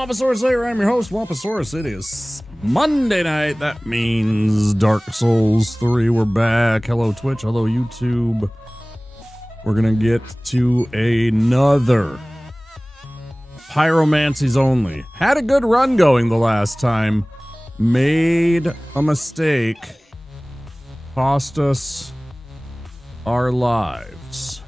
Wamposaurus here. I'm your host, Wamposaurus. It is Monday night. That means Dark Souls 3. We're back. Hello, Twitch. Hello, YouTube. We're going to get to another Pyromancies only. Had a good run going the last time. Made a mistake. Cost us our lives.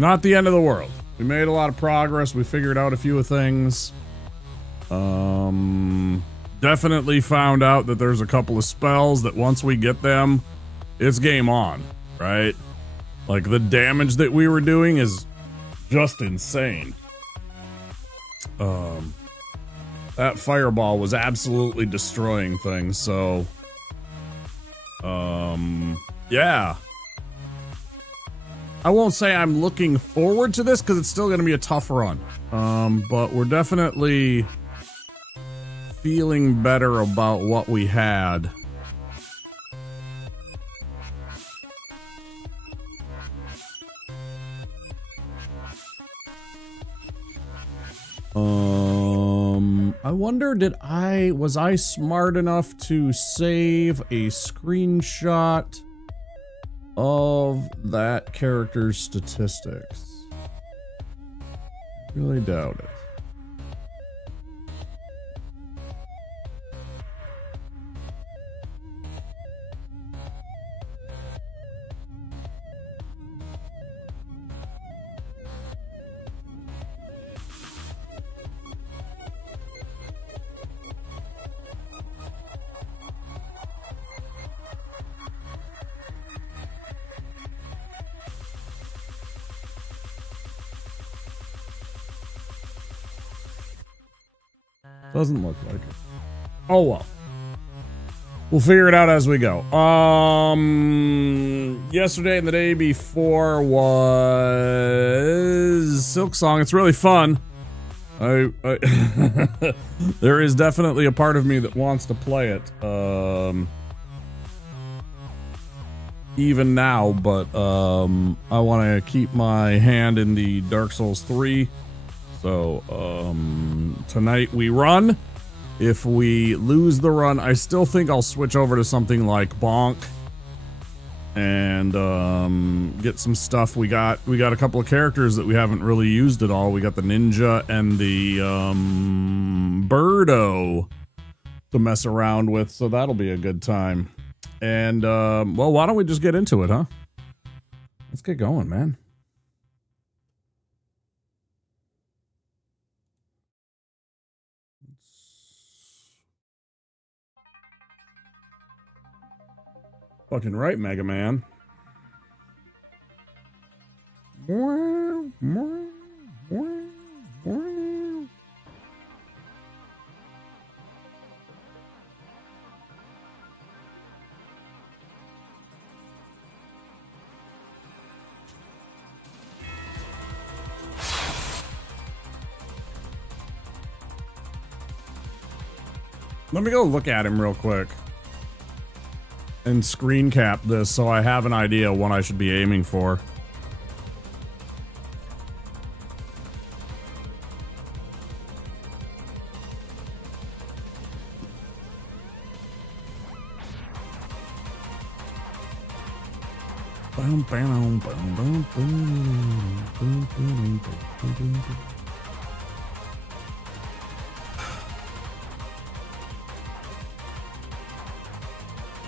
Not the end of the world. We made a lot of progress. We figured out a few things. Definitely found out that there's a couple of spells that once we get them, it's game on, right? Like the damage that we were doing is just insane. That fireball was absolutely destroying things, so yeah. I won't say I'm looking forward to this because it's still going to be a tough run. But we're definitely feeling better about what we had. I wonder, was I smart enough to save a screenshot of that character's statistics? Really doubt it. Doesn't look like it. Oh well. We'll figure it out as we go. Yesterday and the day before was Silk Song. It's really fun. There is definitely a part of me that wants to play it. Even now, but I want to keep my hand in the Dark Souls 3. So, tonight we run. If we lose the run, I still think I'll switch over to something like Bonk and get some stuff. We got a couple of characters that we haven't really used at all. We got the ninja and the birdo to mess around with, so that'll be a good time. And well, why don't we just get into it, huh? Let's get going, man. Fucking right, Mega Man. Let me go look at him real quick and screen cap this so I have an idea what I should be aiming for.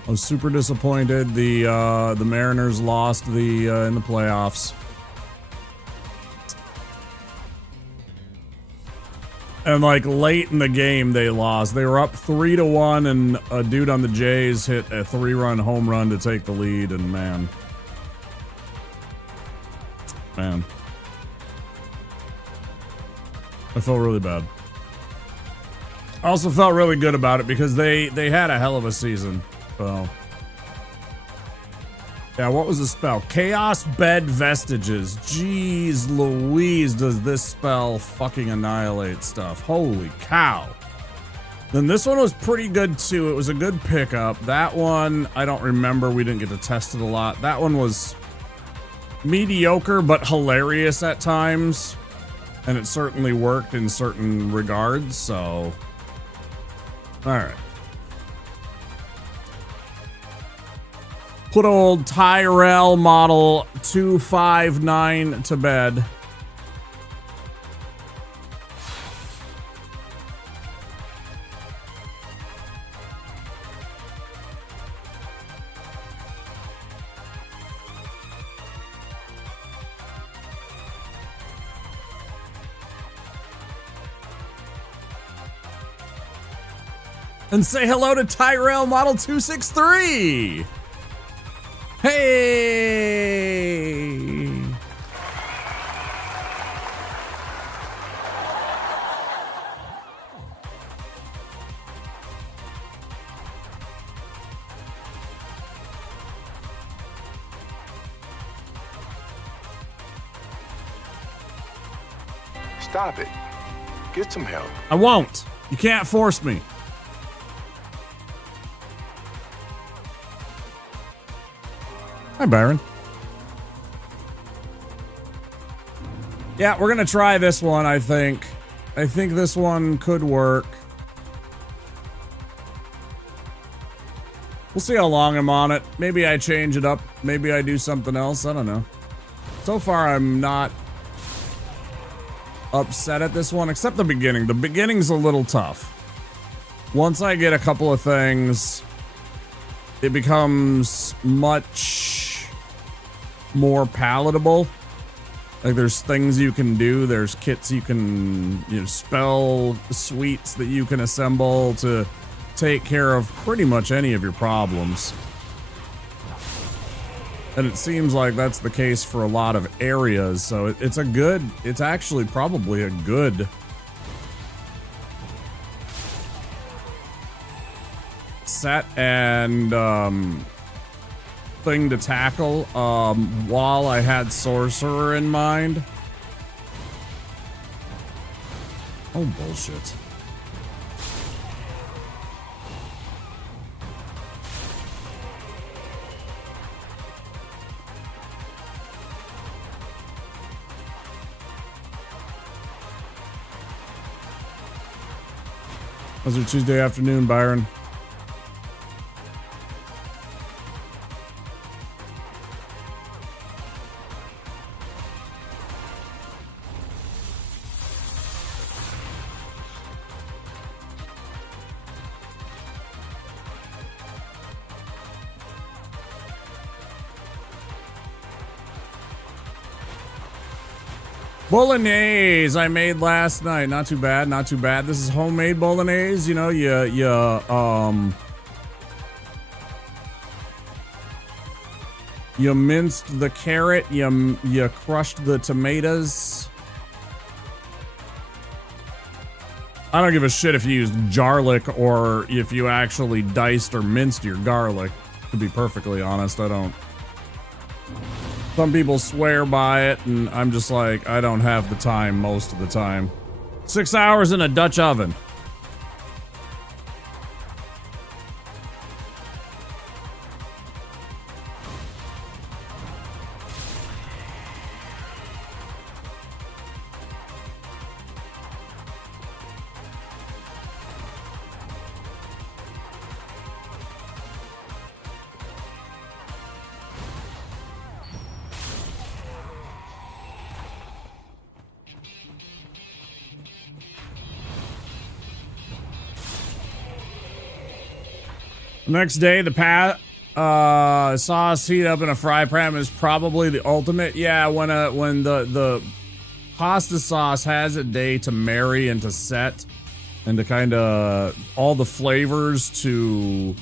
I was super disappointed. The Mariners lost in the playoffs. And like late in the game they lost. They were up 3-1 and a dude on the Jays hit a 3-run home run to take the lead, and man. I felt really bad. I also felt really good about it because they had a hell of a season. So, yeah, what was the spell? Chaos Bed Vestiges. Jeez Louise, does this spell fucking annihilate stuff. Holy cow. Then this one was pretty good too. It was a good pickup. That one, I don't remember. We didn't get to test it a lot. That one was mediocre but hilarious at times, and it certainly worked in certain regards, so all right. Put old Tyrell model 259 to bed. And say hello to Tyrell model 263. Hey! Stop it. Get some help. I won't. You can't force me. Hi, Byron. Yeah, we're gonna try this one, I think. I think this one could work. We'll see how long I'm on it. Maybe I change it up. Maybe I do something else. I don't know. So far, I'm not upset at this one, except the beginning. The beginning's a little tough. Once I get a couple of things, it becomes much more palatable. Like, there's things you can do, there's kits you can, spell suites that you can assemble to take care of pretty much any of your problems. And it seems like that's the case for a lot of areas, so it's actually probably a good set and thing to tackle while I had Sorcerer in mind. Oh, bullshit. How's your Tuesday afternoon, Byron? Bolognese I made last night. Not too bad, not too bad. This is homemade bolognese. You know, you minced the carrot, you crushed the tomatoes. I don't give a shit if you used garlic or if you actually diced or minced your garlic. To be perfectly honest, I don't. Some people swear by it, and I'm just like, I don't have the time most of the time. 6 hours in a Dutch oven. Next day, the sauce heat up in a fry pan is probably the ultimate. Yeah, when the pasta sauce has a day to marry and to set and to kind of all the flavors to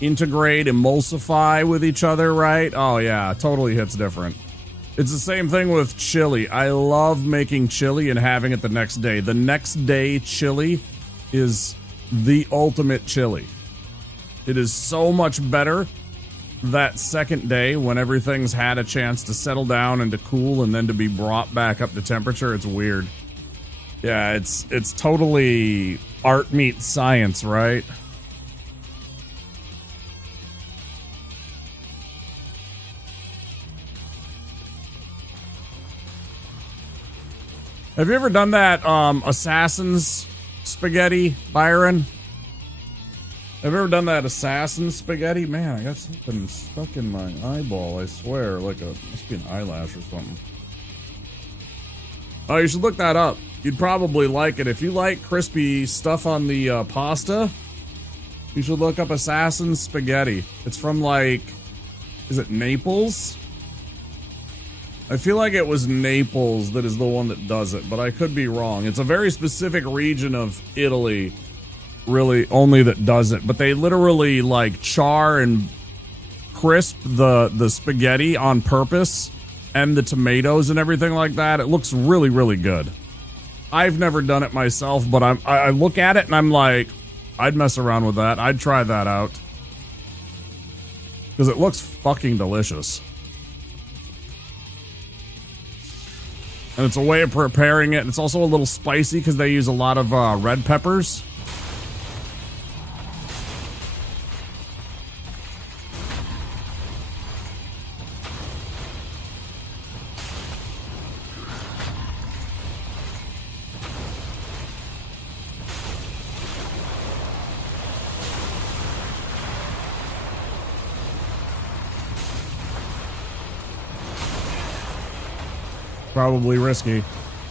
integrate, emulsify with each other, right? Oh yeah, totally hits different. It's the same thing with chili. I love making chili and having it the next day. The next day chili is the ultimate chili. It is so much better that second day when everything's had a chance to settle down and to cool and then to be brought back up to temperature. It's weird. Yeah, it's totally art meets science, right? Have you ever done that assassin's spaghetti, Byron? Have you ever done that assassin spaghetti? Man, I got something stuck in my eyeball, I swear. Like must be an eyelash or something. Oh, you should look that up. You'd probably like it. If you like crispy stuff on the pasta, you should look up assassin spaghetti. It's from like, is it Naples? I feel like it was Naples that is the one that does it, but I could be wrong. It's a very specific region of Italy, really, only that does it. But they literally like char and crisp the spaghetti on purpose and the tomatoes and everything like that. It looks really, really good. I've never done it myself, but I look at it and I'm like, I'd mess around with that. I'd try that out. Because it looks fucking delicious. And it's a way of preparing it. It's also a little spicy because they use a lot of red peppers. Probably risky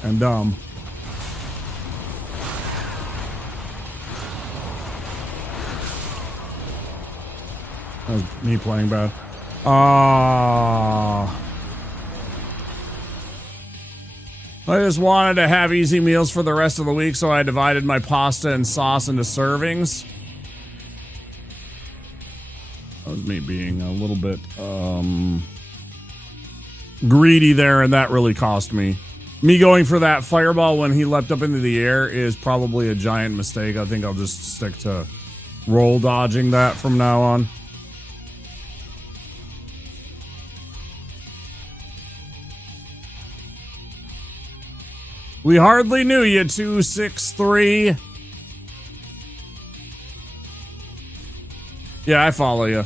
and dumb. That was me playing bad. I just wanted to have easy meals for the rest of the week, so I divided my pasta and sauce into servings. That was me being a little bit, greedy there, and that really cost me. Me going for that fireball when he leapt up into the air is probably a giant mistake. I think I'll just stick to roll dodging that from now on. We hardly knew you, 263. Yeah, I follow you.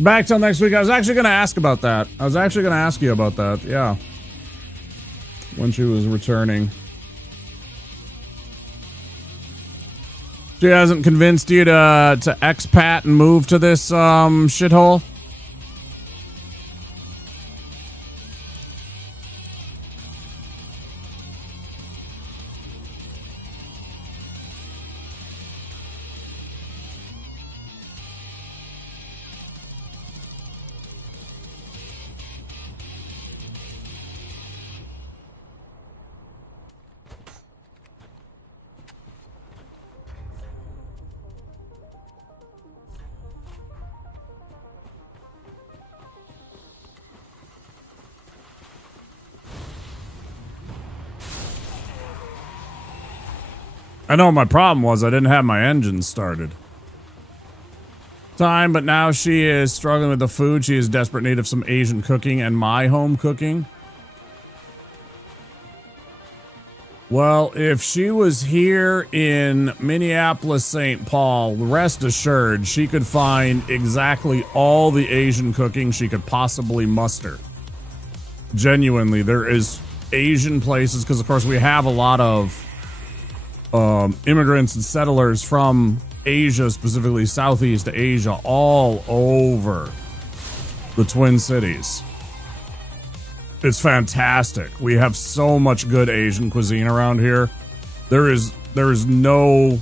Back till next week. I was actually going to ask about that. I was actually going to ask you about that. Yeah. When she was returning. She hasn't convinced you to expat and move to this shithole? I know my problem was I didn't have my engine started. But now she is struggling with the food. She is in desperate need of some Asian cooking and my home cooking. Well, if she was here in Minneapolis, St. Paul, rest assured she could find exactly all the Asian cooking she could possibly muster. Genuinely, there is Asian places, because of course we have a lot of immigrants and settlers from Asia, specifically Southeast Asia, all over the Twin Cities. It's fantastic. We have so much good Asian cuisine around here. There is no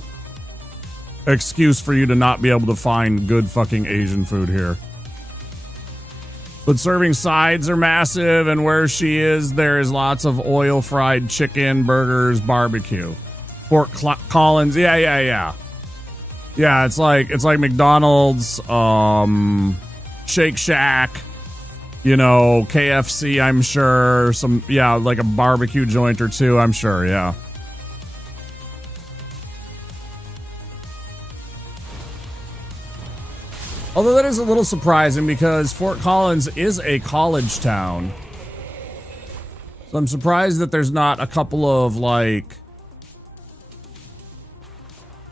excuse for you to not be able to find good fucking Asian food here. But serving sides are massive, and where she is, there is lots of oil fried chicken, burgers, barbecue. Fort Collins, yeah. Yeah, it's like McDonald's, Shake Shack, you know, KFC, I'm sure. Like a barbecue joint or two, I'm sure, yeah. Although that is a little surprising because Fort Collins is a college town. So I'm surprised that there's not a couple of, like,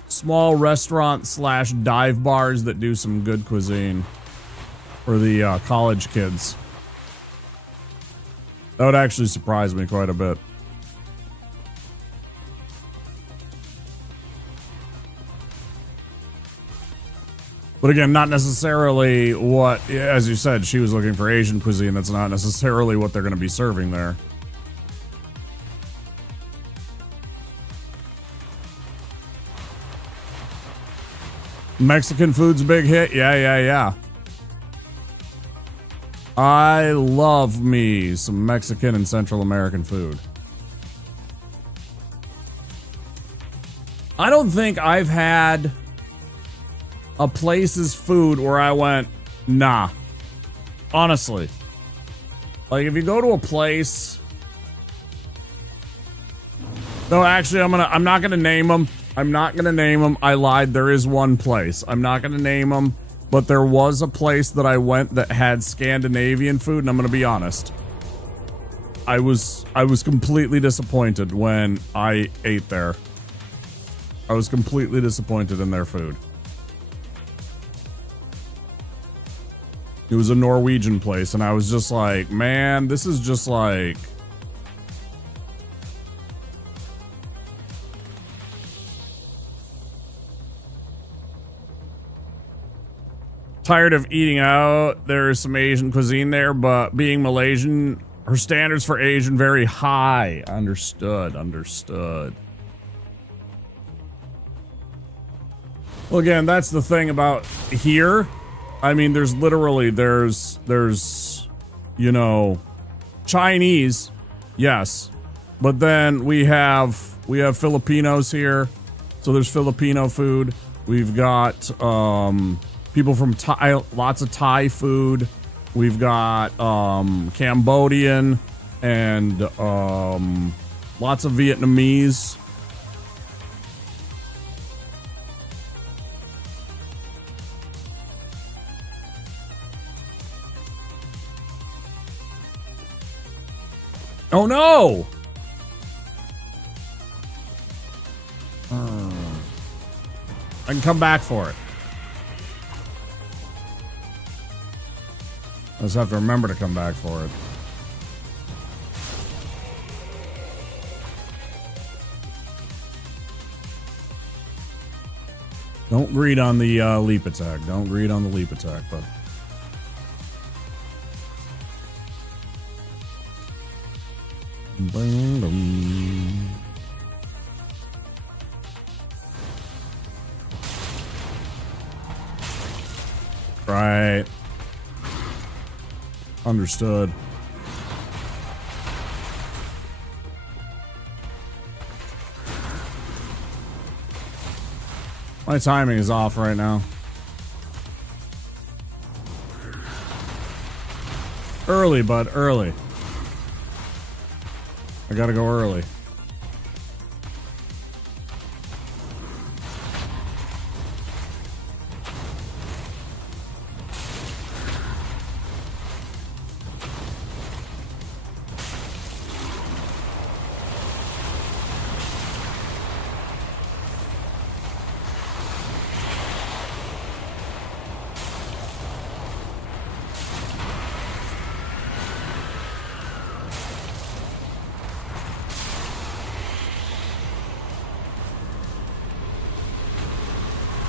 small restaurant / dive bars that do some good cuisine for the college kids. That would actually surprise me quite a bit. But again, not necessarily what, as you said, she was looking for Asian cuisine. That's not necessarily what they're going to be serving there. Mexican food's a big hit. Yeah. I love me some Mexican and Central American food. I don't think I've had a place's food where I went, nah. Honestly. Like, if you go to a place... No, actually, I'm not gonna name them. I lied. There is one place. I'm not gonna name them, but there was a place that I went that had Scandinavian food, and I'm gonna be honest. I was completely disappointed when I ate there. I was completely disappointed in their food. It was a Norwegian place, and I was just like, man, this is just like... Tired of eating out. There's some Asian cuisine there, but being Malaysian, her standards for Asian very high. Understood. Well, again, that's the thing about here. I mean, there's you know, Chinese, yes, but then we have Filipinos here, so there's Filipino food. We've got people from Thai, lots of Thai food. We've got Cambodian and lots of Vietnamese. Oh no! I can come back for it. I just have to remember to come back for it. Don't greed on the leap attack. Don't greed on the leap attack, but... Right. Understood. My timing is off right now. Early, bud, early. I gotta go early.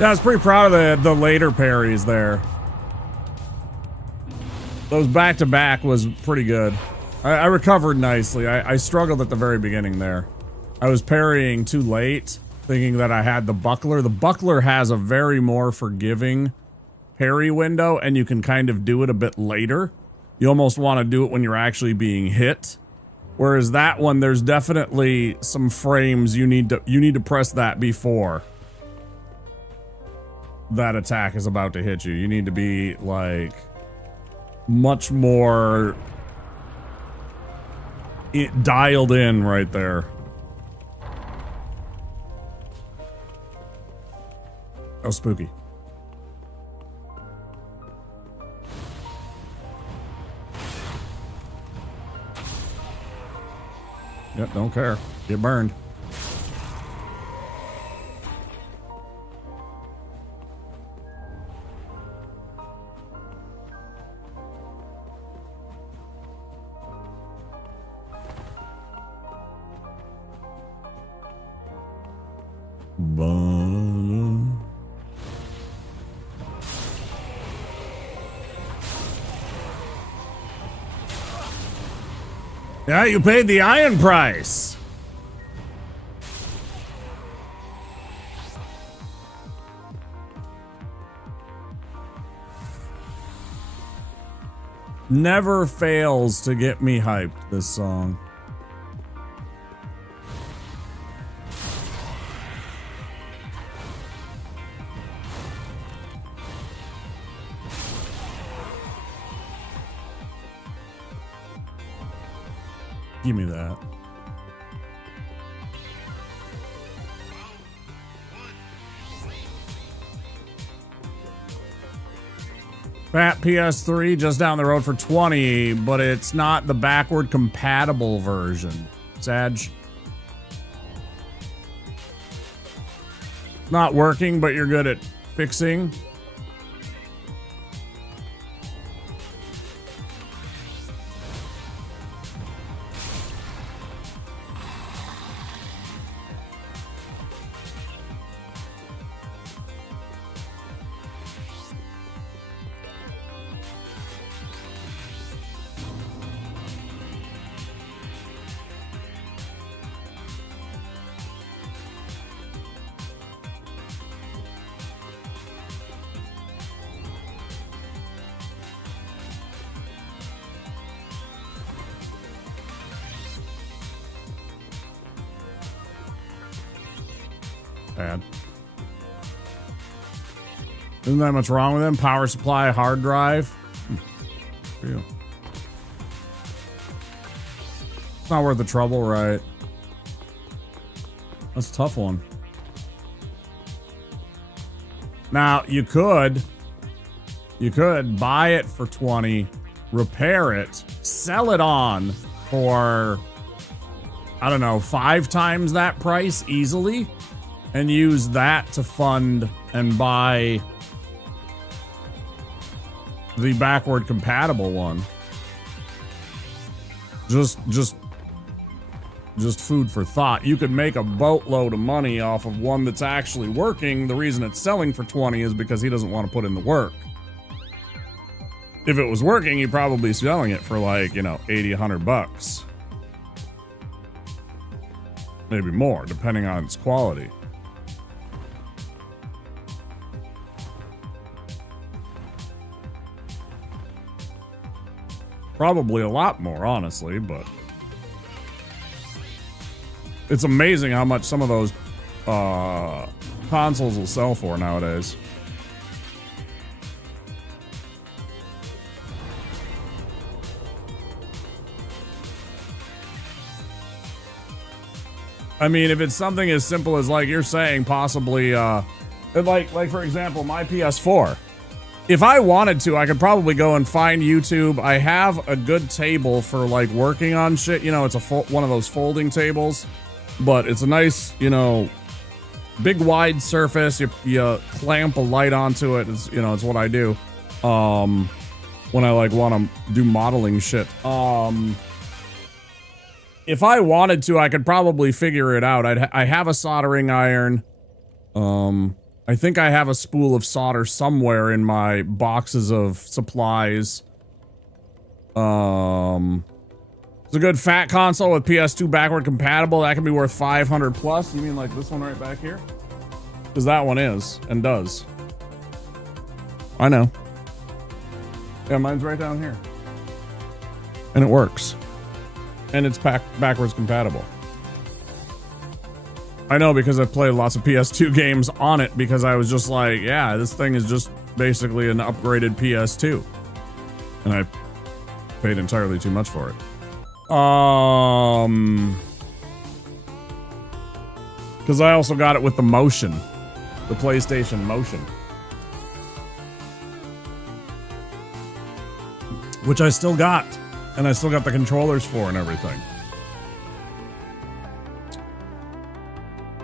Yeah, I was pretty proud of the later parries there. Those back-to-back was pretty good. I recovered nicely. I struggled at the very beginning there. I was parrying too late. thinking that I had the buckler. The buckler has a very more forgiving parry window, and you can kind of do it a bit later. You almost want to do it when you're actually being hit. Whereas that one, there's definitely some frames you need to press that before that attack is about to hit you. You need to be like much more dialed in right there. Oh, spooky. Yep, don't care. Get burned. Yeah, you paid the iron price. Never fails to get me hyped, this song. Give me that. Fat PS3 just down the road for 20, but it's not the backward compatible version. Sag. Not working, but you're good at fixing. Bad. Isn't that much wrong with them? Power supply, hard drive. For you. It's not worth the trouble, right? That's a tough one. Now, you could buy it for 20, repair it, sell it on for, I don't know, 5 times that price easily, and use that to fund and buy the backward compatible one. Just food for thought. You could make a boatload of money off of one that's actually working. The reason it's selling for 20 is because he doesn't want to put in the work. If it was working, he'd probably be selling it for like, you know, 80, 100 bucks. Maybe more, depending on its quality. Probably a lot more, honestly, but it's amazing how much some of those consoles will sell for nowadays. I mean, if it's something as simple as, like you're saying, possibly, like for example, my PS4. If I wanted to, I could probably go and find YouTube. I have a good table for like working on shit. You know, it's one of those folding tables, but it's a nice, you know, big wide surface. You clamp a light onto it. It's, you know, it's what I do when I like want to do modeling shit. If I wanted to, I could probably figure it out. I have a soldering iron. I think I have a spool of solder somewhere in my boxes of supplies. So It's a good fat console with PS2 backward compatible. That can be worth 500 plus. You mean like this one right back here? Because that one is and does. I know. Yeah, mine's right down here. And it works. And it's backwards compatible. I know because I played lots of PS2 games on it because I was just like, yeah, this thing is just basically an upgraded PS2. And I paid entirely too much for it. Because I also got it with the motion. The PlayStation Motion. Which I still got. And I still got the controllers for and everything.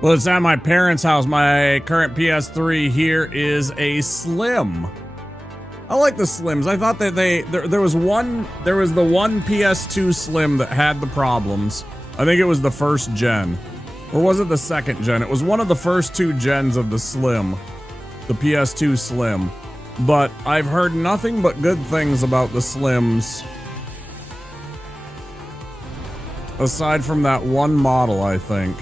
Well, it's at my parents' house. My current PS3 here is a Slim. I like the Slims. I thought that there was the one PS2 Slim that had the problems. I think it was the first gen. Or was it the second gen? It was one of the first two gens of the Slim. The PS2 Slim. But I've heard nothing but good things about the Slims. Aside from that one model, I think.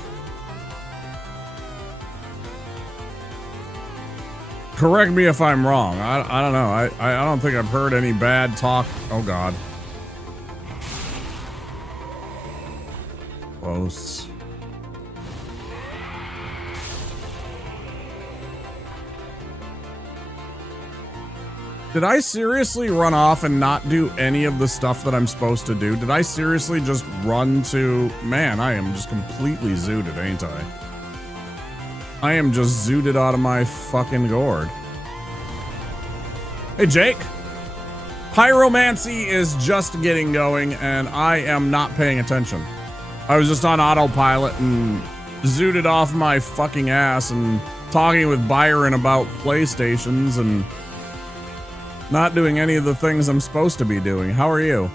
Correct me if I'm wrong. I don't know. I don't think I've heard any bad talk. Oh, God. Close. Did I seriously run off and not do any of the stuff that I'm supposed to do? Did I seriously just run to... Man, I am just completely zooted, ain't I? I am just zooted out of my fucking gourd. Hey, Jake. Pyromancy is just getting going, and I am not paying attention. I was just on autopilot and zooted off my fucking ass and talking with Byron about PlayStations and not doing any of the things I'm supposed to be doing. How are you?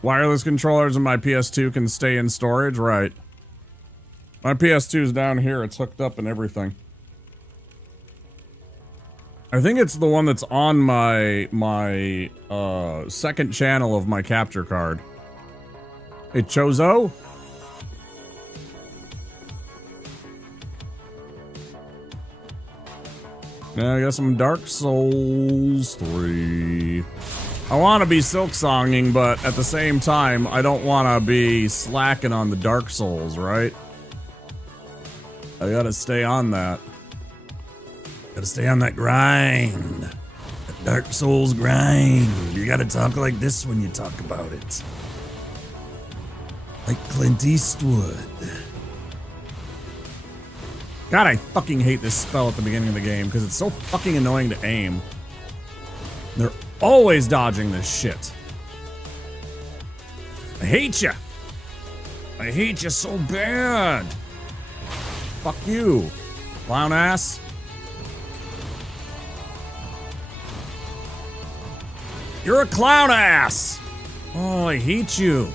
Wireless controllers in my PS2 can stay in storage? Right. My PS2 is down here. It's hooked up and everything. I think it's the one that's on my second channel of my capture card. Hey, Chozo? Yeah, I got some Dark Souls 3. I want to be silk-songing, but at the same time, I don't want to be slacking on the Dark Souls, right? I gotta stay on that. Gotta stay on that grind. That Dark Souls grind. You gotta talk like this when you talk about it. Like Clint Eastwood. God, I fucking hate this spell at the beginning of the game because it's so fucking annoying to aim. They're always dodging this shit. I hate you. I hate you so bad. Fuck you, clown ass. You're a clown ass. Oh, I hate you.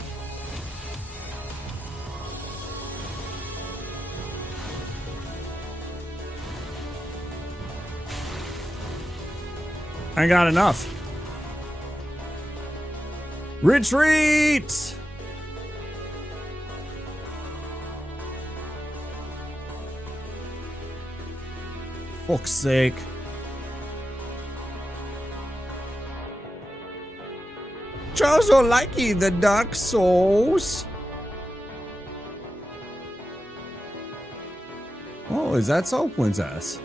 I got enough. Retreat! Fuck's sake. Chozo likey the Dark Souls. Oh, is that so, Princess?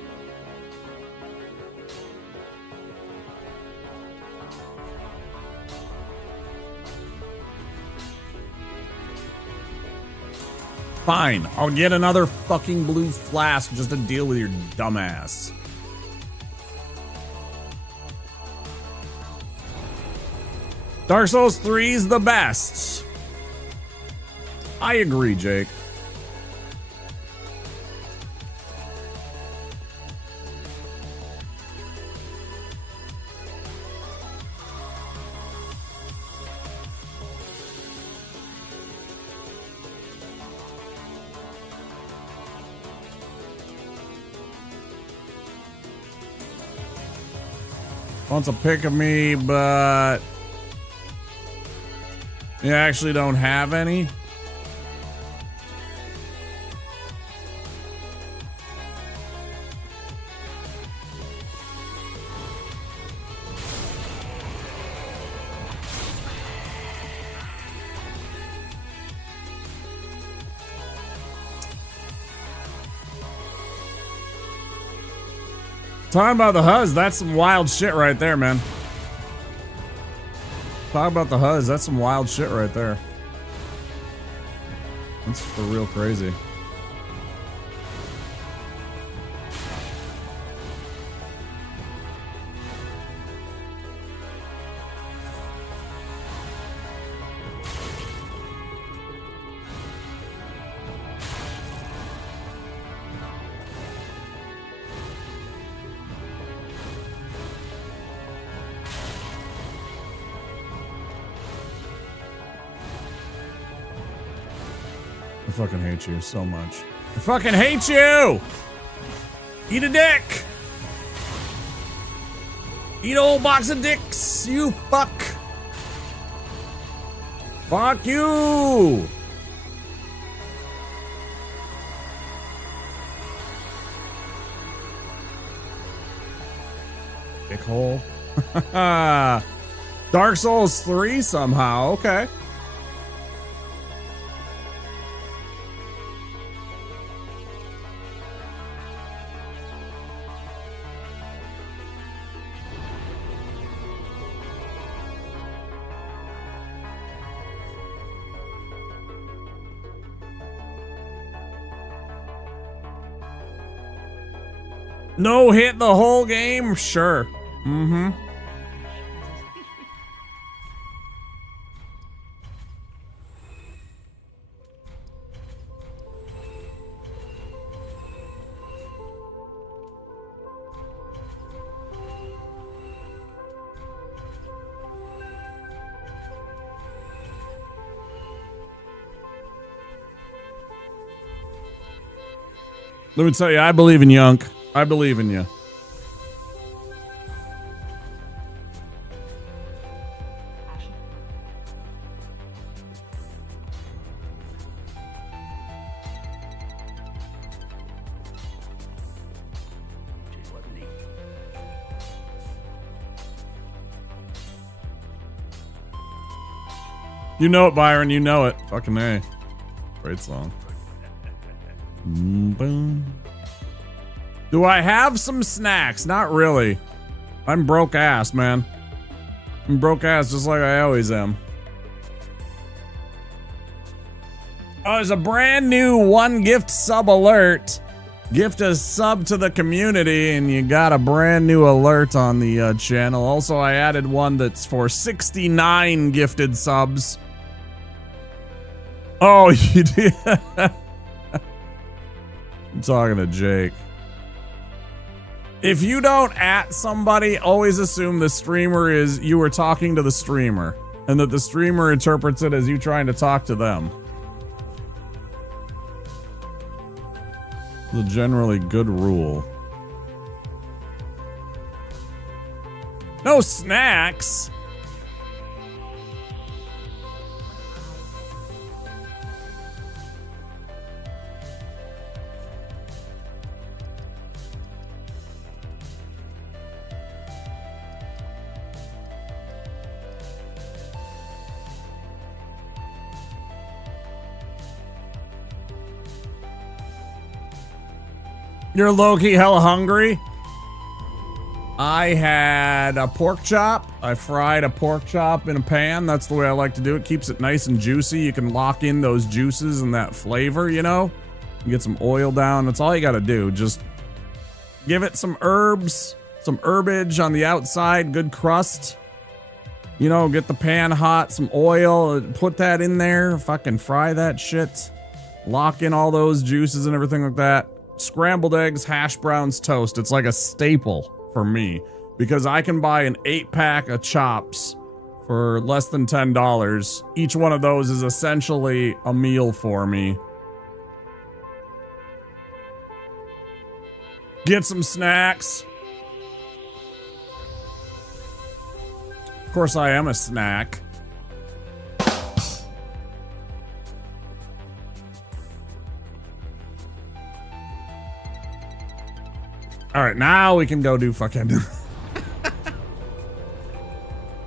Fine, I'll get another fucking blue flask just to deal with your dumbass. Dark Souls 3's the best. I agree, Jake. wants a pic of me, but you actually don't have any. Talking about the Huz, that's some wild shit right there, man. Talk about the Huz, that's some wild shit right there. That's for real crazy. I fucking hate you so much. I fucking hate you! Eat a dick! Eat a whole box of dicks, you fuck! Fuck you! Dickhole. Dark Souls 3 somehow, okay. No hit the whole game? Sure. Mm-hmm. Let me tell you, I believe in Yunk. I believe in you. You know it, Byron. You know it. Fucking A. Great song. Boom. Do I have some snacks? Not really. I'm broke ass, man. I'm broke ass just like I always am. Oh, there's a brand new one gift sub alert. Gift a sub to the community and you got a brand new alert on the channel. Also, I added one that's for 69 gifted subs. Oh, you did? I'm talking to Jake. If you don't at somebody, always assume the streamer is you were talking to the streamer and that the streamer interprets it as you trying to talk to them. It's a generally good rule. No snacks. You're low-key hella hungry? I had a pork chop. I fried a pork chop in a pan. That's the way I like to do it. Keeps it nice and juicy. You can lock in those juices and that flavor, you know? You get some oil down. That's all you gotta do. Just give it some herbs, some herbage on the outside, good crust. You know, get the pan hot, some oil, put that in there, fucking fry that shit. Lock in all those juices and everything like that. Scrambled eggs, hash browns, toast. It's like a staple for me because I can buy an 8-pack of chops for less than $10. Each one of those is essentially a meal for me. Get some snacks. course I am a snack. All right, now we can go do fucking...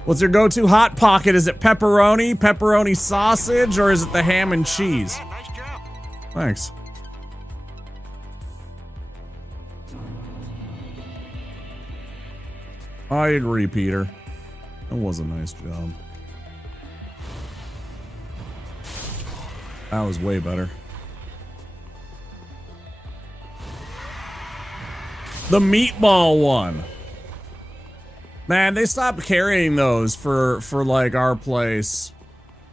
What's your go-to Hot Pocket? Is it pepperoni, pepperoni sausage, or is it the ham and cheese? Yeah, nice job. Thanks. I agree, Peter. That was a nice job. That was way better. The meatball one. Man, they stopped carrying those for like our place.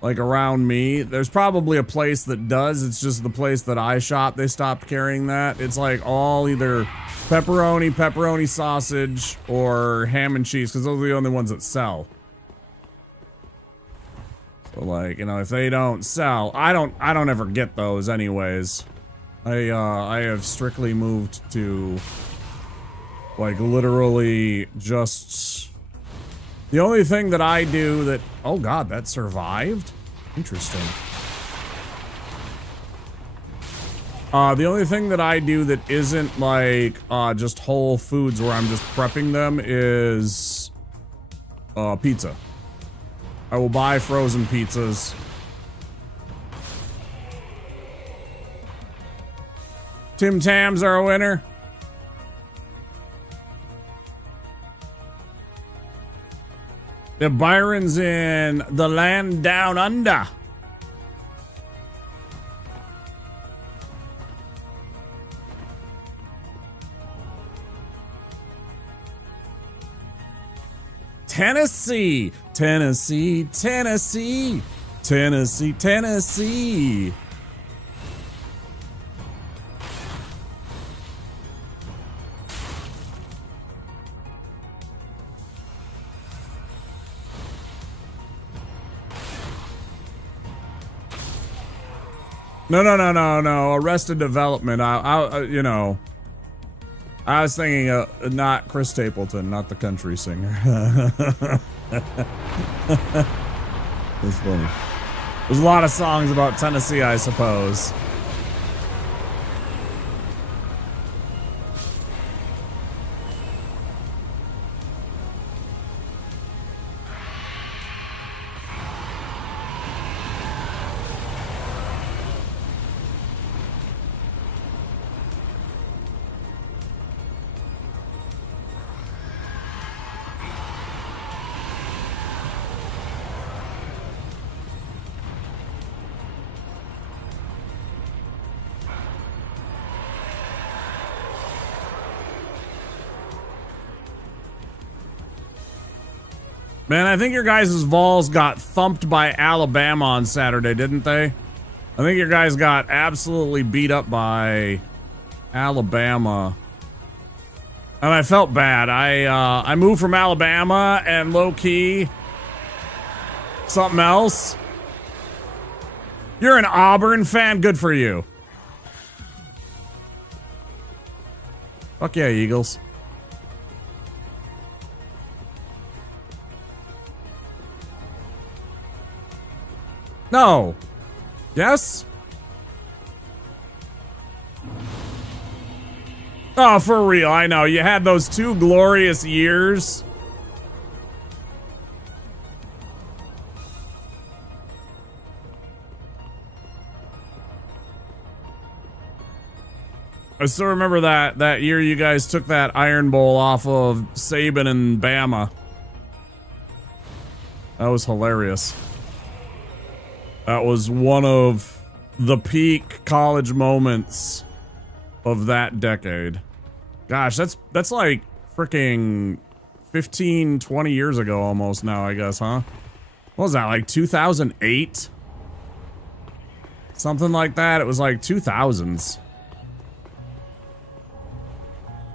Like around me. There's probably a place that does. It's just the place that I shop. They stopped carrying that. It's like all either pepperoni, pepperoni sausage, or ham and cheese, because those are the only ones that sell. So like, you know, if they don't sell, I don't ever get those anyways. I have strictly moved to like literally just the only thing that I do that, oh god, that survived? Interesting. The only thing that I do that isn't like just Whole Foods where I'm just prepping them is pizza. I will buy frozen pizzas. Tim Tams are a winner. The Byron's in the land down under. Tennessee, Tennessee, Tennessee, Tennessee, Tennessee. No. Arrested Development. You know, I was thinking not Chris Stapleton, not the country singer. That's funny. There's a lot of songs about Tennessee, I suppose. Man, I think your guys' Vols got thumped by Alabama on Saturday, didn't they? I think your guys got absolutely beat up by Alabama. And I felt bad. I moved from Alabama and low-key something else. You're an Auburn fan? Good for you. Fuck yeah, Eagles. No. Yes? Oh, for real. I know. You had those 2 glorious years. I still remember that year you guys took that Iron Bowl off of Saban and Bama. That was hilarious. That was one of the peak college moments of that decade. Gosh, that's like freaking 15, 20 years ago almost now, I guess, huh? What was that, like 2008? Something like that. It was like 2000s.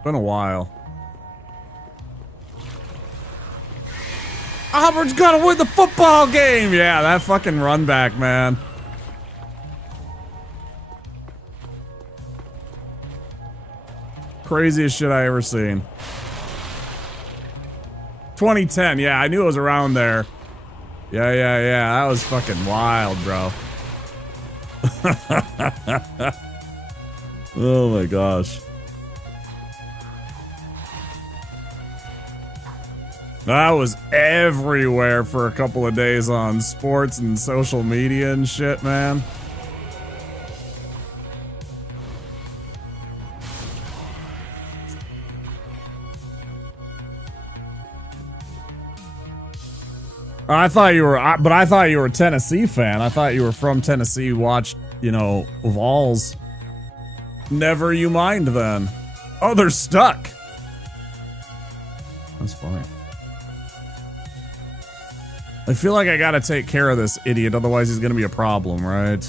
Been a while. Auburn's gotta win the football game! Yeah, that fucking run back, man. Craziest shit I ever seen. 2010. Yeah, I knew it was around there. Yeah. That was fucking wild, bro. Oh my gosh. That was everywhere for a couple of days on sports and social media and shit, man. I thought you were, but I thought you were a Tennessee fan. I thought you were from Tennessee. You watched, you know, Vols. Never you mind then. Oh, they're stuck. That's funny. I feel like I gotta take care of this idiot, otherwise he's gonna be a problem, right?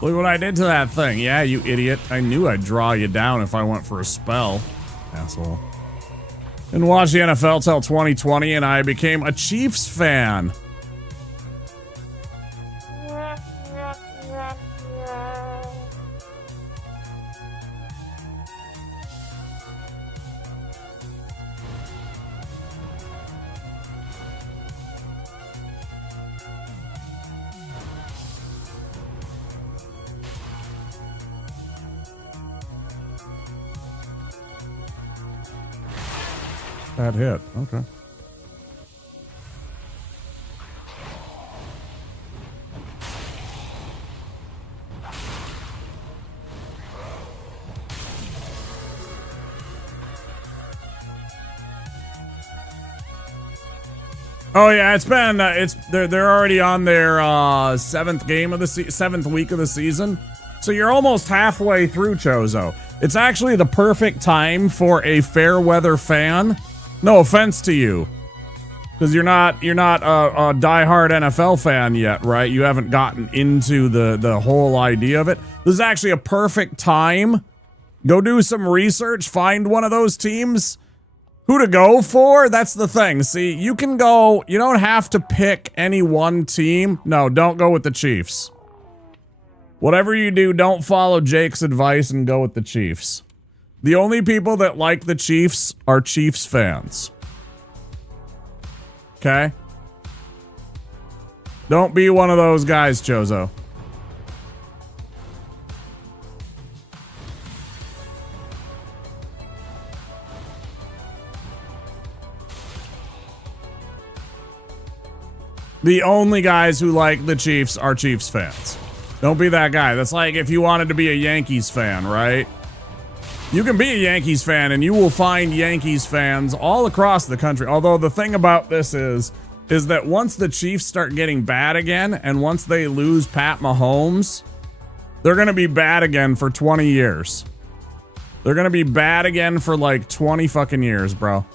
Look what I did to that thing. Yeah, you idiot. I knew I'd draw you down if I went for a spell. Asshole. Didn't watch the NFL till 2020 and I became a Chiefs fan. That hit. Okay. Oh yeah, it's been they're already on their seventh week of the season. So you're almost halfway through, Chozo. It's actually the perfect time for a fair weather fan. No offense to you, because you're not a diehard NFL fan yet, right? You haven't gotten into the whole idea of it. This is actually a perfect time. Go do some research, find one of those teams. Who to go for? That's the thing. See, you can go, you don't have to pick any one team. No, don't go with the Chiefs. Whatever you do, don't follow Jake's advice and go with the Chiefs. The only people that like the Chiefs are Chiefs fans. Okay? Don't be one of those guys, Chozo. The only guys who like the Chiefs are Chiefs fans. Don't be that guy. That's like if you wanted to be a Yankees fan, right? You can be a Yankees fan and you will find Yankees fans all across the country. Although the thing about this is that once the Chiefs start getting bad again and once they lose Pat Mahomes, they're going to be bad again for 20 years. They're going to be bad again for like 20 fucking years, bro.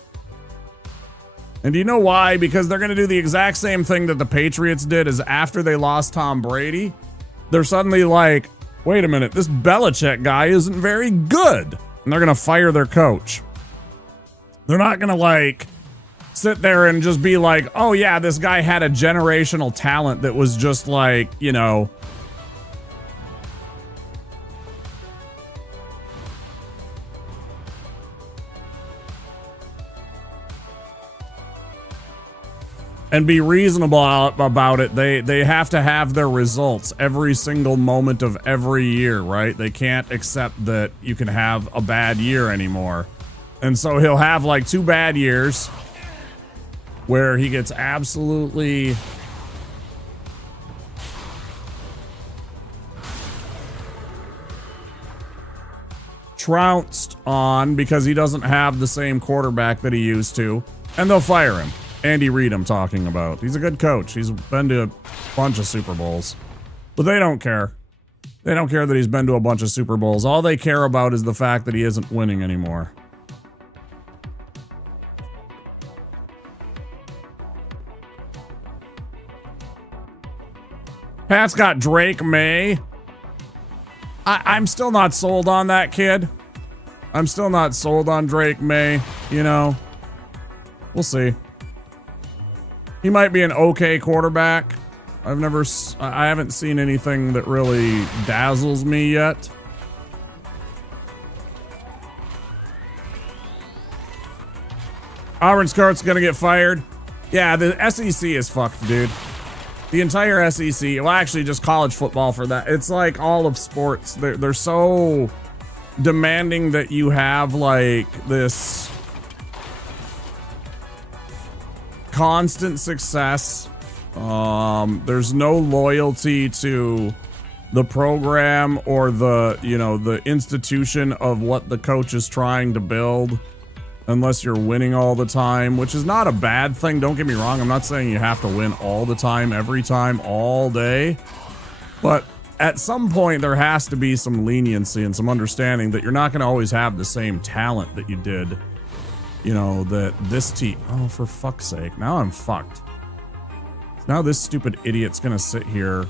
And do you know why? Because they're going to do the exact same thing that the Patriots did is after they lost Tom Brady. They're suddenly like, wait a minute, this Belichick guy isn't very good. And they're going to fire their coach. They're not going to like sit there and just be like, oh yeah, this guy had a generational talent that was just like, you know, and be reasonable about it. They have to have their results every single moment of every year, right? They can't accept that you can have a bad year anymore. And so he'll have like 2 bad years where he gets absolutely trounced on because he doesn't have the same quarterback that he used to, and they'll fire him. Andy Reid I'm talking about. He's a good coach. He's been to a bunch of Super Bowls. But they don't care. They don't care that he's been to a bunch of Super Bowls. All they care about is the fact that he isn't winning anymore. Pat's got Drake May. I'm still not sold on that kid. I'm still not sold on Drake May, you know. We'll see. He might be an okay quarterback. I haven't seen anything that really dazzles me yet. Auburn's coach's gonna get fired. Yeah, the SEC is fucked, dude. The entire SEC, well, actually just college football for that. It's like all of sports. They're so demanding that you have like this constant success. There's no loyalty to the program or the, you know, the institution of what the coach is trying to build, unless you're winning all the time, which is not a bad thing. Don't get me wrong. I'm not saying you have to win all the time, every time, all day. But at some point, there has to be some leniency and some understanding that you're not going to always have the same talent that you did. You know, that this team... Oh, for fuck's sake. Now I'm fucked. Now this stupid idiot's going to sit here...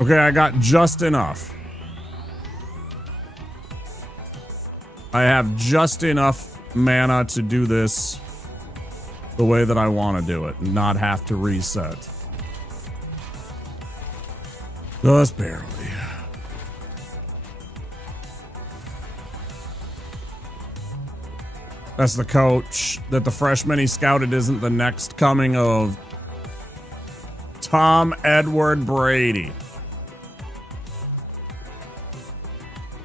Okay, I got just enough. I have just enough mana to do this the way that I want to do it and not have to reset. Just barely. That's the coach. That the freshman he scouted isn't the next coming of Tom Edward Brady.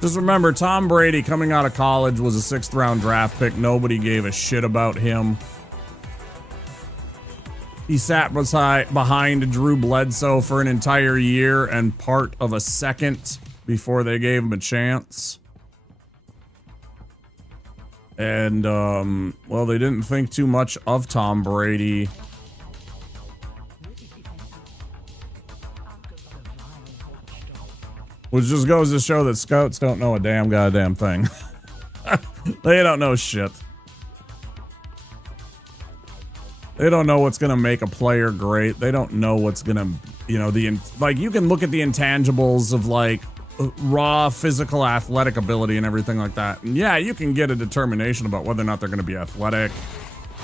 Just remember, Tom Brady coming out of college was a 6th round draft pick. Nobody gave a shit about him. He sat behind Drew Bledsoe for an entire year and part of a second before they gave him a chance. And, well, they didn't think too much of Tom Brady. Which just goes to show that scouts don't know a damn goddamn thing. They don't know shit. They don't know what's gonna make a player great. They don't know what's gonna, you know, like, you can look at the intangibles of like raw physical athletic ability and everything like that. And yeah, you can get a determination about whether or not they're gonna be athletic,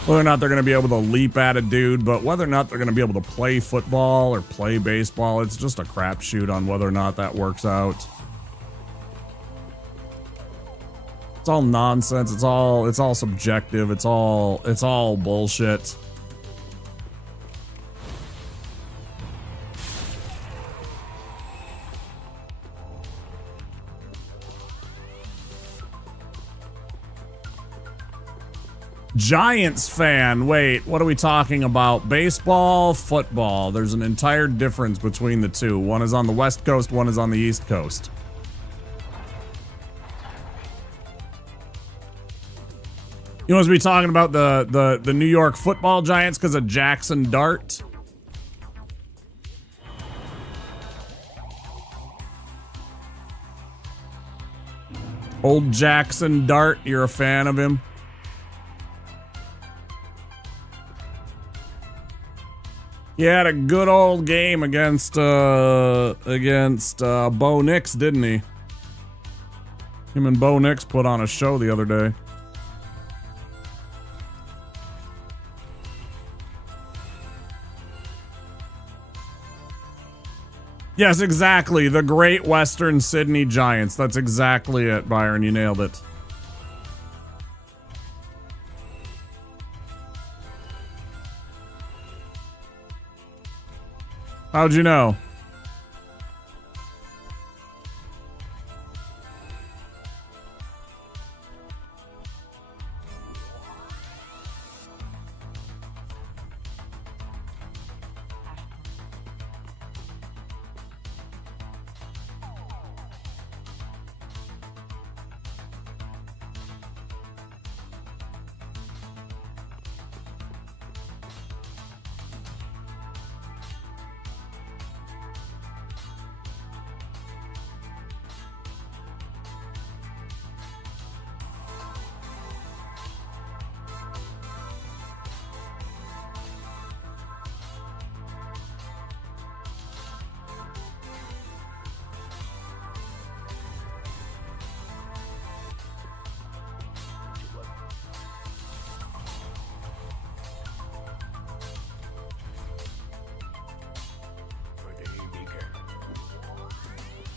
whether or not they're gonna be able to leap at a dude, but whether or not they're gonna be able to play football or play baseball, it's just a crapshoot on whether or not that works out. It's all nonsense. It's all subjective. It's all bullshit. Giants fan. Wait, what are we talking about? Baseball, football. There's an entire difference between the two. One is on the West Coast, one is on the East Coast. You must be talking about the New York Football Giants because of Jackson Dart. Old Jackson Dart, you're a fan of him? He had a good old game against Bo Nix, didn't he? Him and Bo Nix put on a show the other day. Yes, exactly. The Great Western Sydney Giants. That's exactly it, Byron. You nailed it. How'd you know?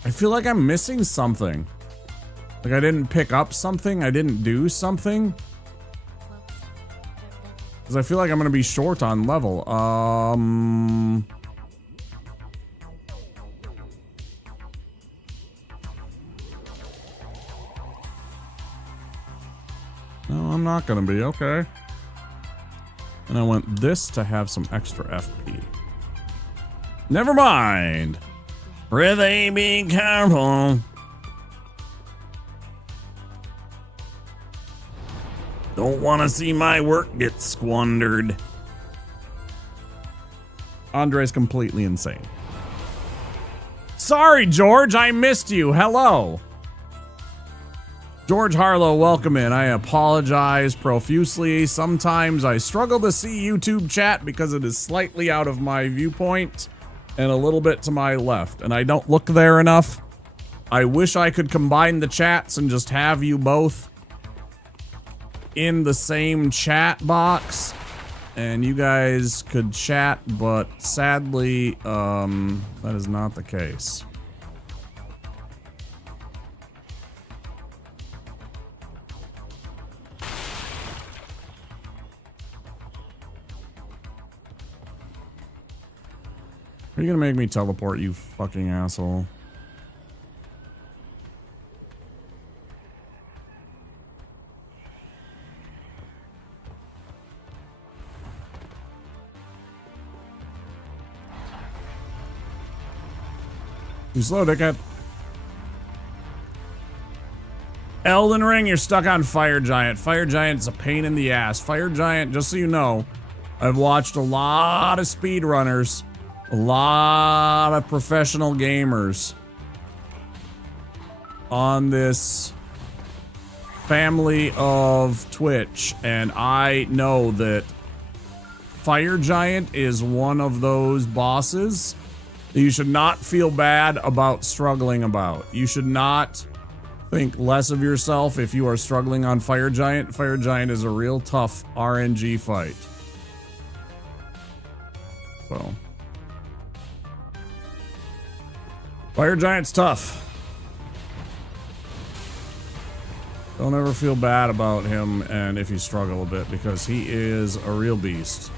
I feel like I'm missing something. Like I didn't pick up something. I didn't do something. Because I feel like I'm going to be short on level. No, I'm not going to be. Okay. And I want this to have some extra FP. Never mind. Really be careful. Don't want to see my work get squandered. Andre's completely insane. Sorry, George, I missed you. Hello. George Harlow, welcome in. I apologize profusely. Sometimes I struggle to see YouTube chat because it is slightly out of my viewpoint and a little bit to my left, and I don't look there enough. I wish I could combine the chats and just have you both in the same chat box and you guys could chat, but sadly, that is not the case. Are you gonna make me teleport, you fucking asshole? You slow, dickhead. Elden Ring, you're stuck on Fire Giant. Fire Giant's a pain in the ass. Fire Giant, just so you know, I've watched a lot of speedrunners, a lot of professional gamers on this family of Twitch, and I know that Fire Giant is one of those bosses that you should not feel bad about struggling about. You should not think less of yourself if you are struggling on Fire Giant. Fire Giant is a real tough RNG fight. So Fire Giant's tough. Don't ever feel bad about him and if you struggle a bit, because he is a real beast.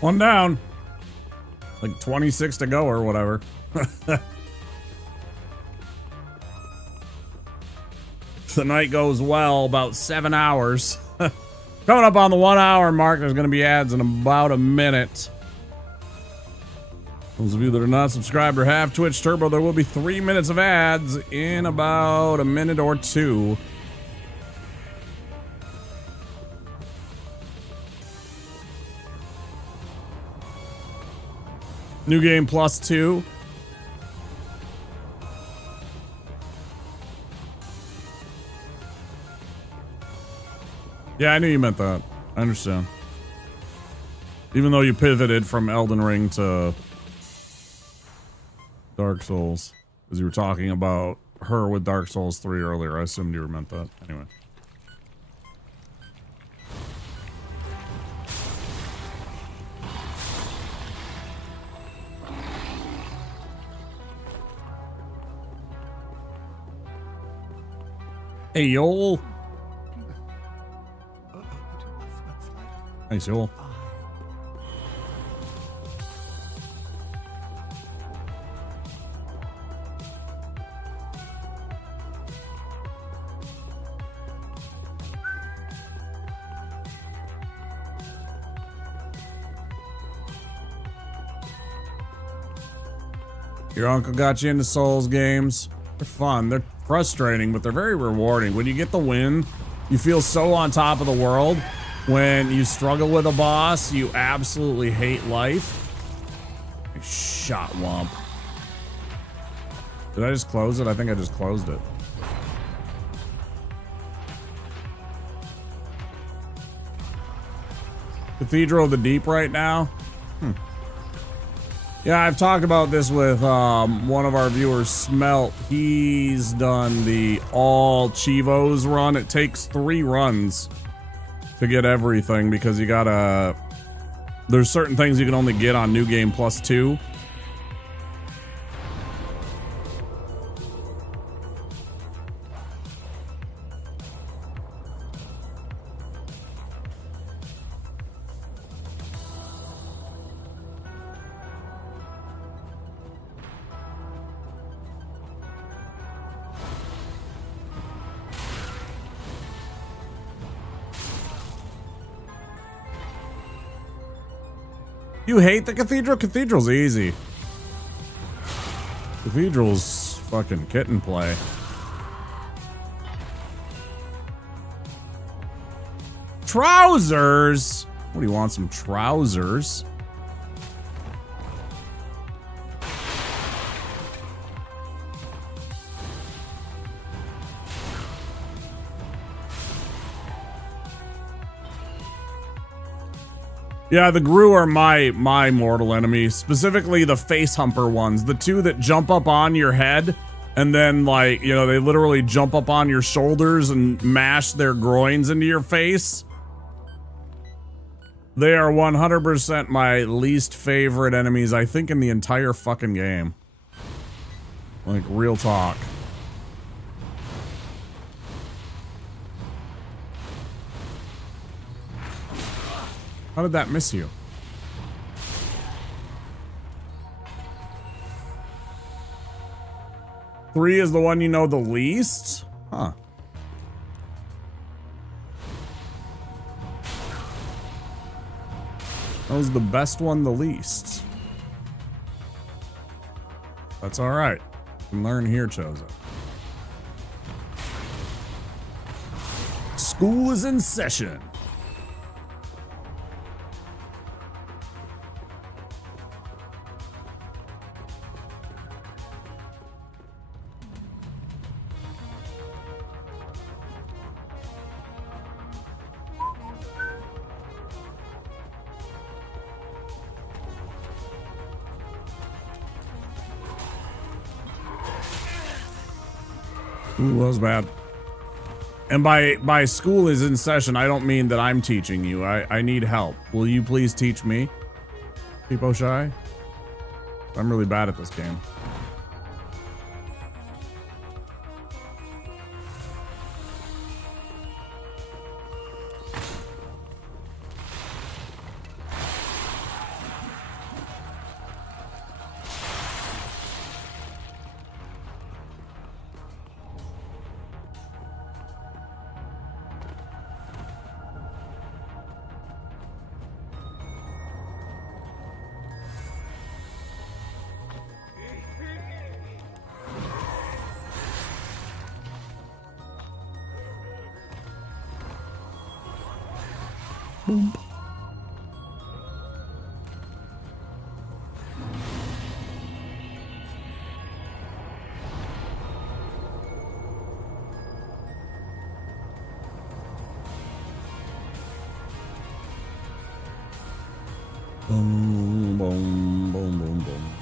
One down. Like 26 to go or whatever. The night goes well, about 7 hours. Coming up on the 1 hour mark, there's going to be ads in about a minute. Those of you that are not subscribed or have Twitch Turbo, there will be 3 minutes of ads in about a minute or two. New game +2. Yeah, I knew you meant that. I understand. Even though you pivoted from Elden Ring to Dark Souls, because you were talking about her with Dark Souls 3 earlier, I assumed you meant that. Anyway. Hey, yo. Thanks, yo. Your uncle got you into Souls games. They're fun. They're frustrating, but they're very rewarding. When you get the win, you feel so on top of the world. When you struggle with a boss, you absolutely hate life. Shot womp. Did I just close it? I think I just closed it. Cathedral of the Deep right now? Yeah, I've talked about this with one of our viewers, Smelt. He's done the all Chivos run. It takes 3 runs to get everything because you gotta... There's certain things you can only get on New Game Plus 2. You hate the Cathedral? Cathedral's easy. Cathedral's fucking kitten play. Trousers? What do you want, some trousers? Yeah, the Gru are my mortal enemy, specifically the face humper ones, the 2 that jump up on your head and then, like, you know, they literally jump up on your shoulders and mash their groins into your face. They are 100% my least favorite enemies, I think, in the entire fucking game. Like, real talk. How did that miss you? Three is the one you know the least? Huh. That was the best one the least. That's alright. You can learn here, Chosen. School is in session. Ooh, that was bad. And by school is in session, I don't mean that I'm teaching you. I need help. Will you please teach me? People shy? I'm really bad at this game. Boom. Boom, boom, boom, boom, boom.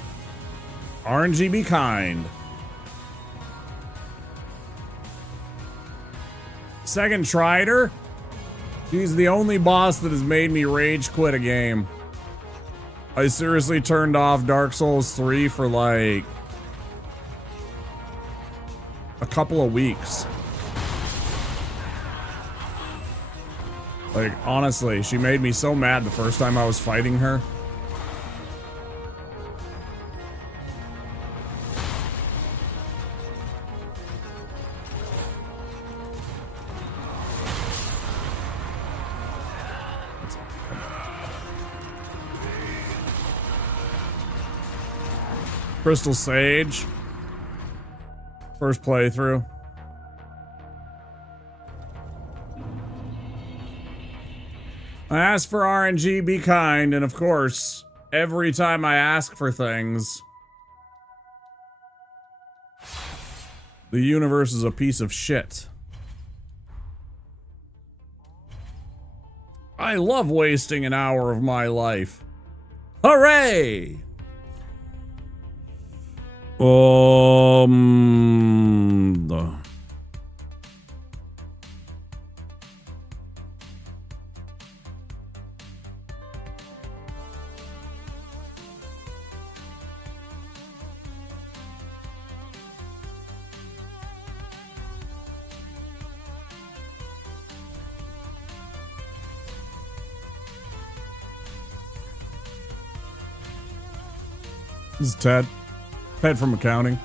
RNG be kind. Second tried her. She's the only boss that has made me rage quit a game. I seriously turned off Dark Souls 3 for like a couple of weeks. Like, honestly, she made me so mad the first time I was fighting her. Crystal Sage. First playthrough. I asked for RNG, be kind, and of course, every time I ask for things, the universe is a piece of shit. I love wasting an hour of my life. Hooray! This is Ted. Ted from accounting.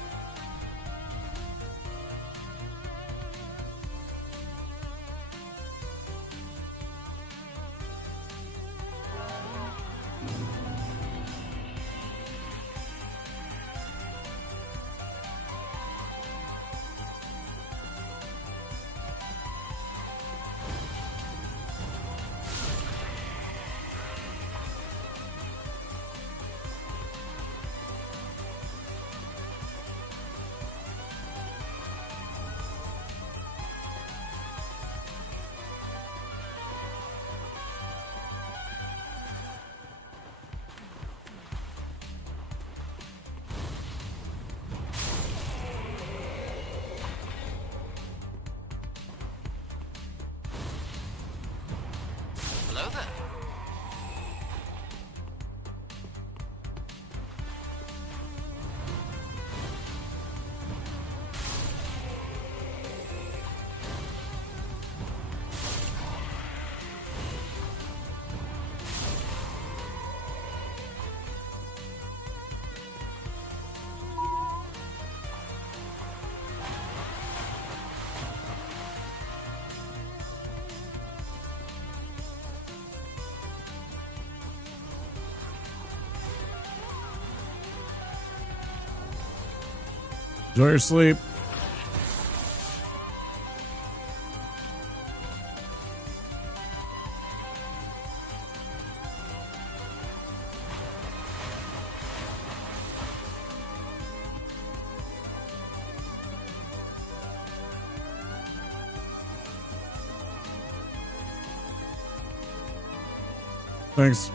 Enjoy your sleep. Thanks.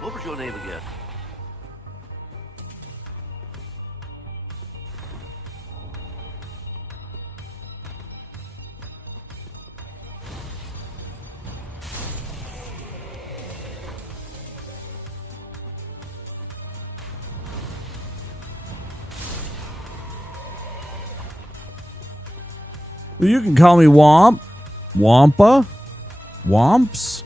What was your name again? You can call me Womp. Wampa. Womps.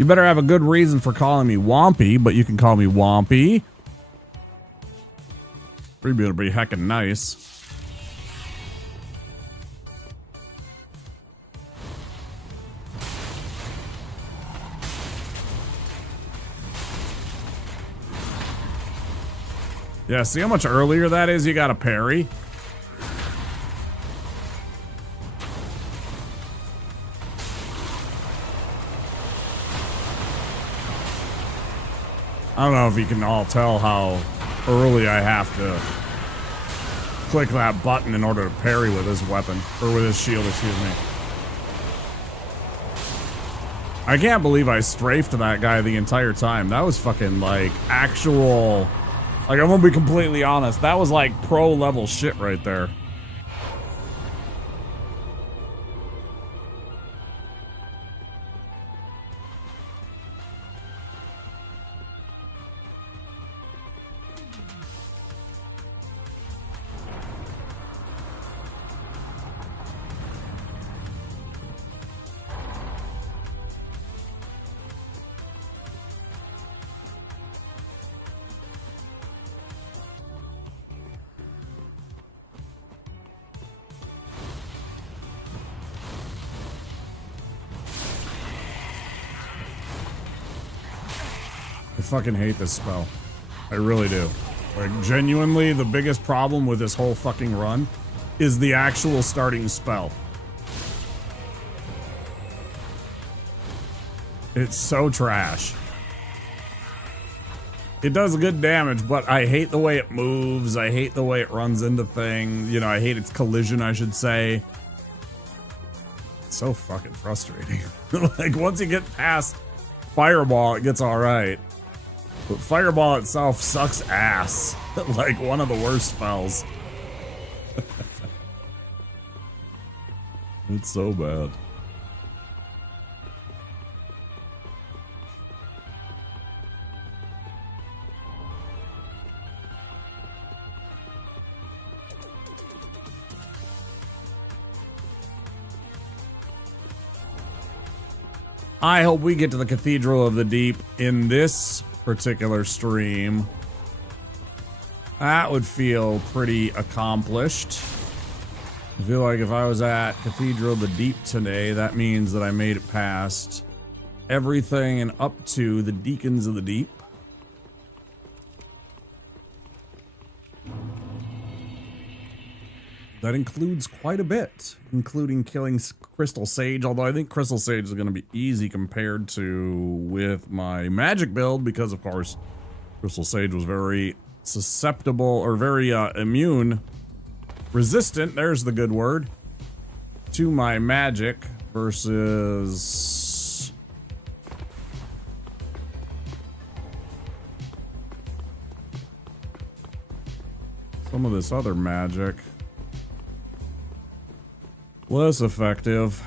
You better have a good reason for calling me Wompy, but you can call me Wompy. Pretty be heckin' nice. Yeah, see how much earlier that is? You got a parry. I don't know if you can all tell how early I have to click that button in order to parry with his weapon, or with his shield, excuse me. I can't believe I strafed that guy the entire time. That was fucking like actual Like, I'm gonna be completely honest. That was like pro level shit right there. I fucking hate this spell. I really do. Like, genuinely, the biggest problem with this whole fucking run is the actual starting spell. It's so trash. It does good damage, but I hate the way it moves. I hate the way it runs into things. You know, I hate its collision, I should say. It's so fucking frustrating. Like, once you get past Fireball, it gets alright. But Fireball itself sucks ass. Like, one of the worst spells. It's so bad. I hope we get to the Cathedral of the Deep in this particular stream. That would feel pretty accomplished. I feel like if I was at Cathedral of the Deep today, that means that I made it past everything and up to the Deacons of the Deep. That includes quite a bit, including killing Crystal Sage, although I think Crystal Sage is going to be easy compared to with my magic build, because of course Crystal Sage was very susceptible, or very immune, resistant, there's the good word, to my magic versus some of this other magic. Less effective.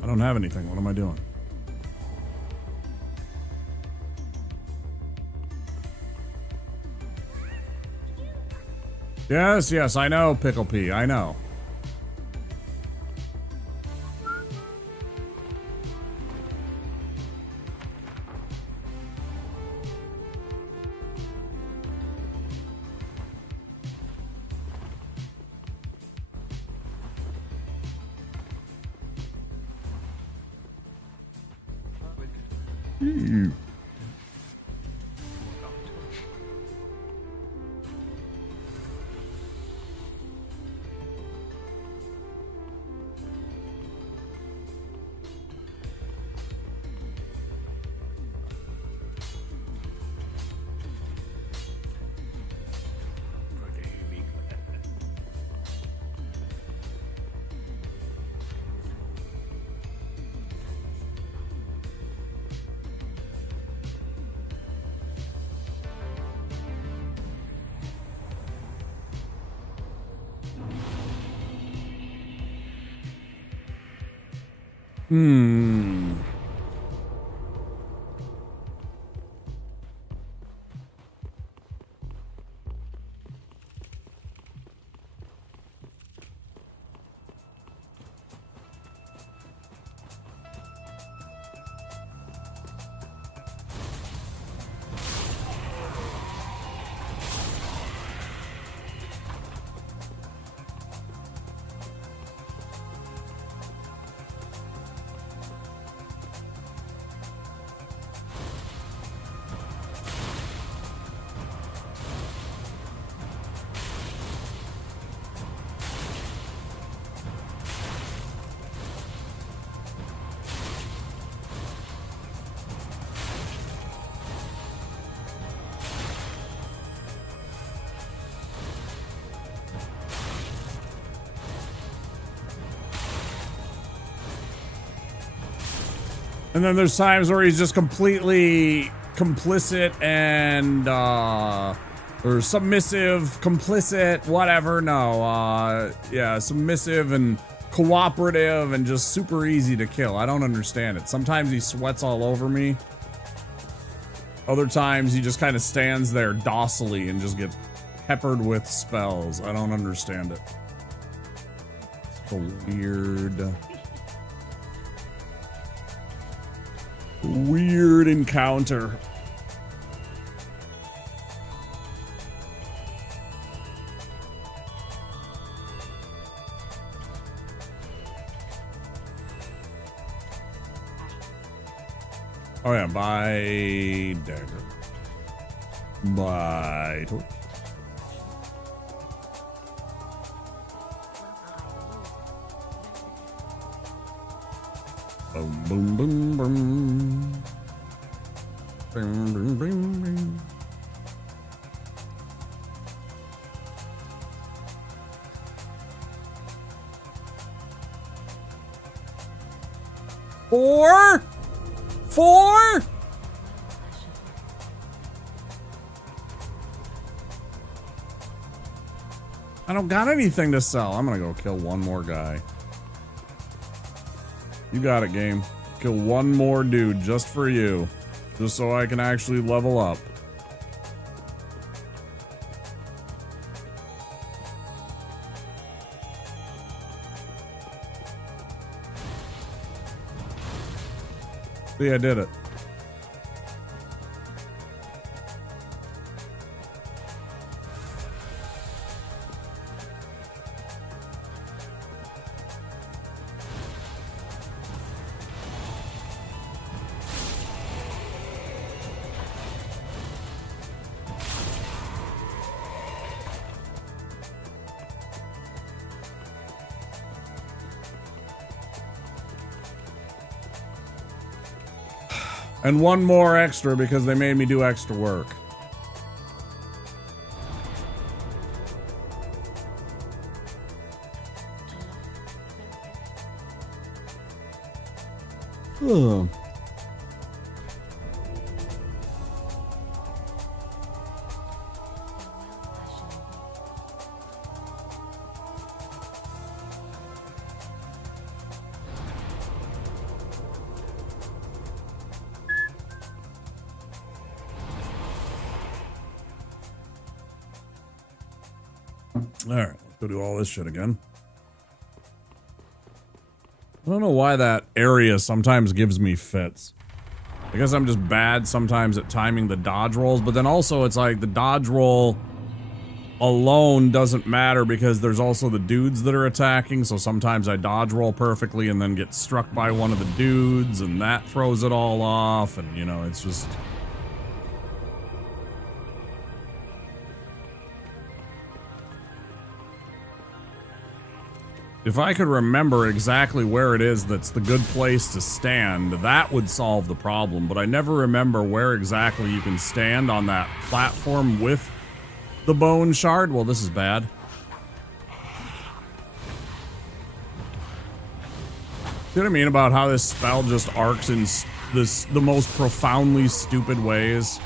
I don't have anything. What am I doing? Yes, yes, I know, Pickle Pea. I know. And then there's times where he's just completely complicit and, or submissive, complicit, whatever. No, yeah, submissive and cooperative and just super easy to kill. I don't understand it. Sometimes he sweats all over me. Other times he just kind of stands there docilely and just gets peppered with spells. I don't understand it. It's a weird encounter. Oh yeah, by dagger. By torch. Boom, boom, boom, boom. Boom, boom, boom, boom. Four? I don't got anything to sell. I'm gonna go kill one more guy. You got it, game. Kill one more dude just for you. Just so I can actually level up. See, I did it. And one more extra because they made me do extra work. Ugh. Alright, let's go do all this shit again. I don't know why that area sometimes gives me fits. I guess I'm just bad sometimes at timing the dodge rolls, but then also it's like the dodge roll alone doesn't matter because there's also the dudes that are attacking, so sometimes I dodge roll perfectly and then get struck by one of the dudes and that throws it all off, and you know, it's just... If I could remember exactly where it is that's the good place to stand, that would solve the problem, but I never remember where exactly you can stand on that platform with the bone shard. Well, this is bad. See what I mean about how this spell just arcs in the most profoundly stupid ways?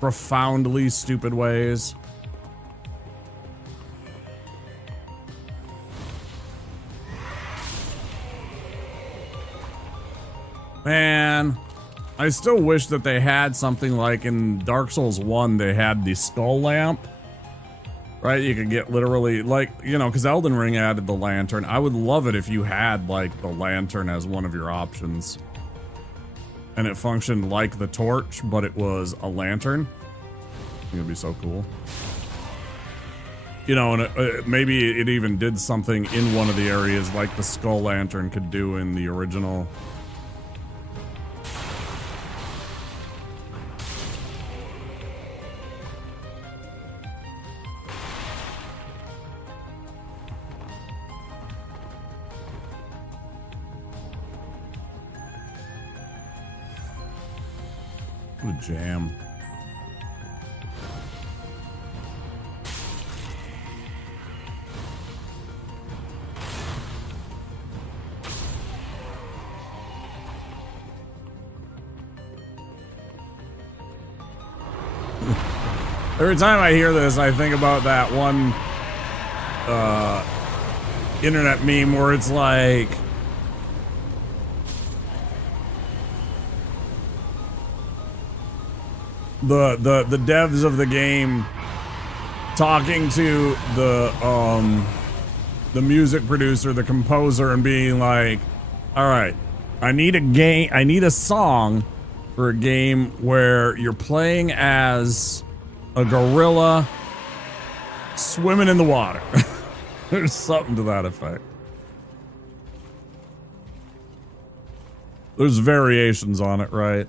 Profoundly stupid ways. Man, I still wish that they had something like in Dark Souls 1, they had the skull lamp. Right? You could get literally, like, you know, because Elden Ring added the lantern. I would love it if you had, like, the lantern as one of your options. And it functioned like the torch, but it was a lantern. I think it'd be so cool. You know, and maybe it even did something in one of the areas like the skull lantern could do in the original. What a jam. Every time I hear this, I think about that one internet meme where it's like, the devs of the game talking to the music producer, the composer, and being like, all right, I need a song for a game where you're playing as a gorilla swimming in the water. There's something to that effect. There's variations on it, right?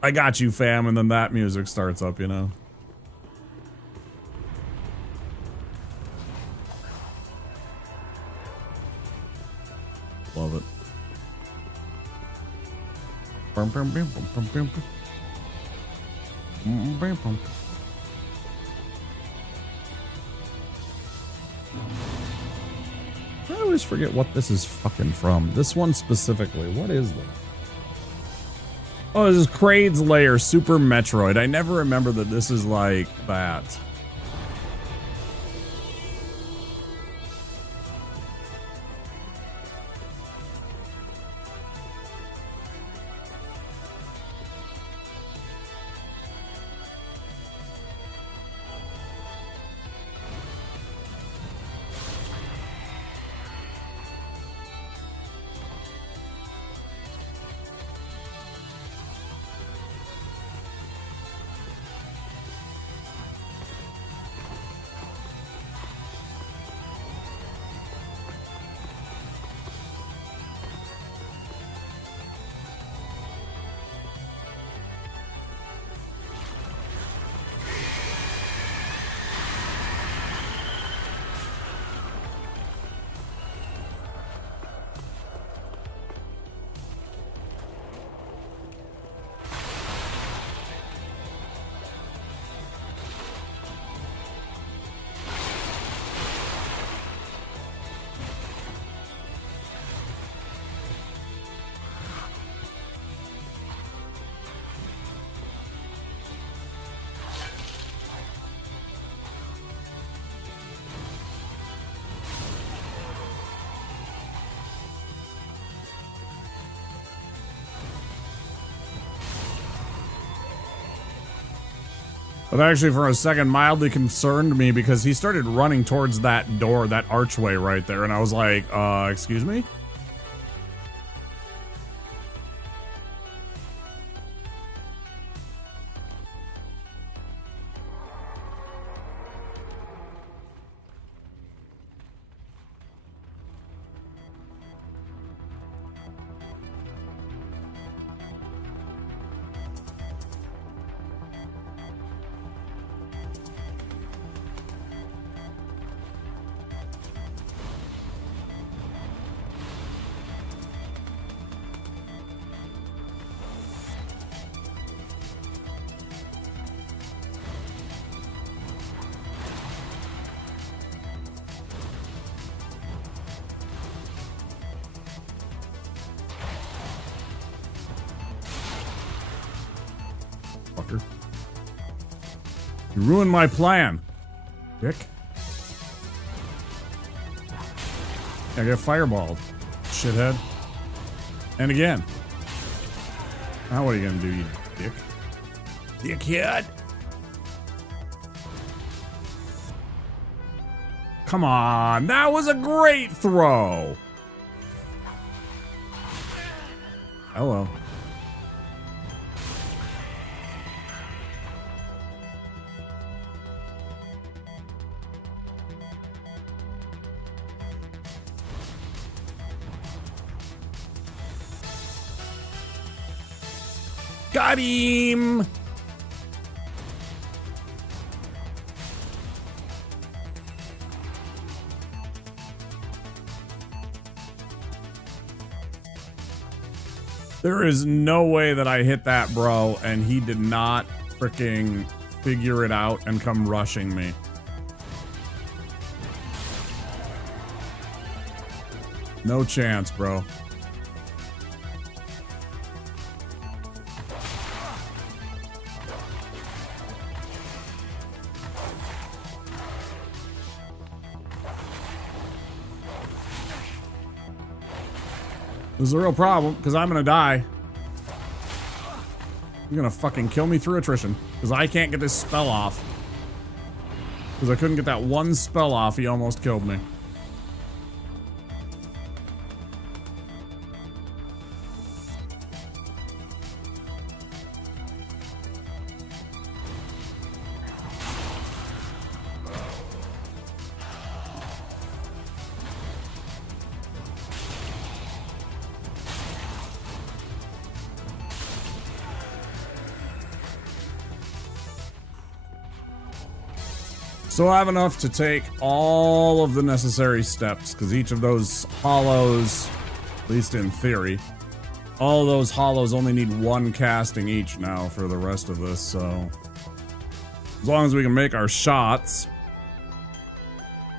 I got you, fam, and then that music starts up, you know? Love it. I always forget what this is fucking from. This one specifically. What is this? Oh, this is Kraid's Lair Super Metroid. I never remember that this is like that. But actually, for a second, mildly concerned me because he started running towards that door, that archway right there, and I was like, excuse me? Fucker. You ruined my plan, dick. I get fireballed, shithead. And again. Now what are you gonna do, you dick? Dickhead! Come on, that was a great throw! Hello. Got him! There is no way that I hit that, bro, and he did not freaking figure it out and come rushing me. No chance, bro. This is a real problem, because I'm gonna die. You're gonna fucking kill me through attrition, because I can't get this spell off. Because I couldn't get that one spell off, he almost killed me. So I have enough to take all of the necessary steps, because each of those hollows, at least in theory, all those hollows only need one casting each now for the rest of this, so as long as we can make our shots,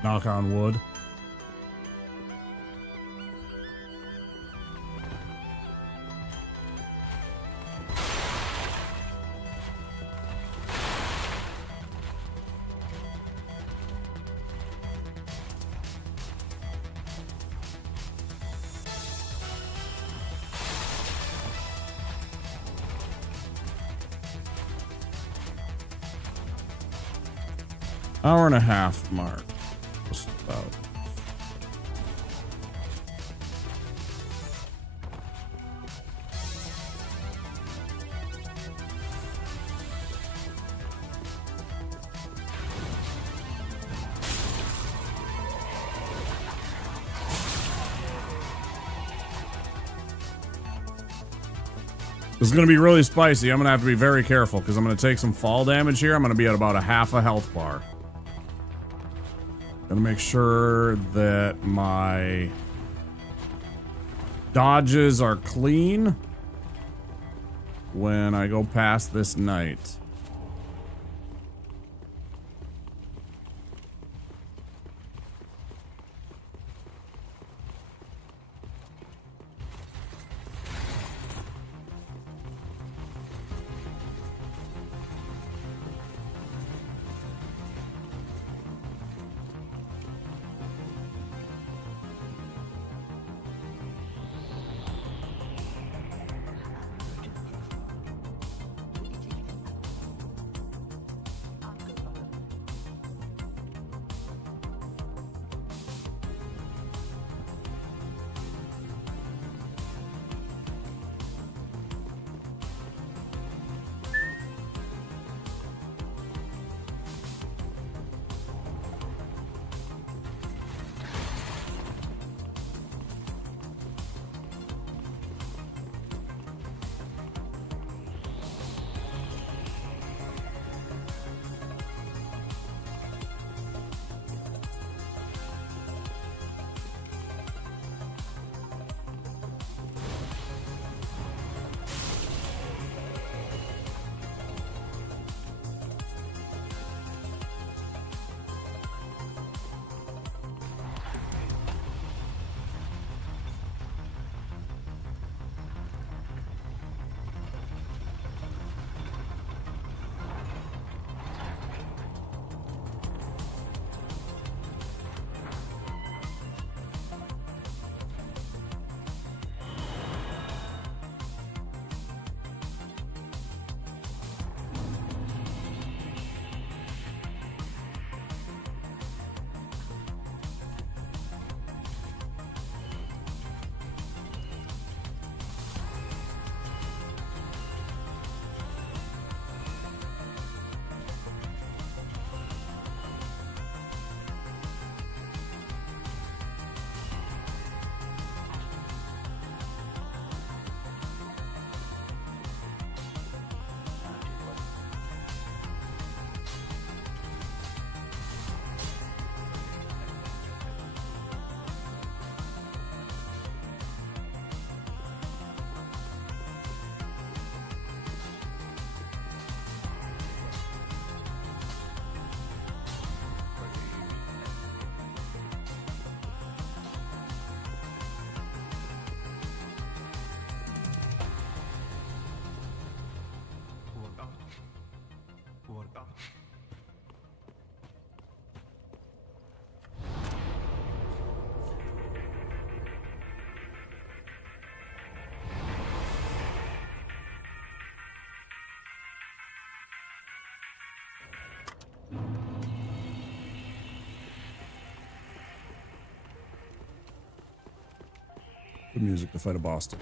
knock on wood. Hour and a half mark, just about. This is going to be really spicy. I'm going to have to be very careful because I'm going to take some fall damage here. I'm going to be at about a half a health bar. Gonna make sure that my dodges are clean when I go past this knight. the music to fight a boss to.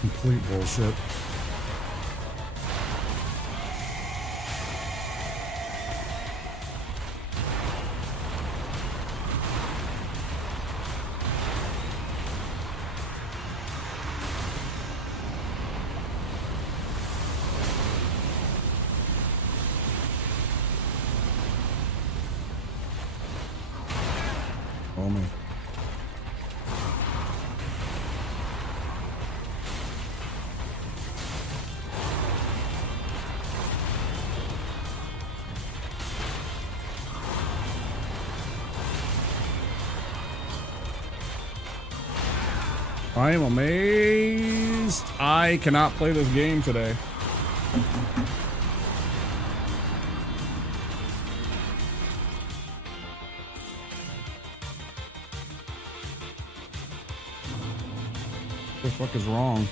Complete bullshit. Oh man. I am amazed. I cannot play this game today. What the fuck is wrong?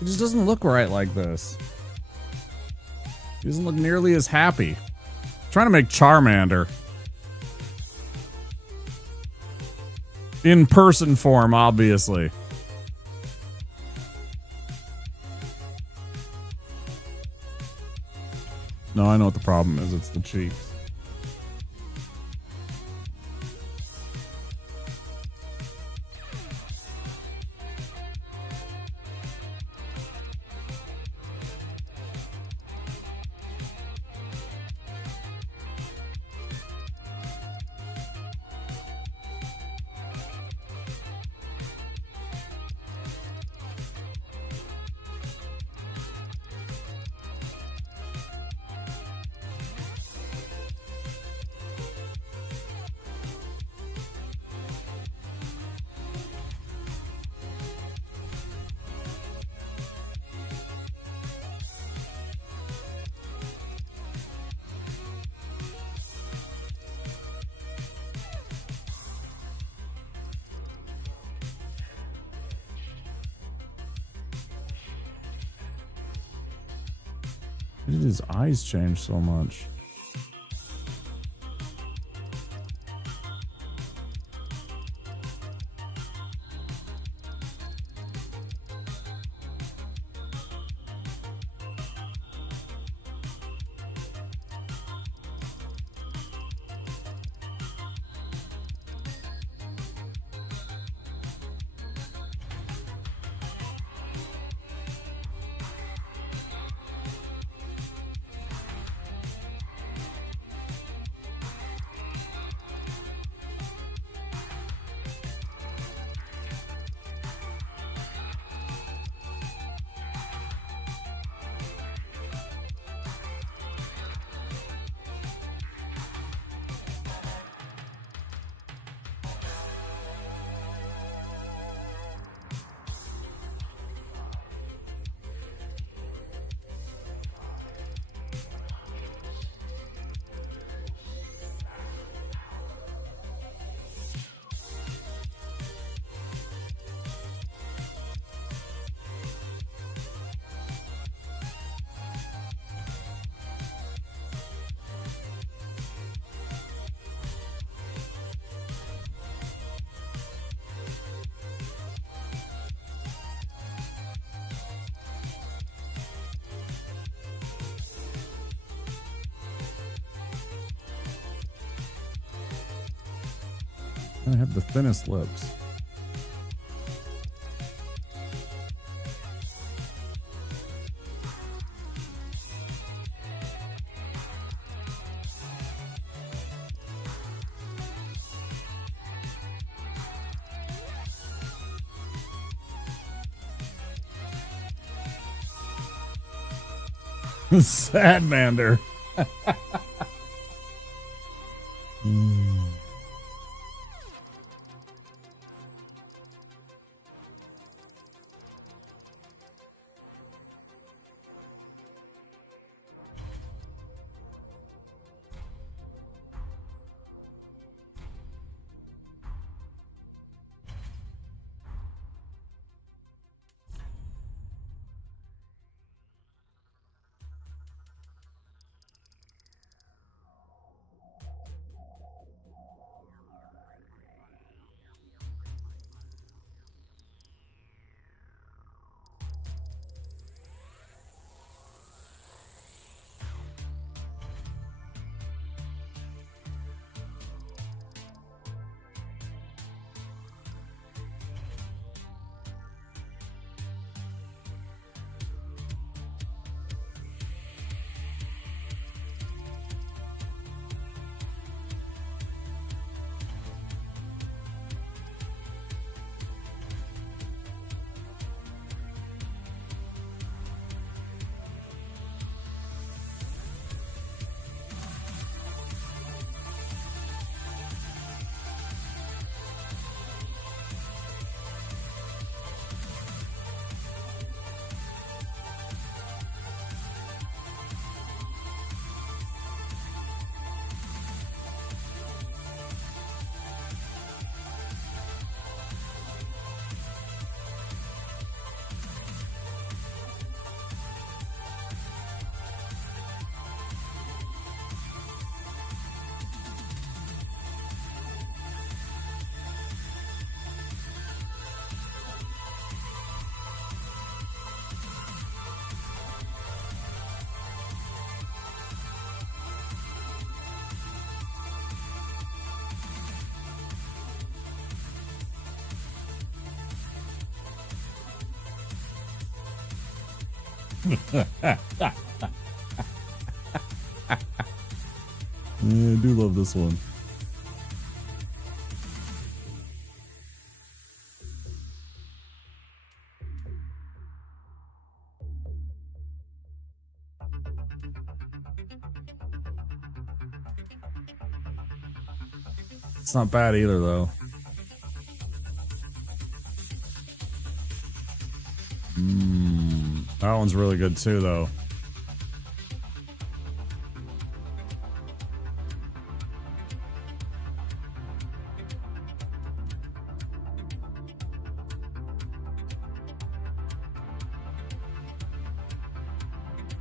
He just doesn't look right like this. He doesn't look nearly as happy. I'm trying to make Charmander. In person form, obviously. No, I know what the problem is. It's the cheeks. Why did his eyes change so much? I have the thinnest lips. Sadmander. I do love this one. It's not bad either, though. That one's really good too, though.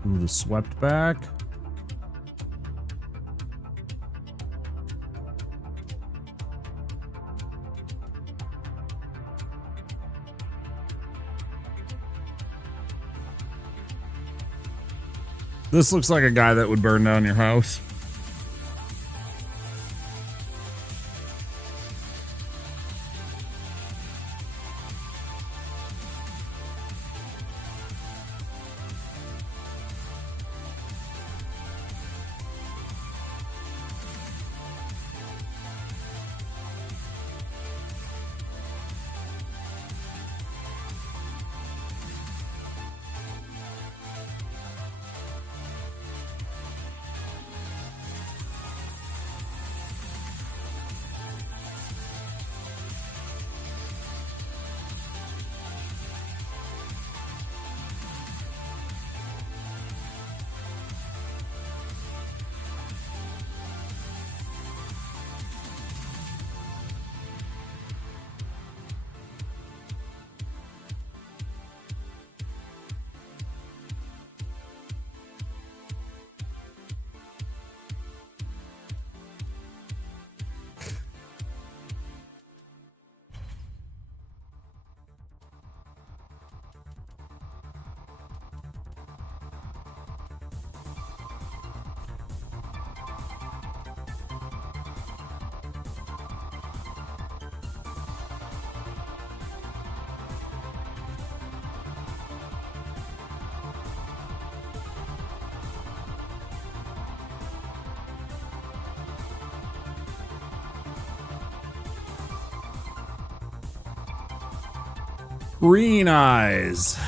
Ooh, the swept back. This looks like a guy that would burn down your house. Green eyes.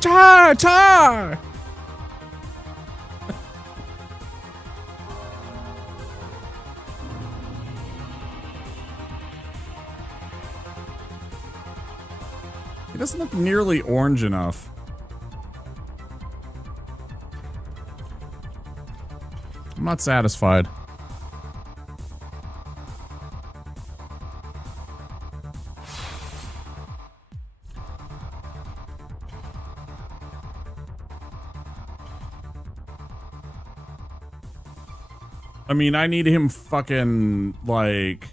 Tar, tar! He doesn't look nearly orange enough. I'm not satisfied. I mean, I need him fucking, like...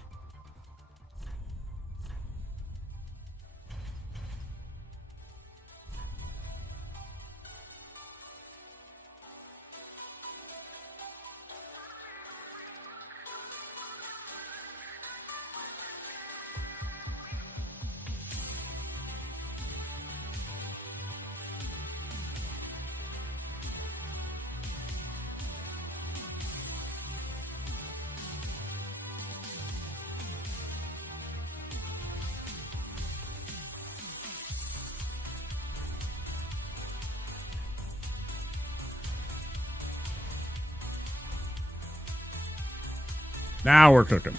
Now we're cooking.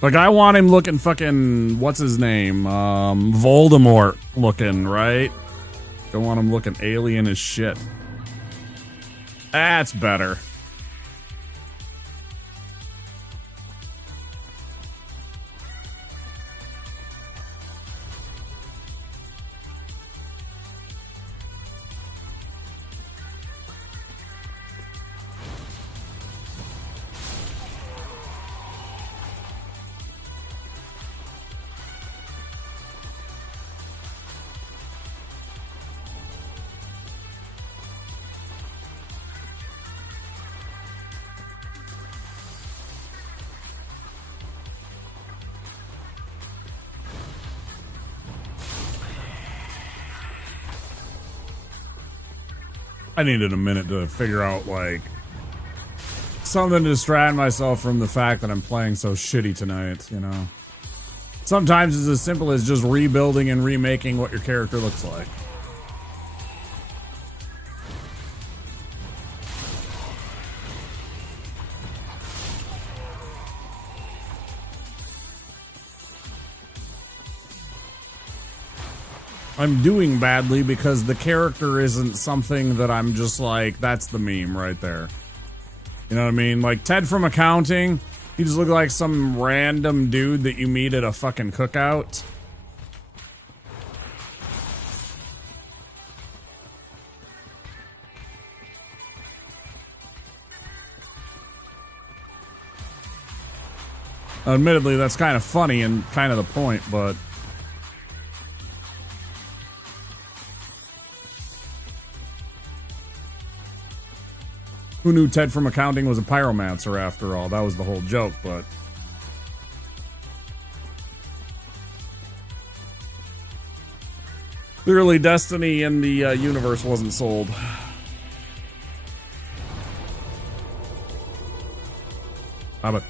Like, I want him looking fucking, what's his name? Voldemort looking, right? Don't want him looking alien as shit. That's better. I needed a minute to figure out, like, something to distract myself from the fact that I'm playing so shitty tonight, you know? Sometimes it's as simple as just rebuilding and remaking what your character looks like. I'm doing badly because the character isn't something that I'm just like, that's the meme right there. You know what I mean? Like Ted from accounting, he just looked like some random dude that you meet at a fucking cookout. Admittedly, that's kind of funny and kind of the point, but... Who knew Ted from accounting was a pyromancer after all? That was the whole joke, but... Clearly, Destiny in the universe wasn't sold. How about...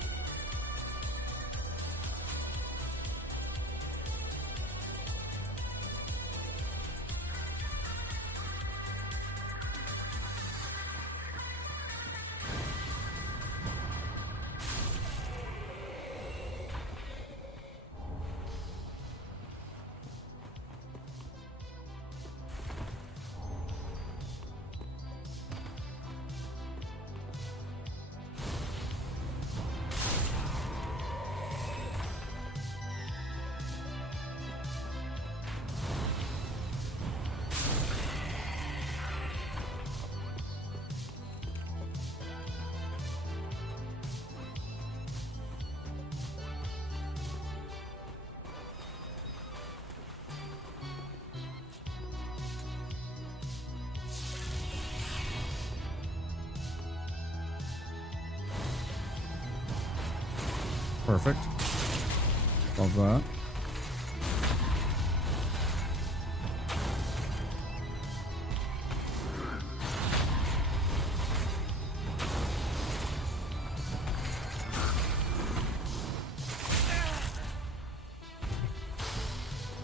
Perfect. Love that.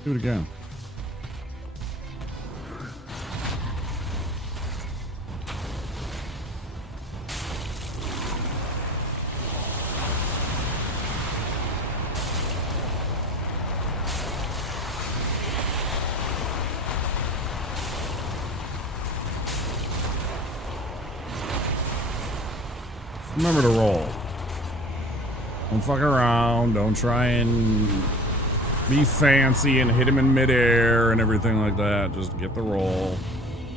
Do it again. Remember to roll. Don't fuck around. Don't try and be fancy and hit him in midair and everything like that. Just get the roll.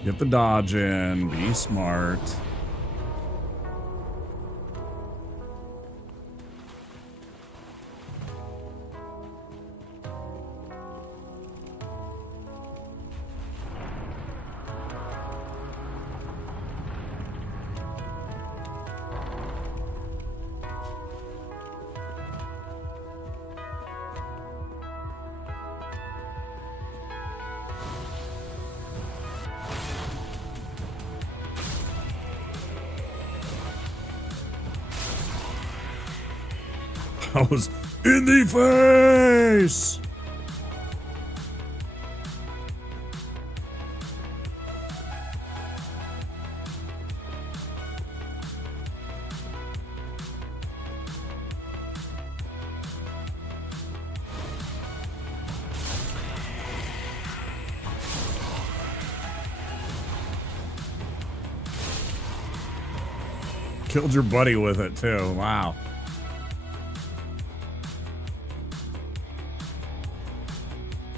Get the dodge in. Be smart. In the face! Killed your buddy with it too. Wow.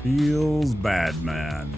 Feels bad, man.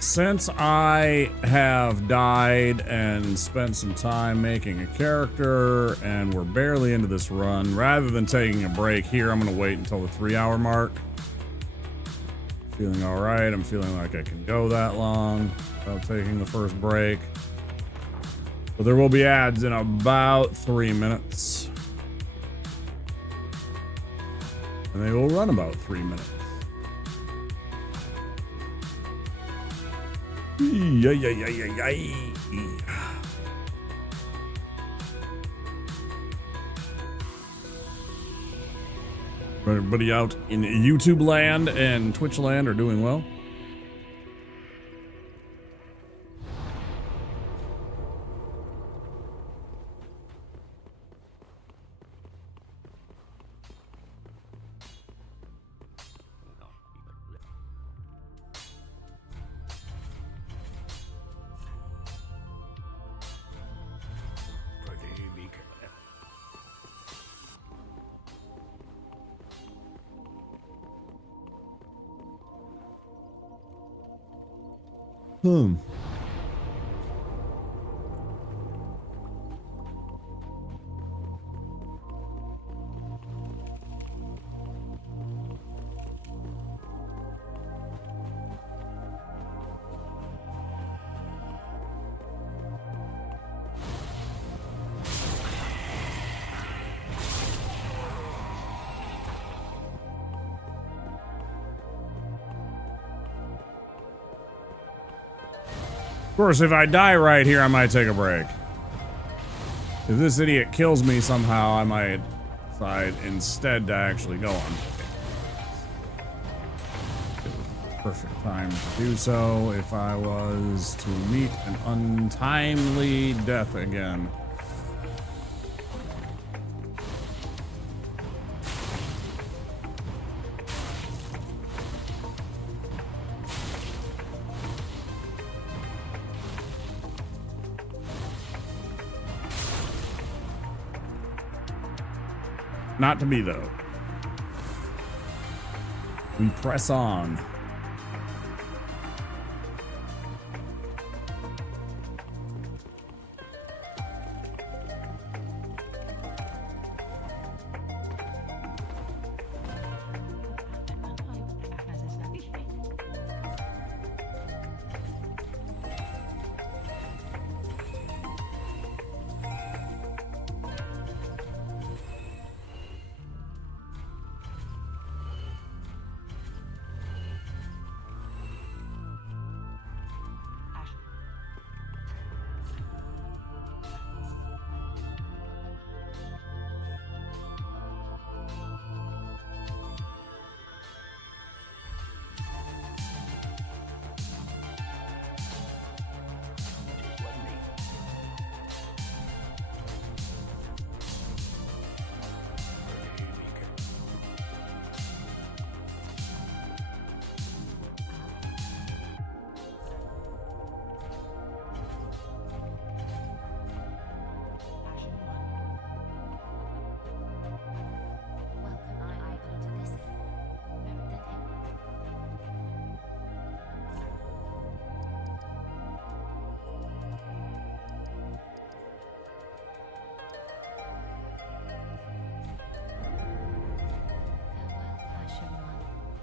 Since I have died and spent some time making a character and we're barely into this run, rather than taking a break here, I'm going to wait until the 3-hour mark. Feeling all right. I'm feeling like I can go that long without taking the first break. But there will be ads in about 3 minutes. And they will run about 3 minutes. Everybody out in YouTube land and Twitch land are doing well. Of course, if I die right here, I might take a break. If this idiot kills me somehow, I might decide instead to actually go on. Perfect time to do so if I was to meet an untimely death again. Not to be, though. We press on.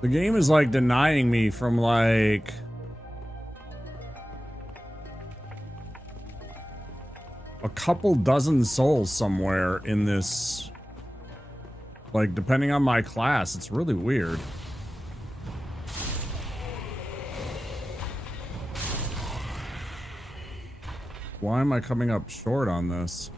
The game is like denying me from like a couple dozen souls somewhere in this. Like, depending on my class, it's really weird. Why am I coming up short on this?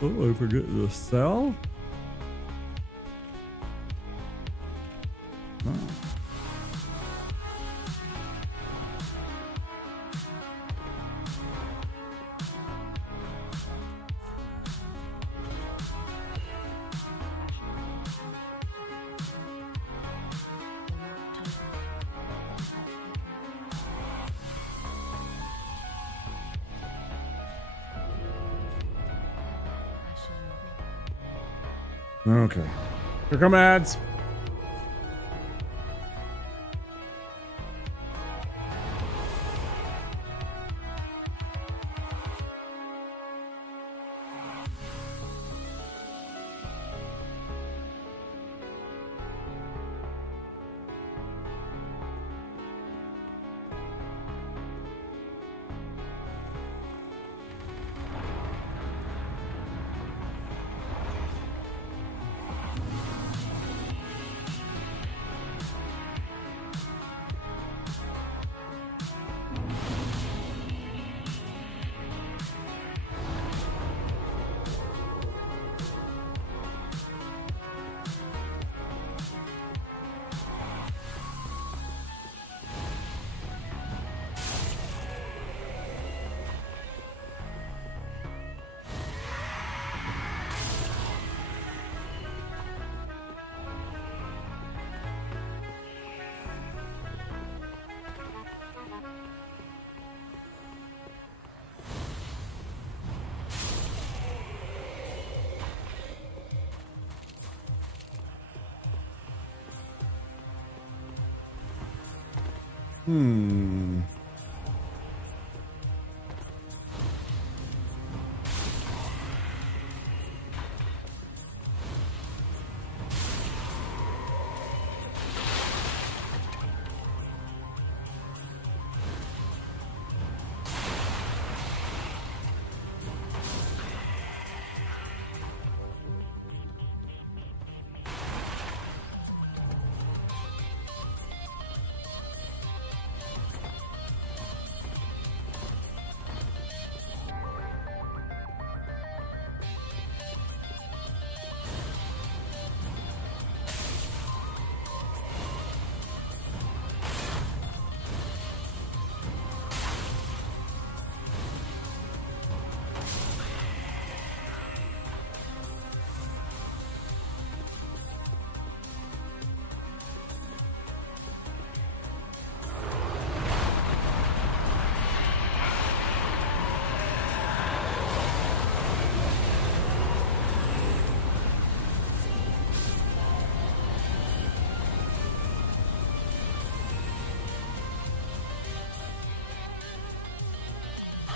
Oh, I forget to sell? Oh. Okay. Here come ads.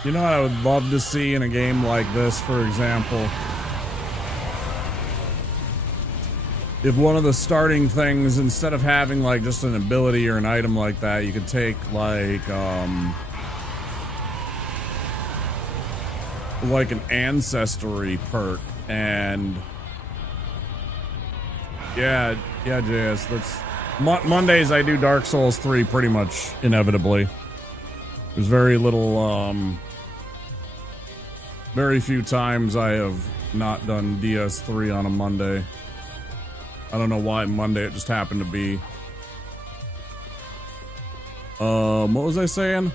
You know what I would love to see in a game like this, for example? If one of the starting things, instead of having like just an ability or an item like that, you could take like an ancestry perk and yeah, JS, that's Mondays I do Dark Souls 3 pretty much inevitably. There's very little, very few times I have not done DS3 on a Monday. I don't know why Monday, it just happened to be. What was I saying?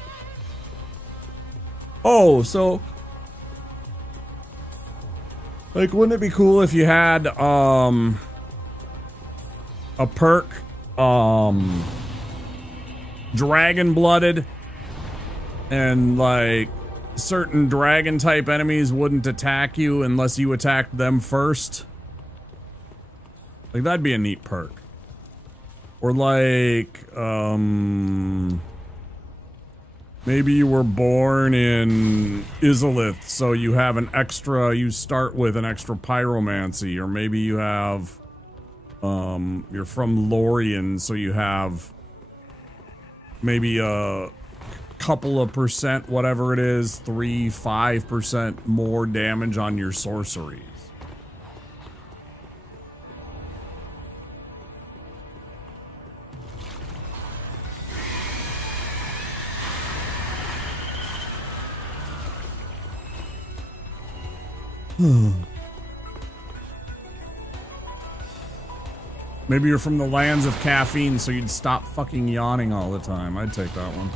Oh, so like, wouldn't it be cool if you had, a perk, dragon blooded, and like certain dragon type enemies wouldn't attack you unless you attacked them first? Like, that'd be a neat perk. Or like, maybe you were born in Izalith, so you have an extra, you start with an extra pyromancy. Or maybe you have, you're from Lorien, so you have maybe a couple of percent, whatever it is, 3-5% more damage on your sorceries. Maybe you're from the lands of caffeine, so you'd stop fucking yawning all the time. I'd take that one.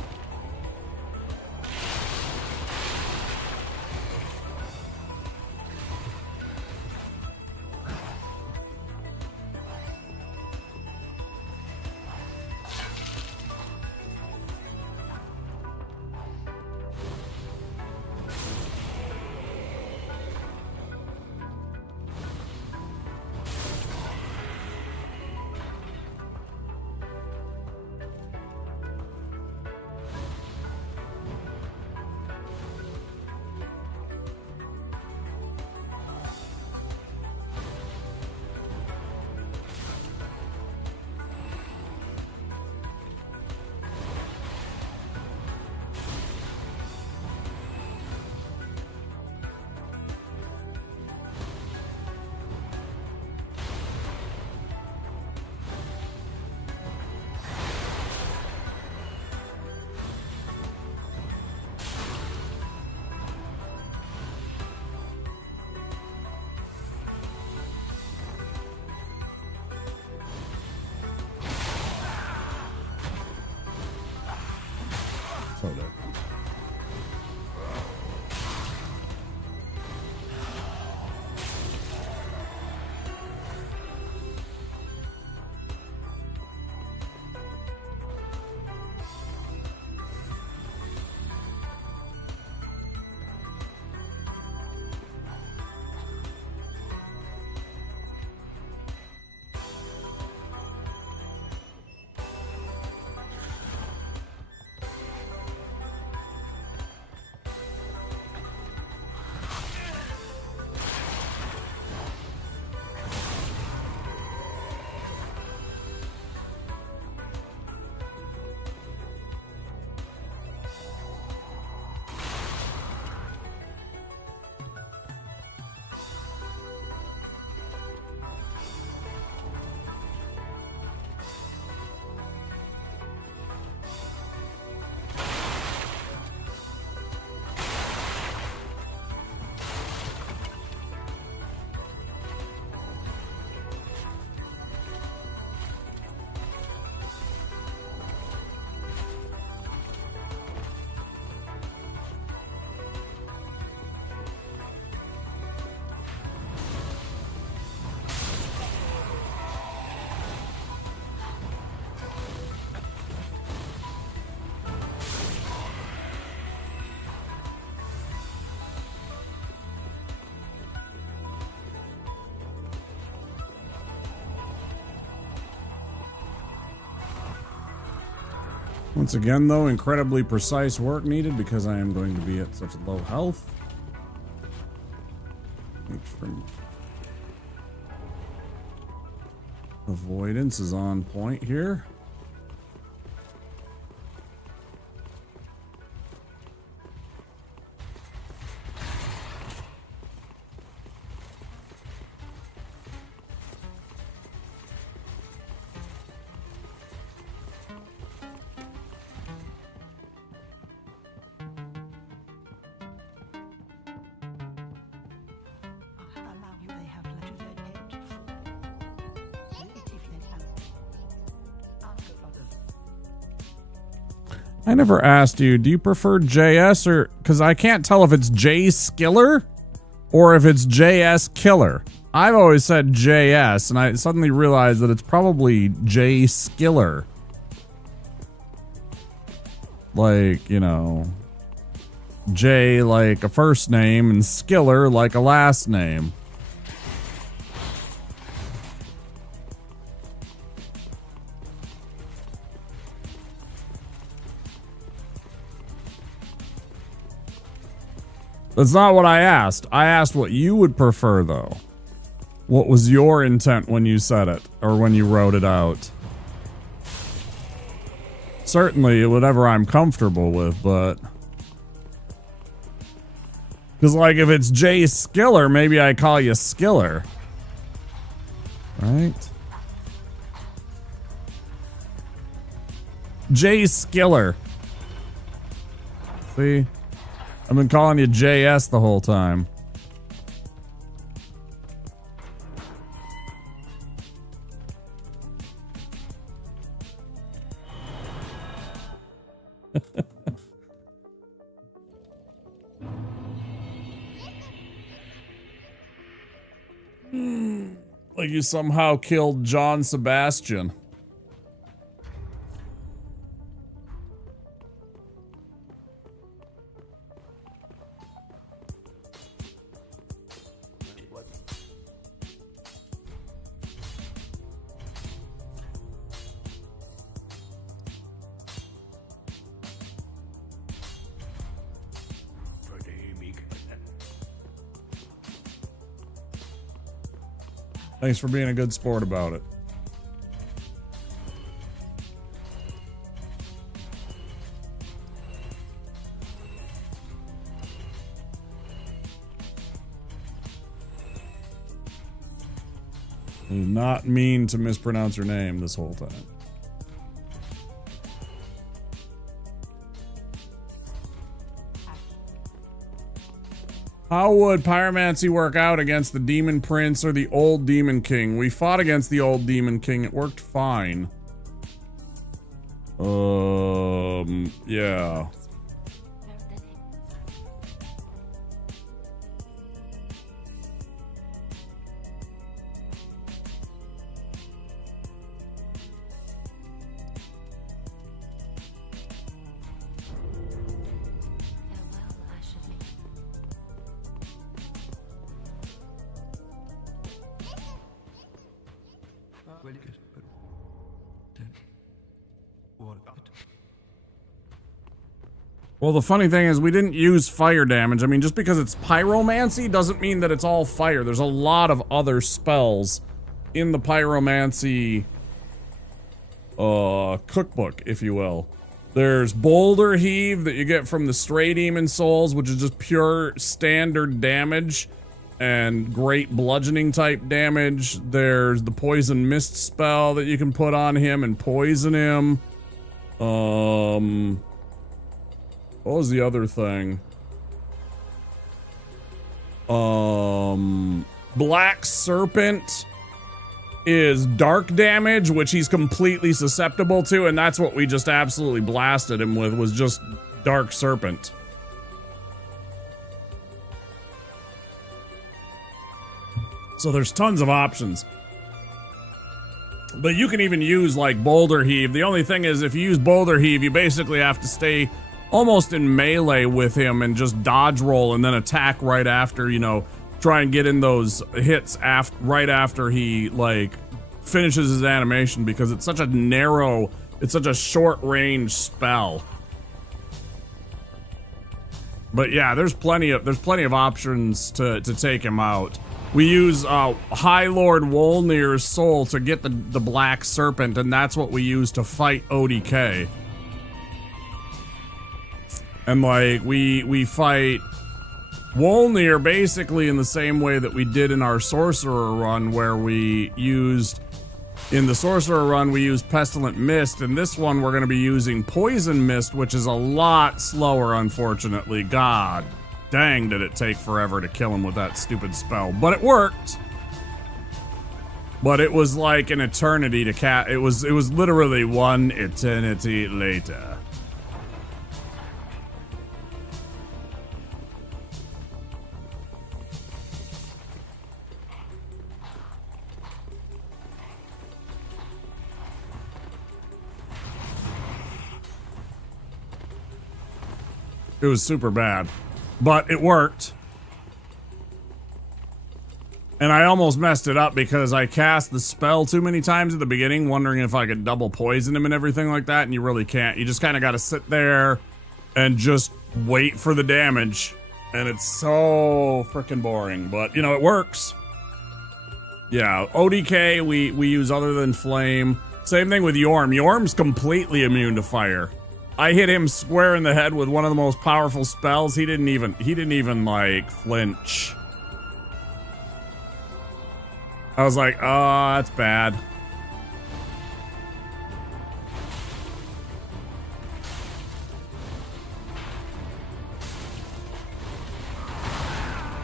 Once again, though, incredibly precise work needed because I am going to be at such low health. Make sure avoidance is on point here. I never asked you, do you prefer JS or... Because I can't tell if it's J Skiller or if it's JS Killer. I've always said JS, and I suddenly realized that it's probably J Skiller. Like, you know... J like a first name and Skiller like a last name. That's not what I asked. I asked what you would prefer, though. What was your intent when you said it, or when you wrote it out? Certainly, whatever I'm comfortable with, but... Because, like, if it's Jay Skiller, maybe I call you Skiller. Right? Jay Skiller. See? I've been calling you JS the whole time. Like you somehow killed John Sebastian. Thanks for being a good sport about it. I did not mean to mispronounce your name this whole time. How would pyromancy work out against the Demon Prince or the old Demon King? We fought against the old Demon King. It worked fine. Yeah. Well, the funny thing is we didn't use fire damage. I mean, just because it's pyromancy doesn't mean that it's all fire. There's a lot of other spells in the pyromancy cookbook, if you will. There's Boulder Heave that you get from the Stray Demon Souls, which is just pure standard damage and great bludgeoning type damage. There's the Poison Mist spell that you can put on him and poison him. What was the other thing? Black Serpent is dark damage, which he's completely susceptible to, and that's what we just absolutely blasted him with, was just Dark Serpent. So there's tons of options. But you can even use, like, Boulder Heave. The only thing is, if you use Boulder Heave, you basically have to stay almost in melee with him and just dodge roll and then attack right after, you know, try and get in those hits right after he, like, finishes his animation, because it's such a narrow, it's such a short range spell. But yeah, there's plenty of options to take him out. We use High Lord Wolnir's soul to get the Black Serpent, and that's what we use to fight ODK. And, like, we fight Wolnir basically in the same way that we did in our Sorcerer run, where we used, in the Sorcerer run, we used Pestilent Mist, and this one we're going to be using Poison Mist, which is a lot slower, unfortunately. God dang, did it take forever to kill him with that stupid spell. But it worked. But it was like an eternity to cast. It was literally one eternity later. It was super bad, but it worked. And I almost messed it up because I cast the spell too many times at the beginning, wondering if I could double poison him and everything like that, and you really can't. You just kind of got to sit there and just wait for the damage. And it's so freaking boring, but you know, it works. Yeah, ODK we use other than flame. Same thing with Yorm. Yorm's completely immune to fire. I hit him square in the head with one of the most powerful spells. He didn't even like flinch. I was like, oh, that's bad.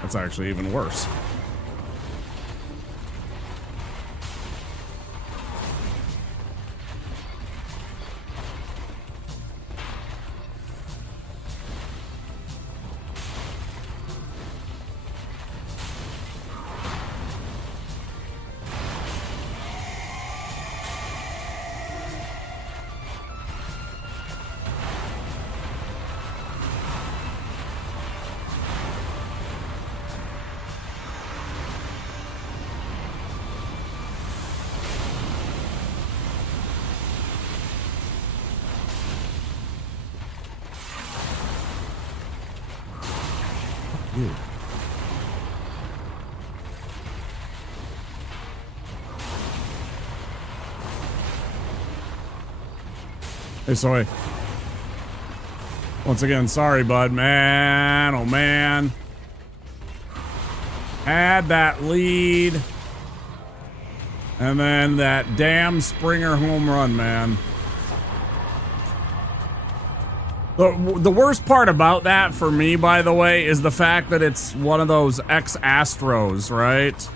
That's actually even worse. you. Hey, sorry. Once again, sorry, bud. Man, oh man. Had that lead. And then that damn Springer home run, man. The worst part about that for me, by the way, is the fact that it's one of those ex-Astros, right?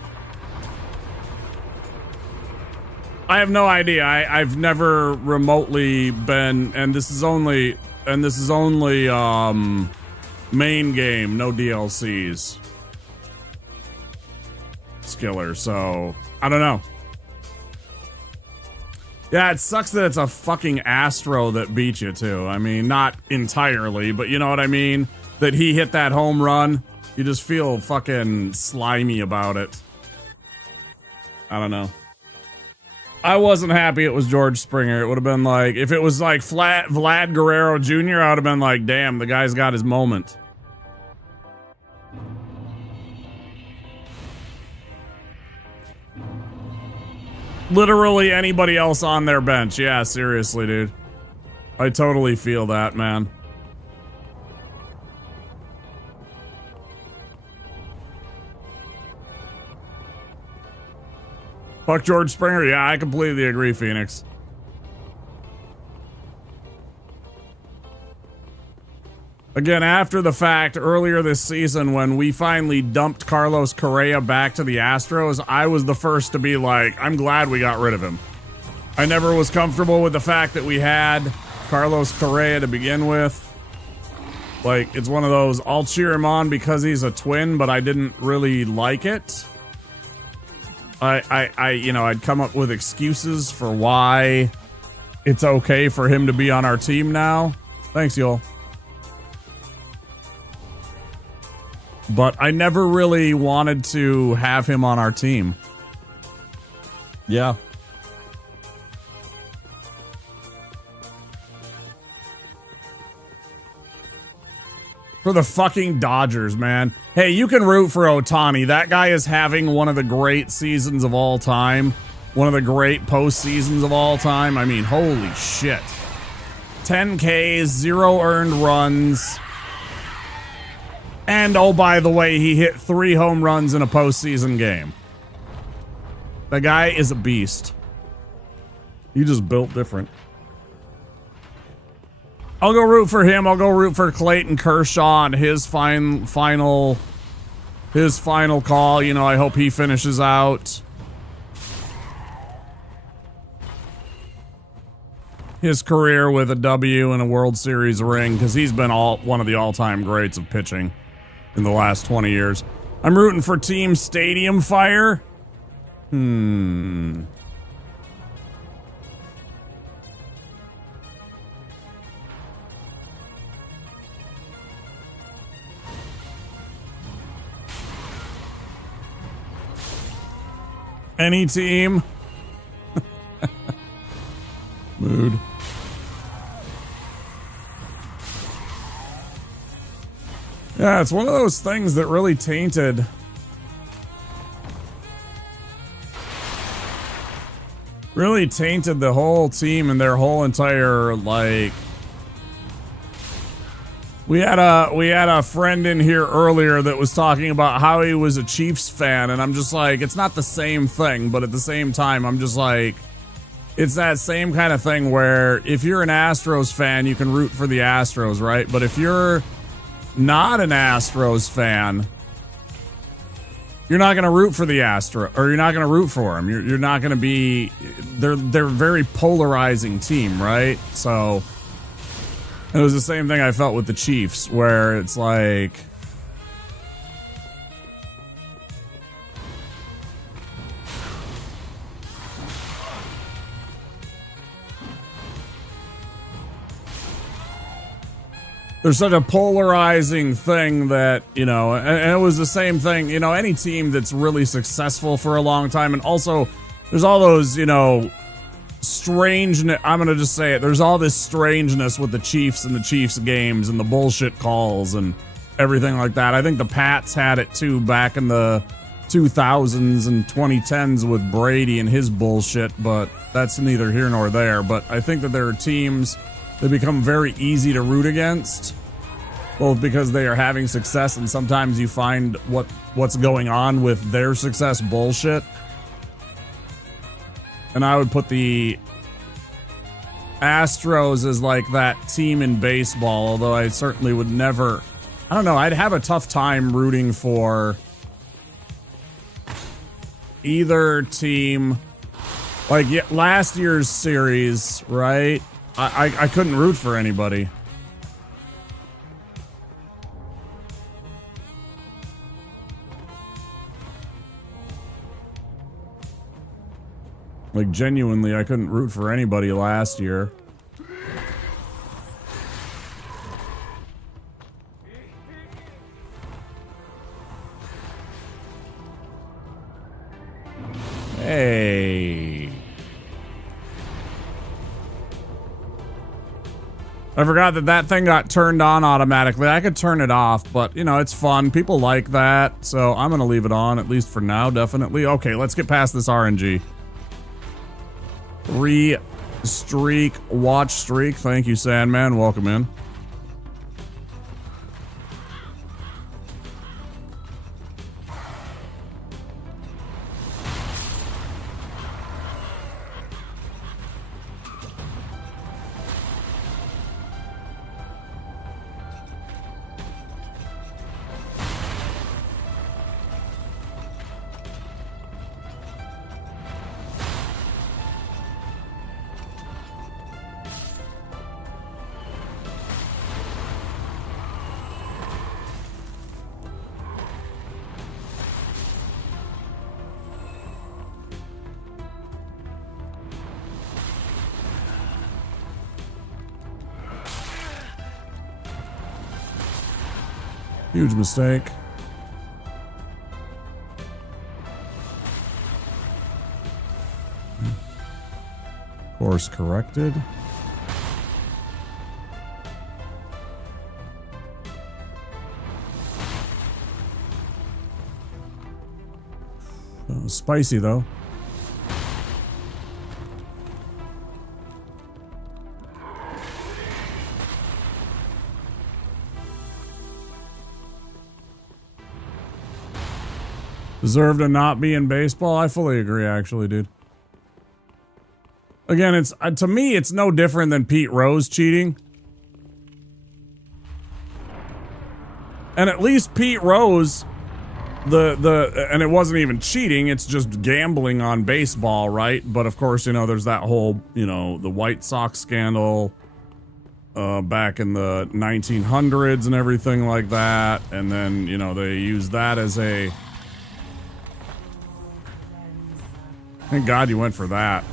I have no idea. I've never remotely been, and this is only main game, no DLCs. Skiller, so I don't know. Yeah, it sucks that it's a fucking Astro that beat you too. I mean, not entirely, but you know what I mean? That he hit that home run. You just feel fucking slimy about it. I don't know. I wasn't happy it was George Springer. It would have been like, if it was like Vlad Guerrero Jr., I would have been like, damn, the guy's got his moment. Literally anybody else on their bench. Yeah, seriously, dude. I totally feel that, man. Fuck George Springer. Yeah, I completely agree, Phoenix. Again, after the fact, earlier this season, when we finally dumped Carlos Correa back to the Astros, I was the first to be like, I'm glad we got rid of him. I never was comfortable with the fact that we had Carlos Correa to begin with. Like, it's one of those, I'll cheer him on because he's a twin, but I didn't really like it. I'd come up with excuses for why it's okay for him to be on our team now. Thanks, y'all. But I never really wanted to have him on our team. Yeah. For the fucking Dodgers, man. Hey, you can root for Ohtani. That guy is having one of the great seasons of all time. One of the great postseasons of all time. I mean, holy shit. 10 Ks, 0 earned runs. And, oh, by the way, he hit 3 home runs in a postseason game. The guy is a beast. He just built different. I'll go root for him. I'll go root for Clayton Kershaw and his final call. You know, I hope he finishes out his career with a W and a World Series ring, because he's been one of the all-time greats of pitching in the last 20 years. I'm rooting for Team Stadium Fire. Any team. Mood. Yeah, it's one of those things that really tainted the whole team and their whole entire, like, we had a friend in here earlier that was talking about how he was a Chiefs fan, and I'm just like, it's not the same thing, but at the same time, I'm just like, it's that same kind of thing where if you're an Astros fan, you can root for the Astros, right? But if you're not an Astros fan, you're not going to root for the Astros, or you're not going to root for them. You're not going to be, they're a very polarizing team, right? So it was the same thing I felt with the Chiefs, where it's like, there's such a polarizing thing that, you know, and it was the same thing, you know, any team that's really successful for a long time. And also there's all those, you know, strangeness. I'm going to just say it. There's all this strangeness with the Chiefs and the Chiefs games and the bullshit calls and everything like that. I think the Pats had it too back in the 2000s and 2010s with Brady and his bullshit, but that's neither here nor there. But I think that there are teams they become very easy to root against, both because they are having success and sometimes you find what's going on with their success bullshit. And I would put the Astros as like that team in baseball, although I certainly would never, I don't know, I'd have a tough time rooting for either team. Like last year's series, right? I couldn't root for anybody. Like, genuinely, I couldn't root for anybody last year. Hey. I forgot that thing got turned on automatically. I could turn it off, but, you know, it's fun. People like that, so I'm going to leave it on, at least for now, definitely. Okay, let's get past this RNG. 3 streak, watch streak. Thank you, Sandman. Welcome in. Huge mistake. Course corrected. Spicy though. Deserve to not be in baseball? I fully agree, actually, dude. Again, it's to me, it's no different than Pete Rose cheating. And at least Pete Rose, and it wasn't even cheating, it's just gambling on baseball, right? But of course, you know, there's that whole, you know, the White Sox scandal back in the 1900s and everything like that. And then, you know, they used that as a... Thank God you went for that,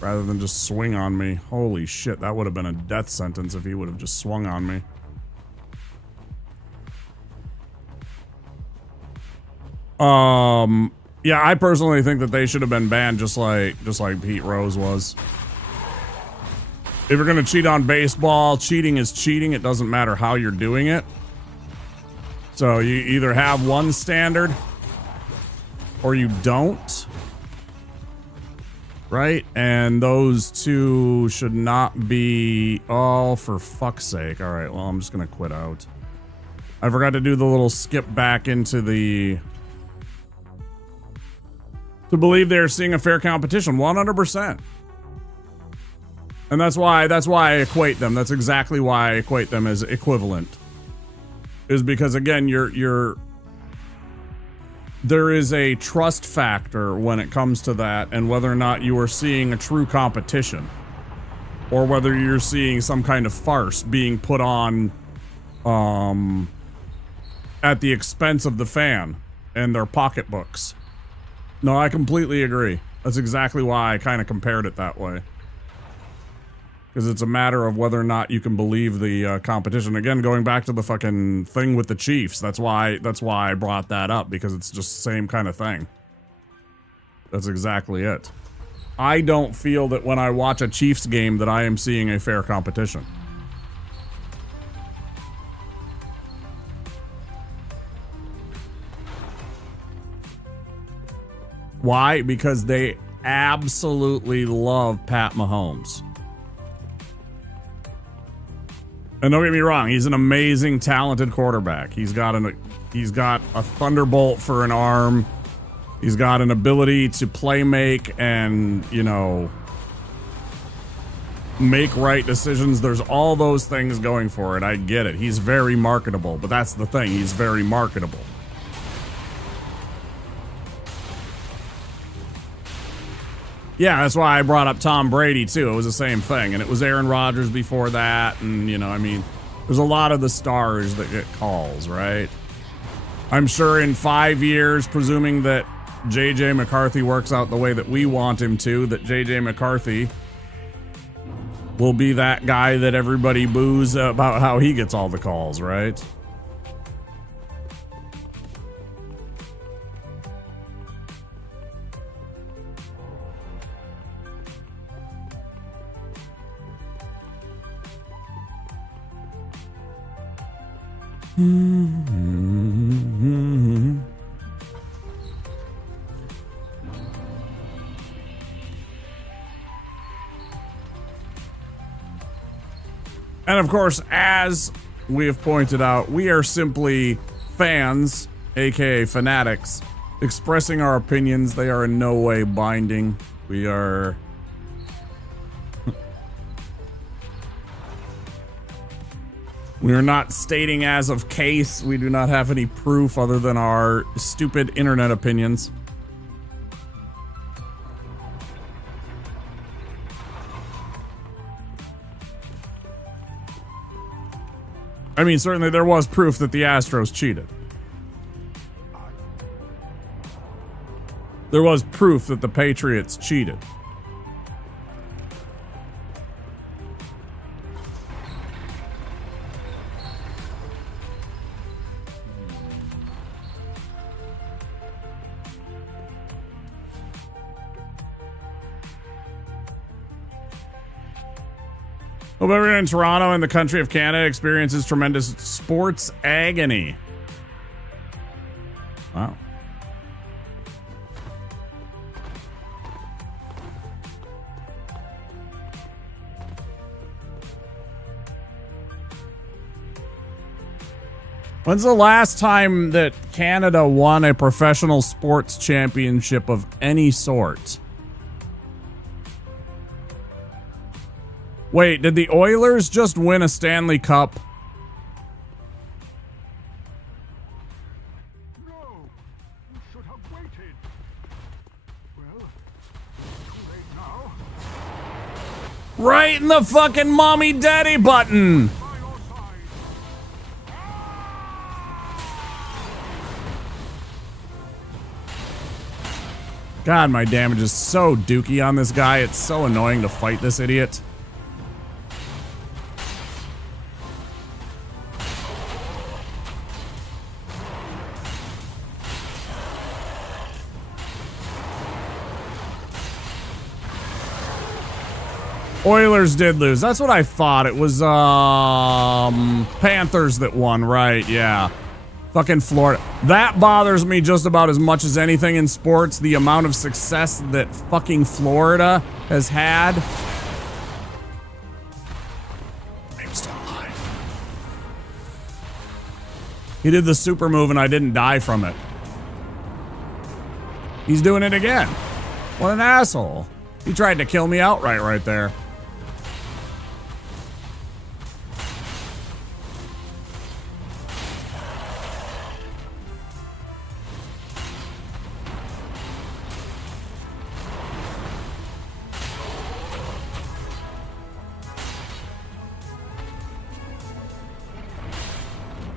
rather than just swing on me. Holy shit, that would have been a death sentence if he would have just swung on me. Yeah, I personally think that they should have been banned just like Pete Rose was. If you're gonna cheat on baseball, cheating is cheating. It doesn't matter how you're doing it. So you either have one standard or you don't, right? And those two should not be, oh, for fuck's sake. All right, well, I'm just going to quit out. I forgot to do the little skip back into the, to believe they're seeing a fair competition, 100%. And that's why I equate them. That's exactly why I equate them as equivalent. Is because, again, there is a trust factor when it comes to that, and whether or not you are seeing a true competition or whether you're seeing some kind of farce being put on at the expense of the fan and their pocketbooks. No, I completely agree. That's exactly why I kind of compared it that way. Because it's a matter of whether or not you can believe the competition. Again, going back to the fucking thing with the Chiefs, that's why I brought that up, because it's just the same kind of thing. That's exactly it. I don't feel that when I watch a Chiefs game that I am seeing a fair competition. Why? Because they absolutely love Pat Mahomes. And don't get me wrong, he's an amazing, talented quarterback. He's got a thunderbolt for an arm. He's got an ability to play make and, you know, make right decisions. There's all those things going for it. I get it. He's very marketable, but that's the thing. He's very marketable. Yeah, that's why I brought up Tom Brady, too. It was the same thing. And it was Aaron Rodgers before that. And, you know, I mean, there's a lot of the stars that get calls, right? I'm sure in 5 years, presuming that J.J. McCarthy works out the way that we want him to, that J.J. McCarthy will be that guy that everybody boos about how he gets all the calls, right? And of course, as we have pointed out, we are simply fans, aka fanatics, expressing our opinions. They are in no way binding. We are... We are not stating as of case. We do not have any proof other than our stupid internet opinions. I mean, certainly there was proof that the Astros cheated. There was proof that the Patriots cheated. Hope everyone in Toronto and the country of Canada experiences tremendous sports agony. Wow. When's the last time that Canada won a professional sports championship of any sort? Wait, did the Oilers just win a Stanley Cup? No, you should have waited. Well, too late now. Right in the fucking mommy daddy button. By your side. God, my damage is so dookie on this guy. It's so annoying to fight this idiot. Oilers did lose. That's what I thought. It was Panthers that won, right? Yeah. Fucking Florida. That bothers me just about as much as anything in sports. The amount of success that fucking Florida has had. I'm still alive. He did the super move and I didn't die from it. He's doing it again. What an asshole. He tried to kill me outright right there.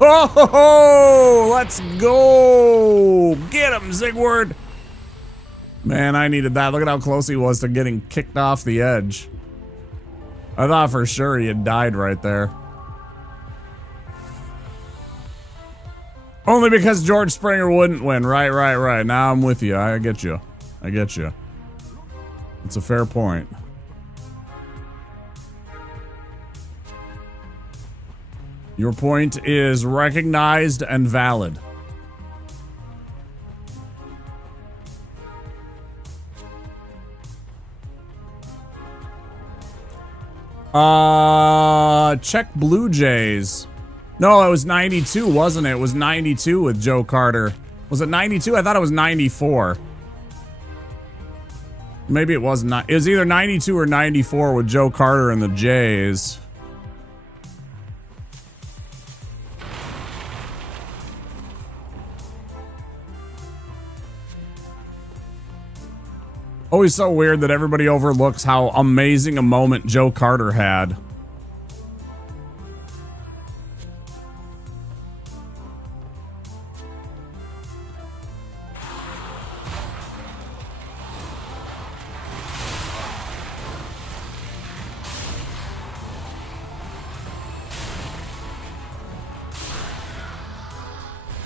Oh, let's go. Get him, Zigward. Man, I needed that. Look at how close he was to getting kicked off the edge. I thought for sure he had died right there. Only because George Springer wouldn't win. Right. Now I'm with you. I get you. It's a fair point. Your point is recognized and valid. Check Blue Jays. No, it was 92, wasn't it? It was 92 with Joe Carter. Was it 92? I thought it was 94. Maybe it was not. It was either 92 or 94 with Joe Carter and the Jays. Always so weird that everybody overlooks how amazing a moment Joe Carter had.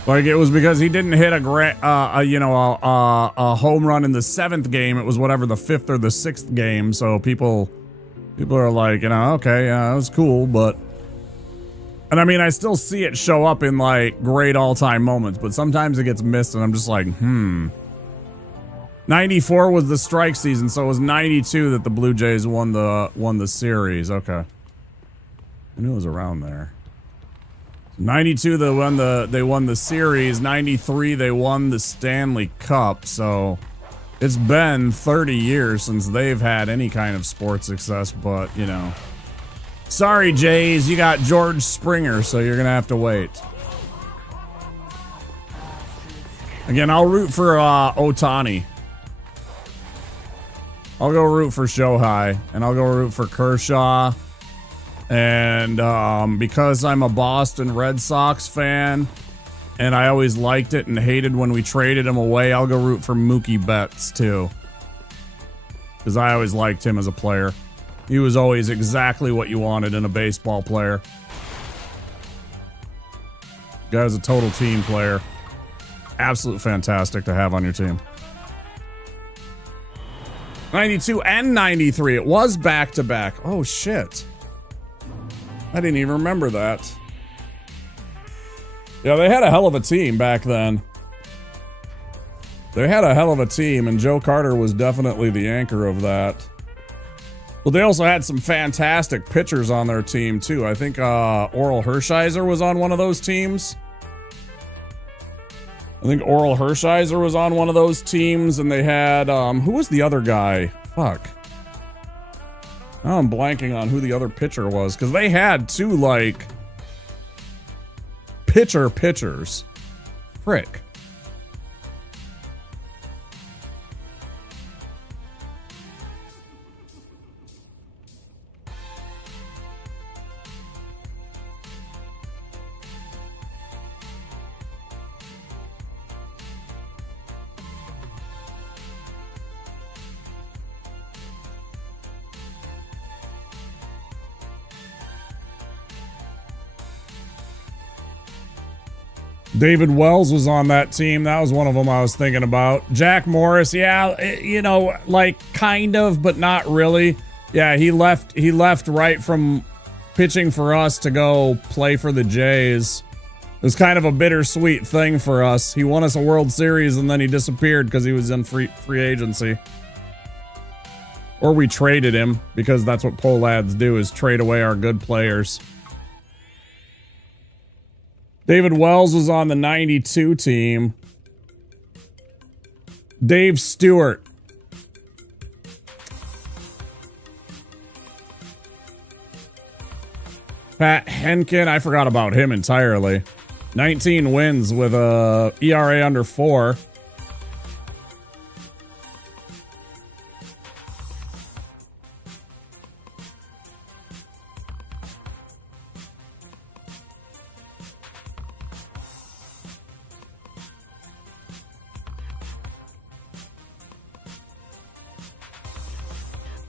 Like, it was because he didn't hit a home run in the 7th game. It was whatever the 5th or the 6th game. So people are like, okay, yeah, that was cool, but. And I mean, I still see it show up in like great all-time moments, but sometimes it gets missed, and I'm just like, 94 was the strike season, so it was 92 that the Blue Jays won the series. Okay, I knew it was around there. 92 they won the series. 93 they won the Stanley Cup. So it's been 30 years since they've had any kind of sports success, but sorry Jays, you got George Springer, so you're gonna have to wait. Again, I'll root for Ohtani. I'll go root for Shohei, and I'll go root for Kershaw. And because I'm a Boston Red Sox fan, and I always liked it and hated when we traded him away, I'll go root for Mookie Betts too. Because I always liked him as a player. He was always exactly what you wanted in a baseball player. Guy was a total team player. Absolute fantastic to have on your team. 92 and 93. It was back-to-back. Oh, shit. I didn't even remember that. Yeah, they had a hell of a team back then. They had a hell of a team, and Joe Carter was definitely the anchor of that. Well, they also had some fantastic pitchers on their team, too. I think Oral Hershiser was on one of those teams. I think Oral Hershiser was on one of those teams, and they had, who was the other guy? Fuck. Now I'm blanking on who the other pitcher was, because they had two, like, pitchers. Frick. David Wells was on that team. That was one of them I was thinking about. Jack Morris, yeah, like kind of, but not really. Yeah, he left right from pitching for us to go play for the Jays. was kind of a bittersweet thing for us. He won us a World Series and then he disappeared because he was in free agency. Or we traded him, because that's what Polads do, is trade away our good players. David Wells was on the 92 team. Dave Stewart. Pat Henkin, I forgot about him entirely. 19 wins with a ERA under 4.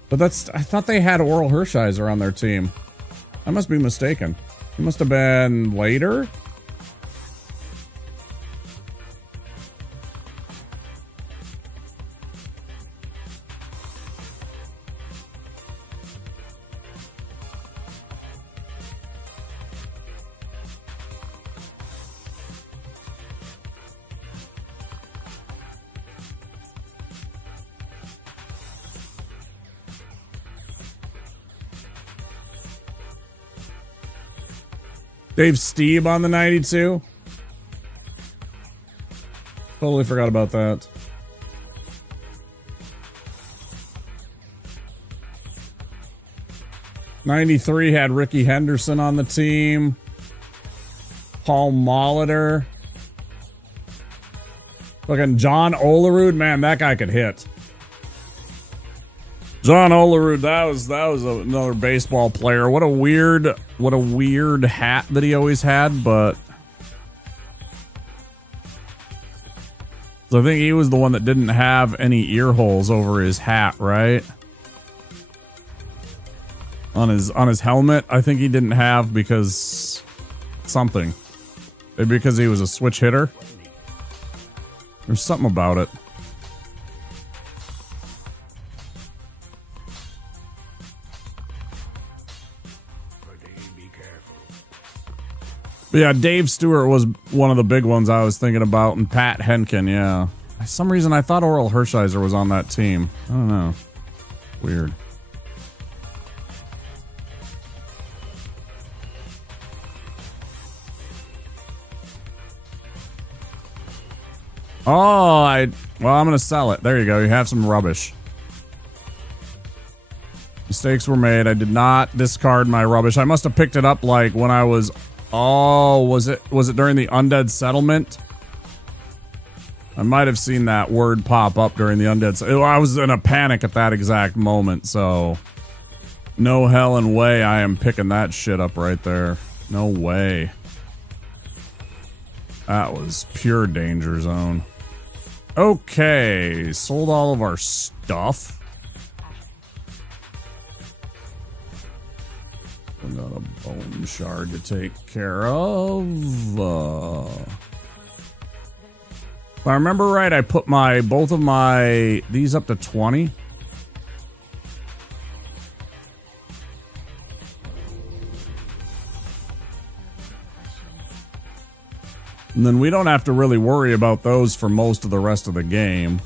But I thought they had Oral Hershiser on their team. I must be mistaken. He must have been later. Dave Steeb on the 92. Totally forgot about that. '93 had Ricky Henderson on the team. Paul Molitor. Fucking John Olerud, man, that guy could hit. John Olerud, that was another baseball player. What a weird hat that he always had, but so I think he was the one that didn't have any ear holes over his hat, right? On his helmet, I think he didn't have because something. Maybe because he was a switch hitter. There's something about it. But yeah, Dave Stewart was one of the big ones I was thinking about, and Pat Henkin, yeah. For some reason, I thought Oral Hershiser was on that team. I don't know. Weird. Oh, well, I'm going to sell it. There you go. You have some rubbish. Mistakes were made. I did not discard my rubbish. I must have picked it up like when I was... Oh, was it during the Undead Settlement? I might have seen that word pop up during the Undead Settlement. I was in a panic at that exact moment, so... No hell and way I am picking that shit up right there. No way. That was pure danger zone. Okay, sold all of our stuff. We got a bone shard to take care of. If I remember right, I put both of these up to 20. And then we don't have to really worry about those for most of the rest of the game.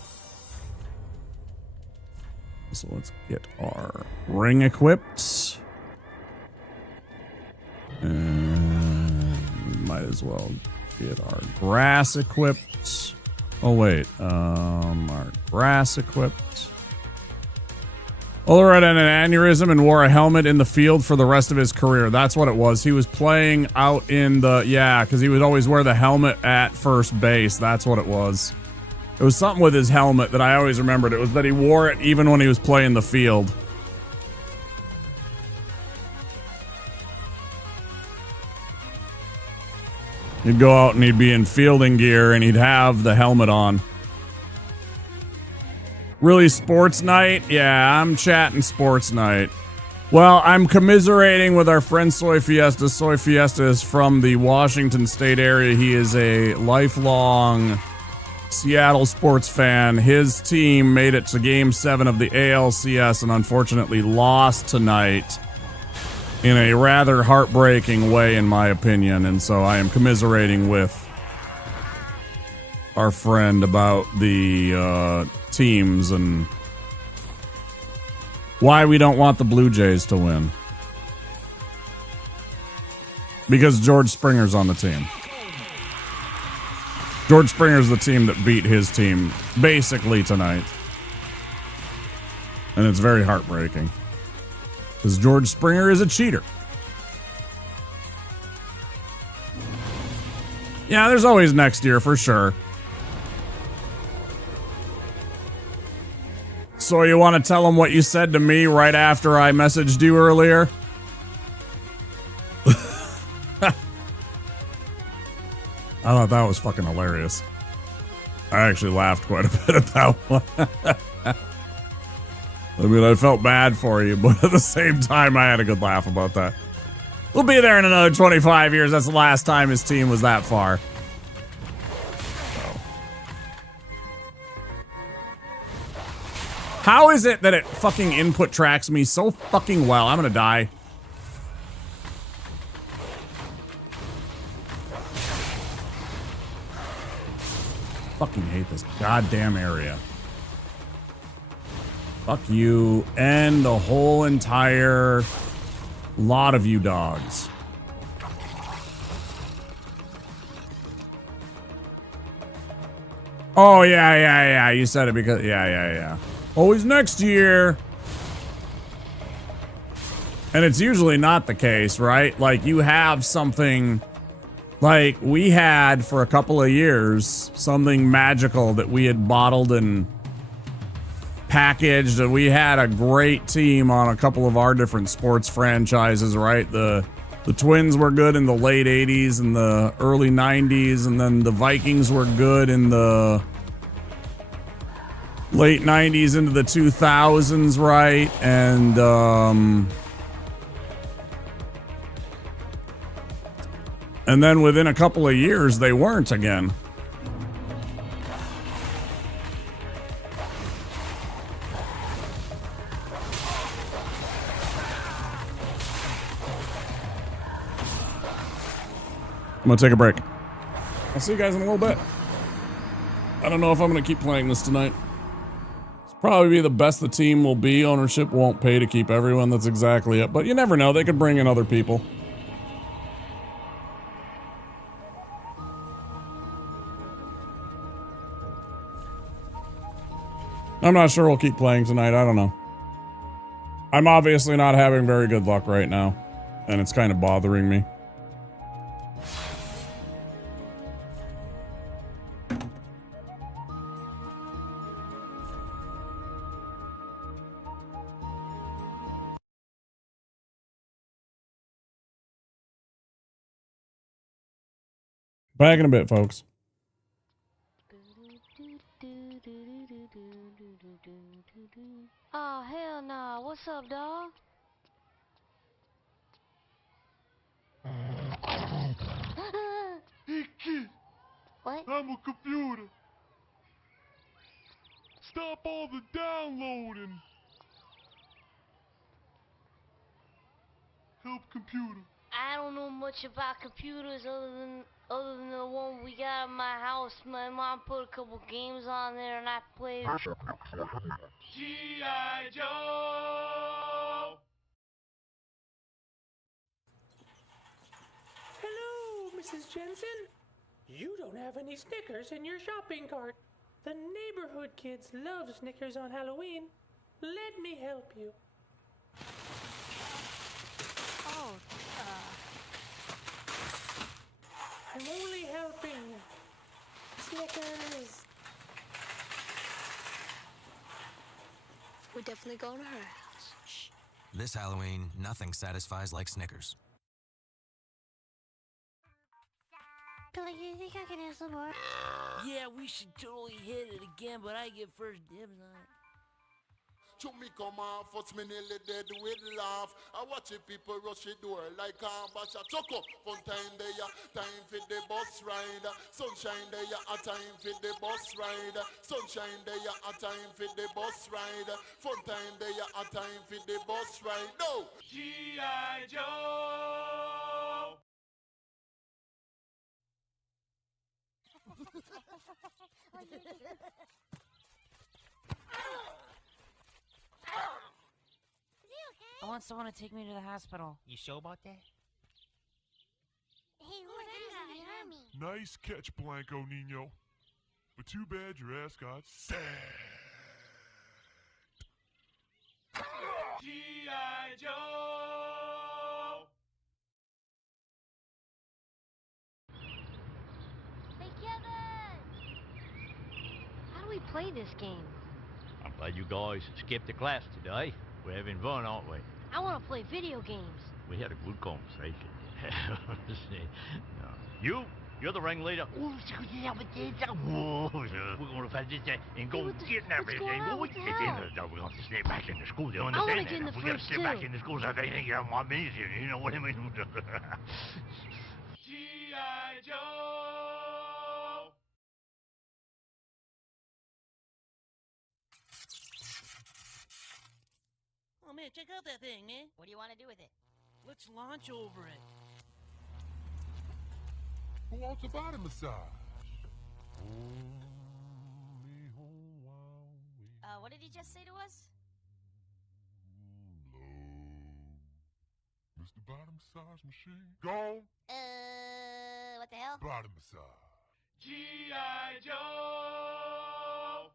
So let's get our ring equipped. And we might as well get our grass equipped. Oh, wait. Our grass equipped. Olerud had an aneurysm and wore a helmet in the field for the rest of his career. That's what it was. He was playing out in the... Yeah, because he would always wear the helmet at first base. That's what it was. It was something with his helmet that I always remembered. It was that he wore it even when he was playing the field. He'd go out and he'd be in fielding gear and he'd have the helmet on. Really, sports night? Yeah, I'm chatting sports night. Well, I'm commiserating with our friend Soy Fiesta. Soy Fiesta is from the Washington State area. He is a lifelong Seattle sports fan. His team made it to Game 7 of the ALCS and unfortunately lost tonight. in a rather heartbreaking way, in my opinion. And so I am commiserating with our friend about the teams and why we don't want the Blue Jays to win. Because George Springer's on the team. George Springer's the team that beat his team basically tonight. And it's very heartbreaking. Because George Springer is a cheater. Yeah, there's always next year for sure. So you want to tell him what you said to me right after I messaged you earlier? I thought that was fucking hilarious. I actually laughed quite a bit at that one. I mean, I felt bad for you, but at the same time, I had a good laugh about that. We'll be there in another 25 years. That's the last time his team was that far. So. How is it that it fucking input tracks me so fucking well? I'm gonna die. Fucking hate this goddamn area. Fuck you and the whole entire lot of you dogs. Oh, yeah. You said it because... Yeah. Always next year. And it's usually not the case, right? Like, you have something... Like, we had, for a couple of years, something magical that we had bottled and packaged, and we had a great team on a couple of our different sports franchises, right? The Twins were good in the late 80s and the early 90s, and then the Vikings were good in the late 90s into the 2000s, right? And then within a couple of years, they weren't again. I'm gonna take a break. I'll see you guys in a little bit. I don't know if I'm gonna keep playing this tonight. It's probably be the best the team will be. Ownership won't pay to keep everyone. That's exactly it. But you never know. They could bring in other people. I'm not sure we'll keep playing tonight. I don't know. I'm obviously not having very good luck right now, and it's kind of bothering me. Back in a bit, folks. Oh, hell no. What's up, dog? Hey, kid, What? I'm a computer. Stop all the downloading. Help computer. I don't know much about computers other than the one we got in my house. My mom put a couple games on there and I played. G.I. Joe! Hello, Mrs. Jensen. You don't have any Snickers in your shopping cart. The neighborhood kids love Snickers on Halloween. Let me help you. Oh, I'm only helping. Snickers. We're definitely going to her house. Shh. This Halloween, nothing satisfies like Snickers. Billy, you think I can have some more? Yeah, we should totally hit it again, but I get first dibs on it. To me come off, what's me nearly dead with laugh. I watch the people rush the door like a bash a chuck up. Fun time there, time for the bus ride. Sunshine there, a time for the bus ride. Sunshine there, a time for the bus ride. Fun time there, a time for the bus ride. No! G.I. Joe! I want someone to take me to the hospital. You sure about that? Hey, look, I hurt me. Nice catch, Blanco Nino. But too bad your ass got sad. G.I. Joe! Hey, Kevin! How do we play this game? I'm glad you guys skipped the class today. We're having fun, aren't we? I want to play video games. We had a good conversation. No. You're the ringleader. We're going to find this and go kidnap it. We're going to sneak back in the school. You understand? I want to get in the We're going to fridge, sneak back too. in the school so they think you're my business. You know what I mean? G.I. Joe! Oh man, check out that thing, man. What do you want to do with it? Let's launch over it. Who wants a body massage? What did he just say to us? Mr. Body Massage Machine. Gone. What the hell? Body massage. G.I. Joe!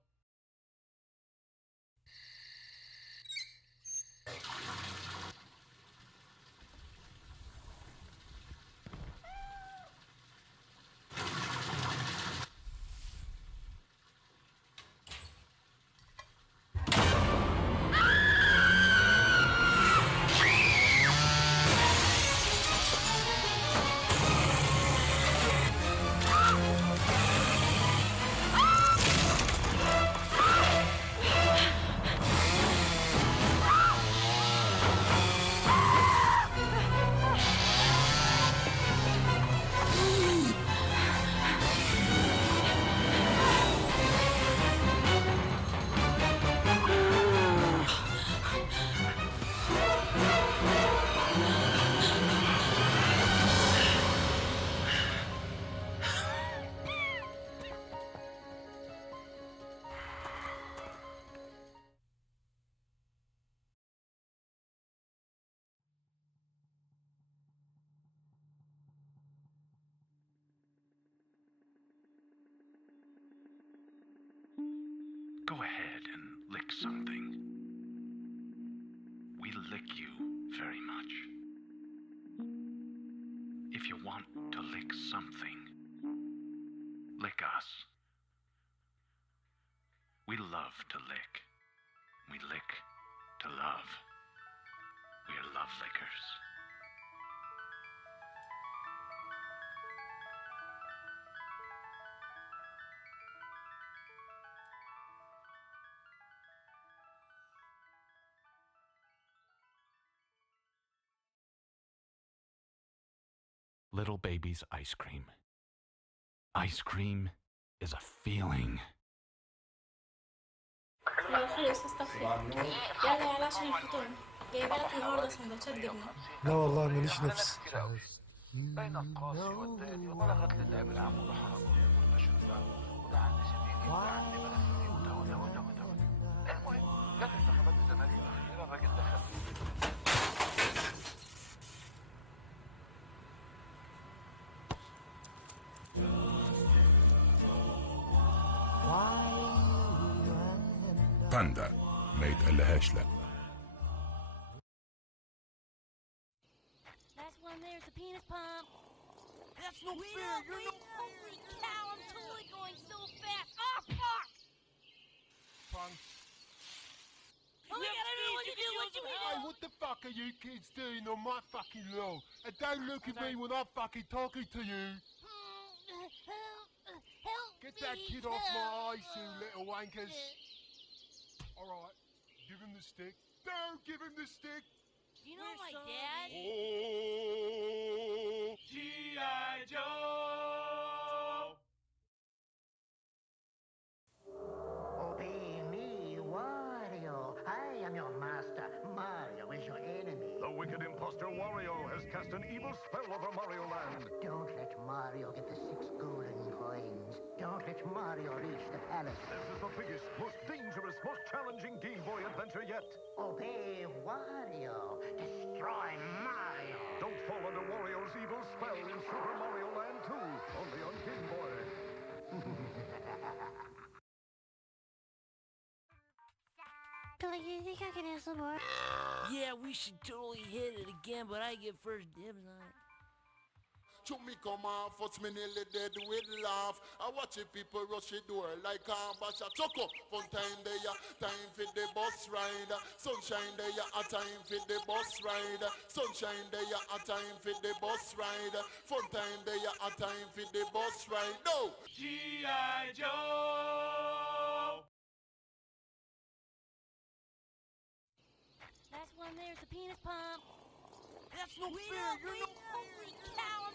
Go ahead and lick something. We lick you very much. If you want to lick something, lick us. We love to lick. We lick to love. We are love lickers. Little baby's ice cream. Ice cream is a feeling. خلص استغفر يلا يلا عشان الفطور جايبه لك النهارده سندوتشات جبنه لا والله ماليش نفس بين القاسي والداني وبلغت للاب العام ضحاها والمشفى ودعا لسنين ودعا لبلد المهم جت انتخابات الزمالك الاخيره الراجل دخل باندا ما يتقلهاش لا. That's when there's the penis pump. That's no fair. You're no. Holy cow! I'm totally going so fast. Oh fuck! Punk. Oh my god! I don't know what to do. What do we do? Hey, what the fuck are you kids doing on my fucking lawn? And don't look at me when I'm fucking talking to you. Help Get that kid off my eyes, you little wankers. Alright, Give him the stick. Don't give him the stick. Do you know my dad? Oh, G.I. Joe. Obey me, Wario. I am your master. Mario is your enemy. The wicked imposter Wario has cast an evil spell over Mario Land. Don't let Mario get the 6 golden coins. Don't let Mario reach the palace. This is the biggest, most dangerous, most challenging Game Boy adventure yet. Obey Wario. Destroy Mario. Don't fall under Wario's evil spell in Super Mario Land 2, only on Game Boy. Billy, you think I can have some more? Yeah, we should totally hit it again, but I get first dibs on it. To me come off, what's me nearly dead with laugh. I watch it people rush the door like Basha. Choco, fun time there, time for the bus ride. Sunshine there, a time for the bus ride. Sunshine there, a time for the bus ride. Fun time there, a time for the bus ride. No! G.I. Joe. Last one there's the penis pump. That's no fair. You're no Holy cow!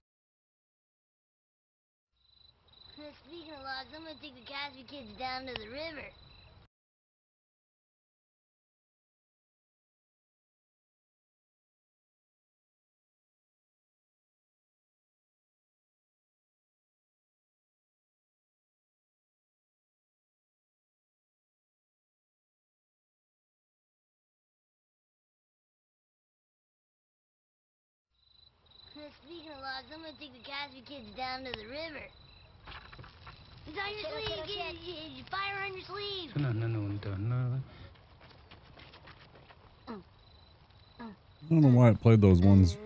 Speaking of logs, I'm gonna take the Cosby kids down to the river. Speaking of logs, I'm gonna take the Cosby kids down to the river. It's on your sleeve! Get fire on your sleeve! I don't know why it played those ones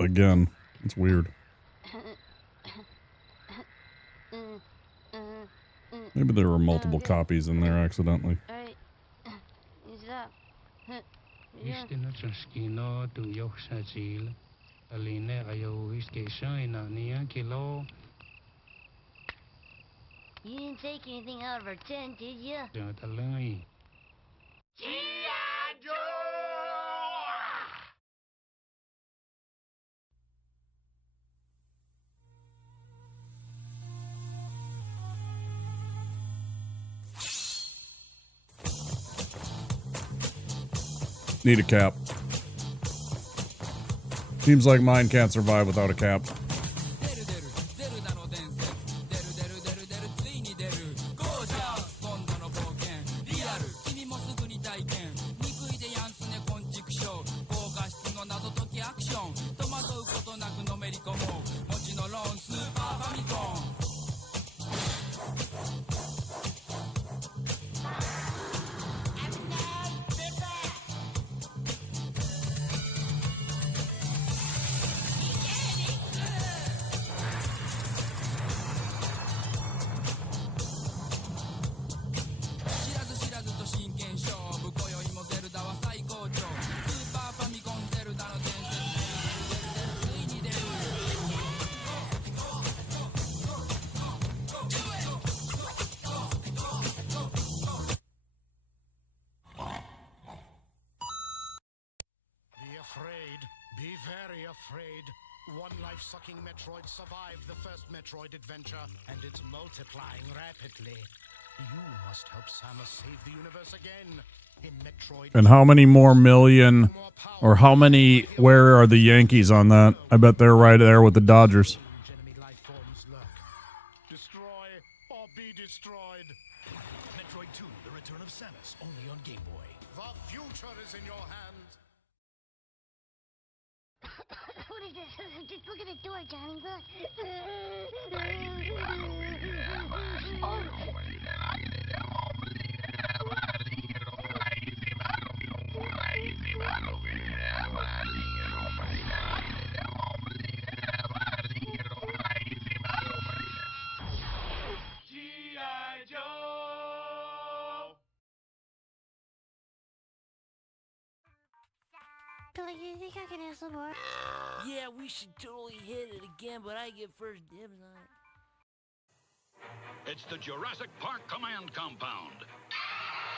again. It's weird. Maybe there were multiple copies in there accidentally. Alright. Use it up. You didn't take anything out of our tent, did you? G.I. Joe. Need a cap. Seems like mine can't survive without a cap. Sucking Metroid survived the first Metroid adventure, and it's multiplying rapidly. You must help Samus save the universe again in Metroid. And how many more million, or how many, where are the Yankees on that? I bet they're right there with the Dodgers. Destroy or be destroyed. Metroid 2, The Return of Samus, only on Game Boy. The future is in your hands. What is this? Just look at the door, Johnny. Look. G.I. Joe. Billy, you think I can have some more? Yeah, we should totally hit it again, but I get first dibs on it. It's the Jurassic Park Command Compound.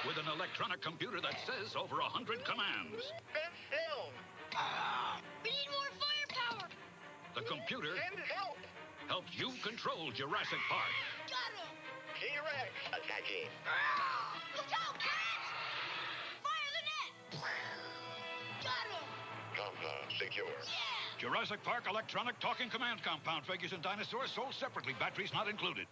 with an electronic computer that says over 100 commands. Been filled. We need more firepower. The computer Send help. helps you control Jurassic Park. Got him. T-Rex attacking. Look out, cats! Fire the net. Got him. Compound secure. Jurassic Park electronic talking command compound. Figures and dinosaurs sold separately. Batteries not included.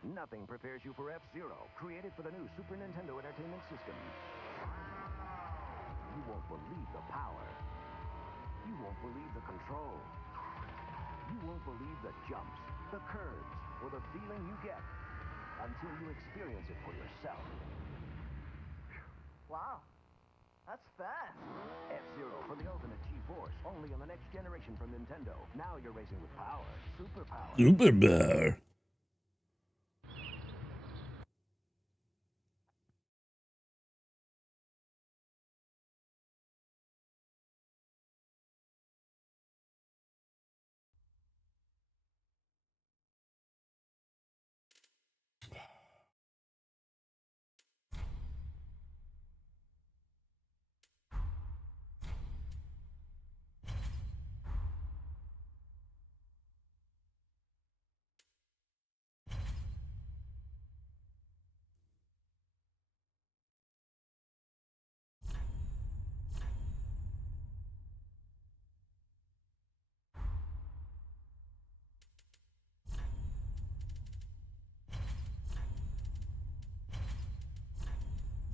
Nothing prepares you for F-Zero, created for the new Super Nintendo Entertainment System. You won't believe the power. You won't believe the control. You won't believe the jumps, the curves, or the feeling you get until you experience it for yourself. Wow, that's fast. F-Zero for the ultimate G-Force, only on the next generation from Nintendo. Now you're racing with power, superpower. Superpower.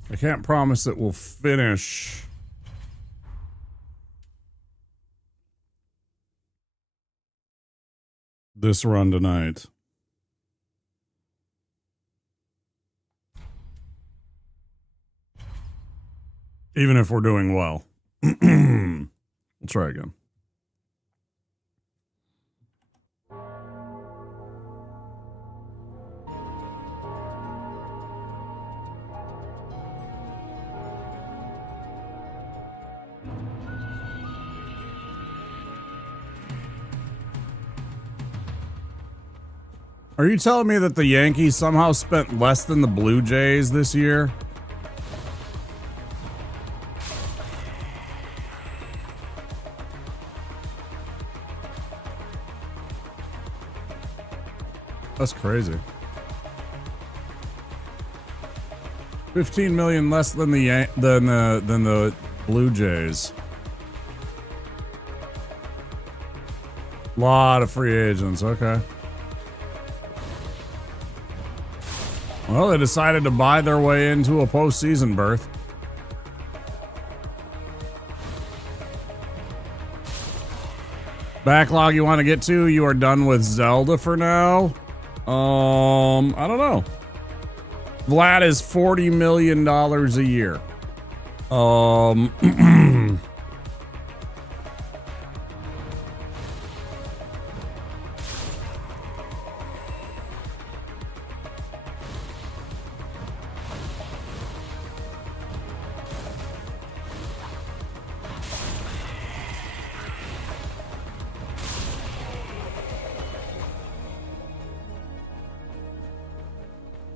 I can't promise that we'll finish this run tonight. Even if we're doing well. We'll try again. Are you telling me that the Yankees somehow spent less than the Blue Jays this year? That's crazy. 15 million less than the Blue Jays. Lot of free agents. Okay. Well, they decided to buy their way into a postseason berth. Backlog you want to get to? You are done with Zelda for now? I don't know. Vlad is $40 million a year.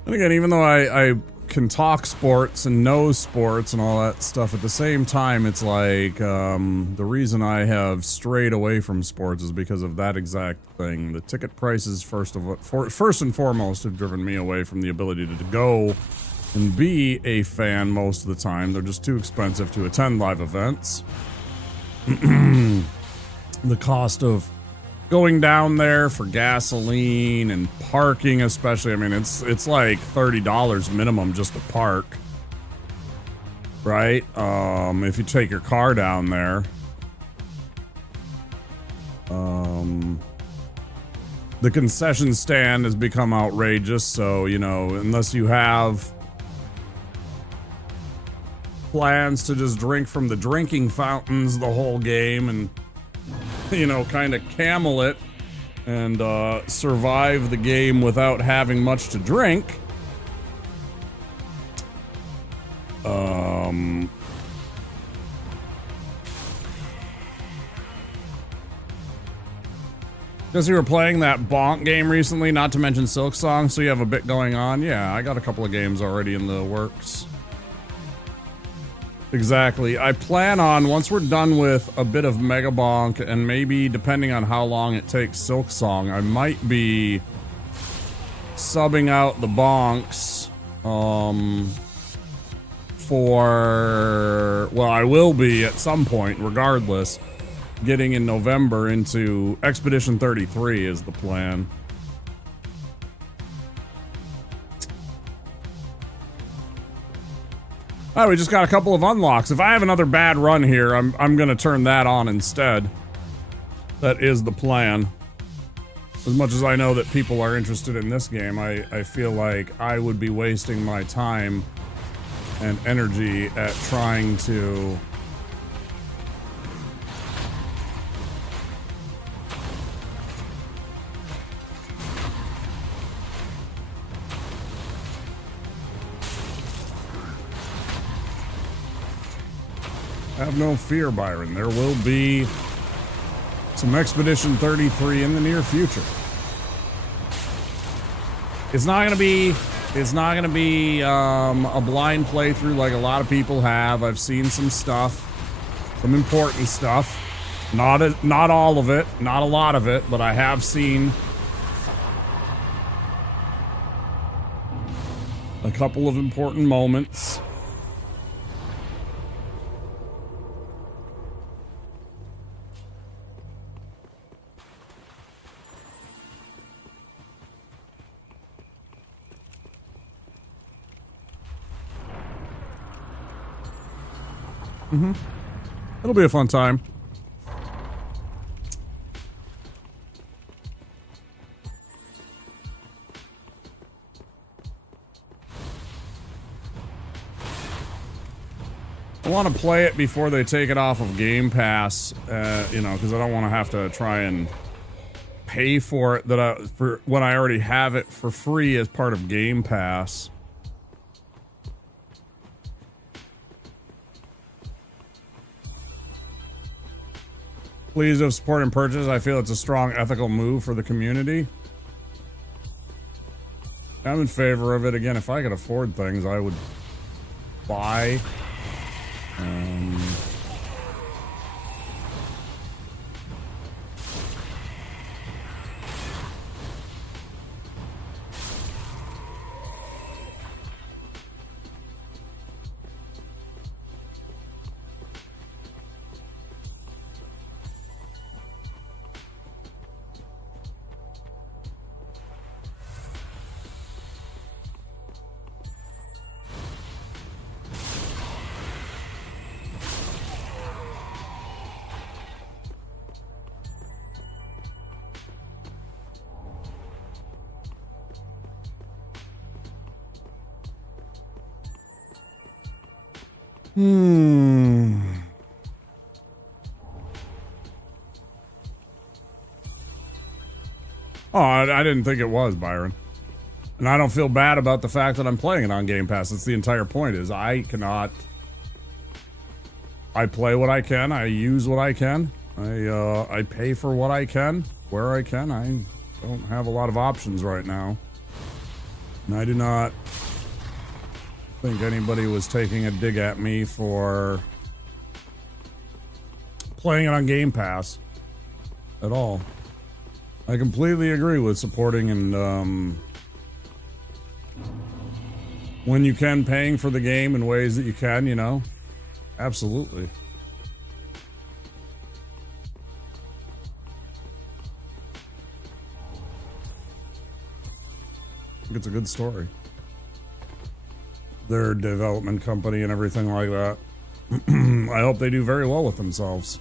And again, even though I can talk sports and know sports and all that stuff, at the same time, it's like the reason I have strayed away from sports is because of that exact thing. The ticket prices, first and foremost, have driven me away from the ability to go and be a fan most of the time. They're just too expensive to attend live events. The cost of going down there for gasoline and parking, especially. I mean, it's like $30 minimum just to park, right? If you take your car down there. The concession stand has become outrageous, so, you know, unless you have plans to just drink from the drinking fountains the whole game and, you know, kind of camel it and survive the game without having much to drink. Because you were playing that Bonk game recently, not to mention Silk Song, so you have a bit going on. Yeah, I got a couple of games already in the works. Exactly. I plan on, once we're done with a bit of Mega Bonk, and maybe depending on how long it takes Silk Song, I might be subbing out the Bonks for, well, I will be at some point, regardless. Getting in November into Expedition 33 is the plan. Oh, we just got a couple of unlocks. If I have another bad run here, I'm gonna turn that on instead. That is the plan. As much as I know that people are interested in this game, I feel like I would be wasting my time and energy at trying to have no fear, Byron. There will be some Expedition 33 in the near future. It's not gonna be a blind playthrough like a lot of people have. I've seen some stuff, some important stuff. Not all of it, not a lot of it, but I have seen a couple of important moments. It'll be a fun time. I want to play it before they take it off of Game Pass, you know, because I don't want to have to try and pay for it for when I already have it for free as part of Game Pass. Pleased with support and purchase. I feel it's a strong ethical move for the community. I'm in favor of it. Again, if I could afford things, I would buy. Oh, I didn't think it was, Byron. And I don't feel bad about the fact that I'm playing it on Game Pass. That's the entire point, is I play what I can, I use what I can, I pay for what I can, where I can. I don't have a lot of options right now. And I do not think anybody was taking a dig at me for playing it on Game Pass at all. I completely agree with supporting and when you can, paying for the game in ways that you can, you know. Absolutely. I think it's a good story. Their development company and everything like that. I hope they do very well with themselves.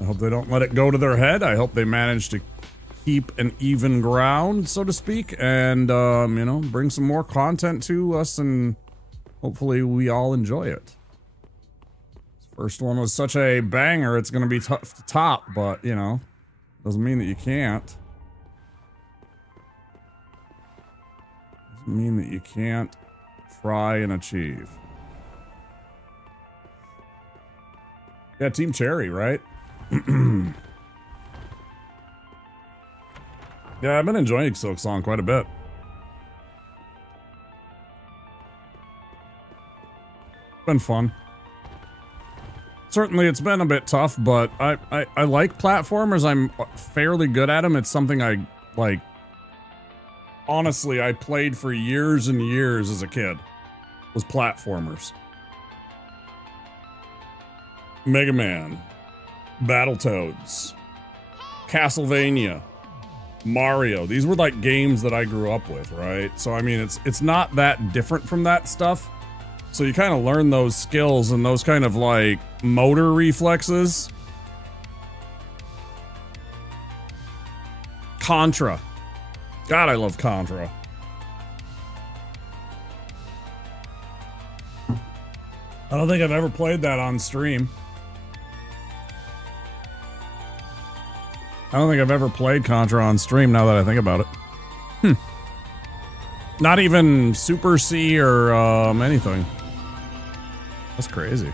I hope they don't let it go to their head. I hope they manage to keep an even ground, so to speak, and, you know, bring some more content to us, and hopefully we all enjoy it. This first one was such a banger, it's going to be tough to top, but, you know, doesn't mean that you can't. Doesn't mean that you can't try and achieve. Yeah, Team Cherry, right? Yeah, I've been enjoying Silk Song quite a bit. Been fun. Certainly it's been a bit tough, but I like platformers. I'm fairly good at them. It's something I like. Honestly, I played for years and years as a kid. Was platformers. Mega Man, Battletoads, Castlevania, Mario. These were like games that I grew up with, right? So I mean, it's not that different from that stuff. So you kind of learn those skills and those kind of like motor reflexes. Contra. God, I love Contra. I don't think I've ever played that on stream. I don't think I've ever played Contra on stream now that I think about it. Not even Super C or anything. That's crazy.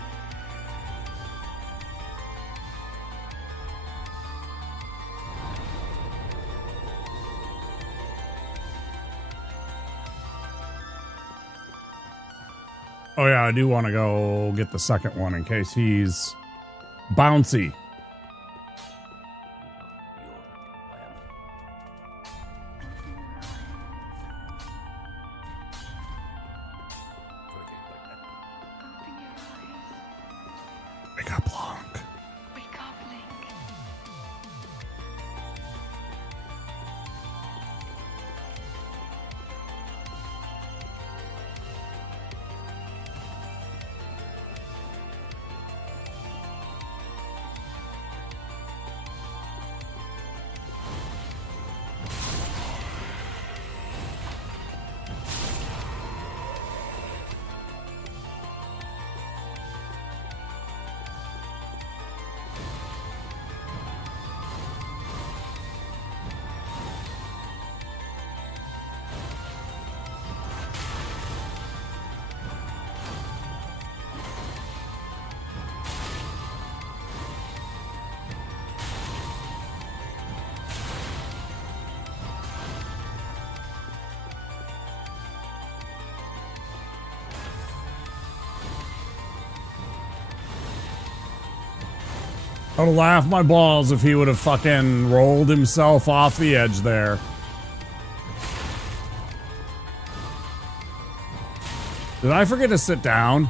Oh yeah, I do want to go get the second one in case he's bouncy. Wake up, Long. Wake up, Link. I would laugh my balls if he would have fucking rolled himself off the edge there. Did I forget to sit down?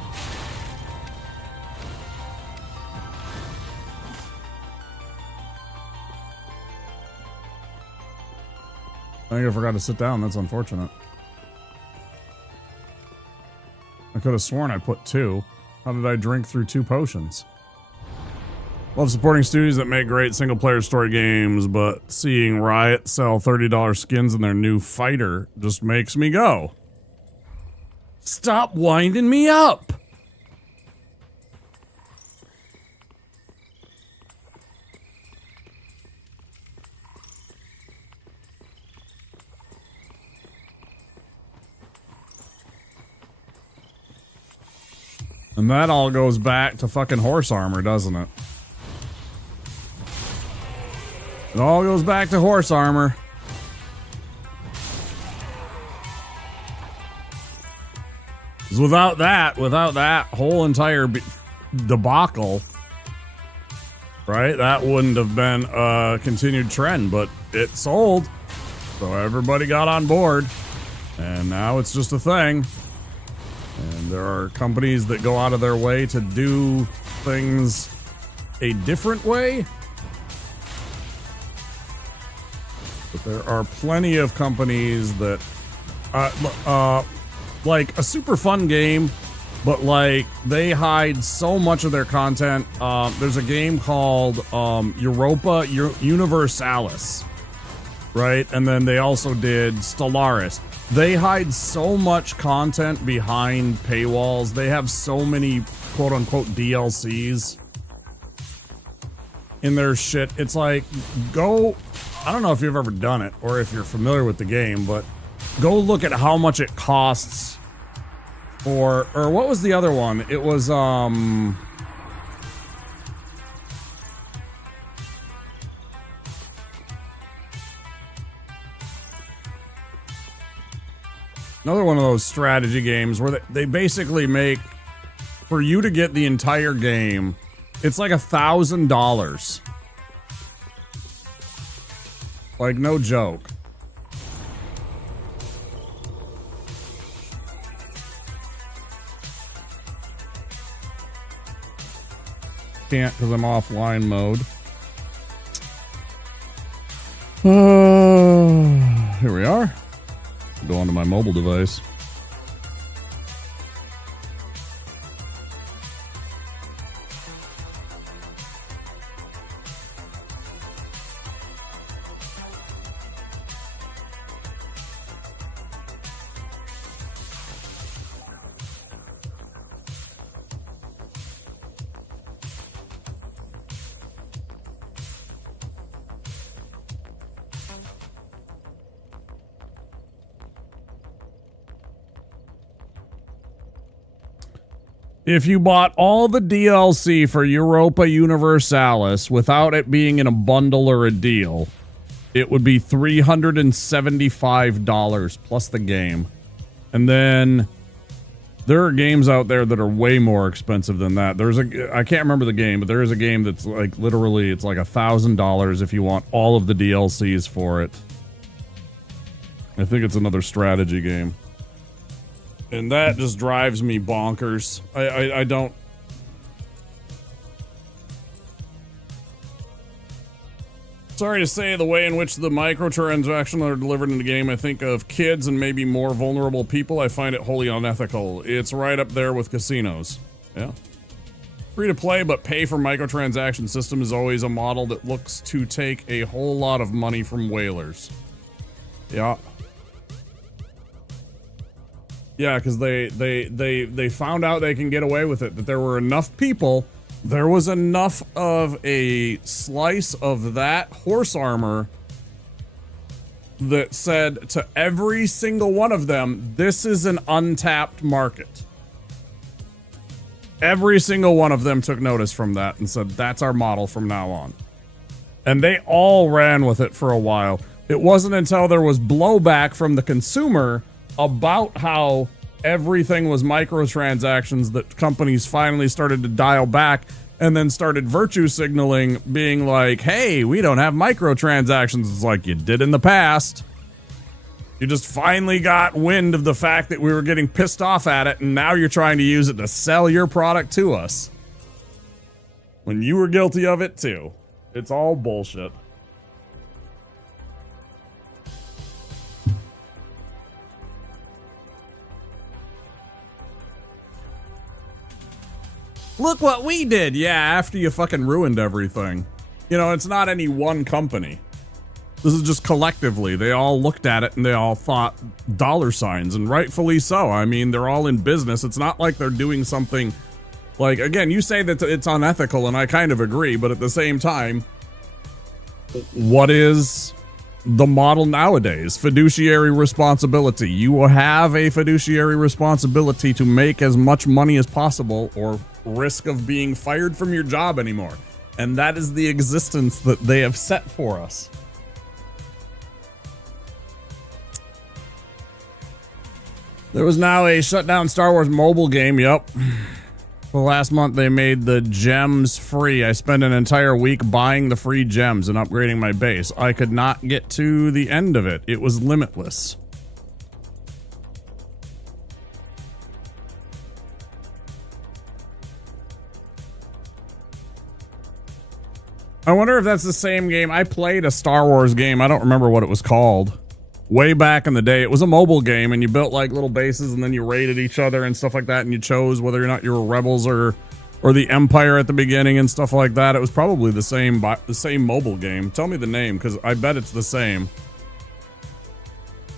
I think I forgot to sit down. That's unfortunate. I could have sworn I put 2. How did I drink through 2 potions? Love supporting studios that make great single-player story games, but seeing Riot sell $30 skins in their new fighter just makes me go, stop winding me up! And that all goes back to fucking horse armor, doesn't it? It all goes back to horse armor. Because without that whole entire debacle, right? That wouldn't have been a continued trend, but it sold. So everybody got on board. And now it's just a thing. And there are companies that go out of their way to do things a different way. But there are plenty of companies that, like a super fun game, but like they hide so much of their content. There's a game called Europa Universalis, right? And then they also did Stellaris. They hide so much content behind paywalls. They have so many quote unquote DLCs in their shit. It's like, go, I don't know if you've ever done it or if you're familiar with the game, but go look at how much it costs. Or what was the other one? It was, Another one of those strategy games where they basically make, for you to get the entire game, it's like $1,000. Like, no joke. Can't because I'm offline mode. Here we are. Go onto my mobile device. If you bought all the DLC for Europa Universalis without it being in a bundle or a deal, it would be $375 plus the game. And then there are games out there that are way more expensive than that. I can't remember the game, but there is a game that's like literally it's like $1,000 if you want all of the DLCs for it. I think it's another strategy game. And that just drives me bonkers. I don't... Sorry to say, the way in which the microtransactions are delivered in the game, I think of kids and maybe more vulnerable people. I find it wholly unethical. It's right up there with casinos. Yeah. Free to play, but pay for microtransaction system is always a model that looks to take a whole lot of money from whalers. Yeah. Yeah, because they found out they can get away with it, that there were enough people, there was enough of a slice of that horse armor that said to every single one of them, this is an untapped market. Every single one of them took notice from that and said, that's our model from now on. And they all ran with it for a while. It wasn't until there was blowback from the consumer about how everything was microtransactions that companies finally started to dial back and then started virtue signaling, being like, hey, we don't have microtransactions. It's like you did in the past. You just finally got wind of the fact that we were getting pissed off at it, and now you're trying to use it to sell your product to us. When you were guilty of it too. It's all bullshit. Look what we did. Yeah, after you fucking ruined everything. You know, it's not any one company. This is just collectively. They all looked at it and they all thought dollar signs, and rightfully so. I mean, they're all in business. It's not like they're doing something like, again, you say that it's unethical, and I kind of agree, but at the same time, what is the model nowadays? Fiduciary responsibility. You will have a fiduciary responsibility to make as much money as possible or risk of being fired from your job anymore. And that is the existence that they have set for us. There was now a shutdown Star Wars mobile game. Yep. Well, last month they made the gems free. I spent an entire week buying the free gems and upgrading my base. I could not get to the end of it. It was limitless. I wonder if that's the same game. I played a Star Wars game. I don't remember what it was called. Way back in the day. It was a mobile game, and you built like little bases, and then you raided each other and stuff like that, and you chose whether or not you were rebels or the Empire at the beginning and stuff like that. It was probably the same mobile game. Tell me the name, because I bet it's the same.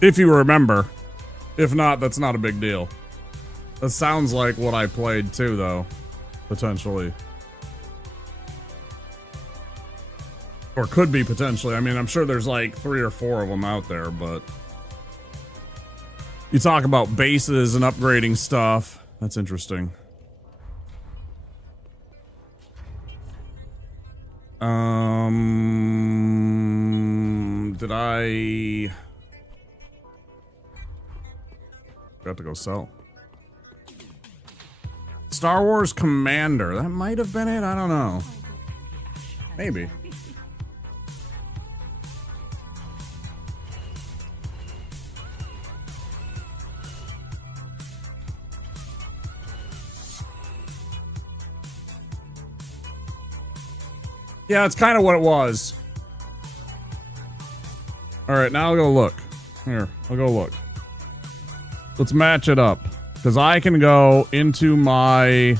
If you remember. If not, that's not a big deal. That sounds like what I played too, though. Potentially. Or could be potentially. I mean, I'm sure there's like 3 or 4 of them out there, but you talk about bases and upgrading stuff. That's interesting. Did I... Got to go sell. Star Wars Commander. That might have been it. I don't know. Maybe. Yeah, it's kind of what it was. All right, now I'll go look. Here, I'll go look. Let's match it up. Because I can go into my...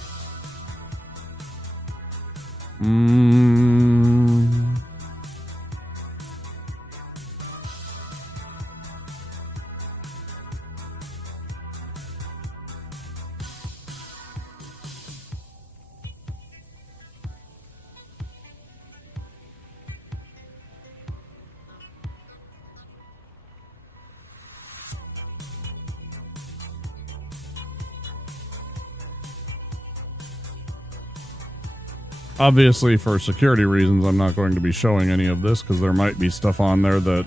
Obviously, for security reasons, I'm not going to be showing any of this because there might be stuff on there that...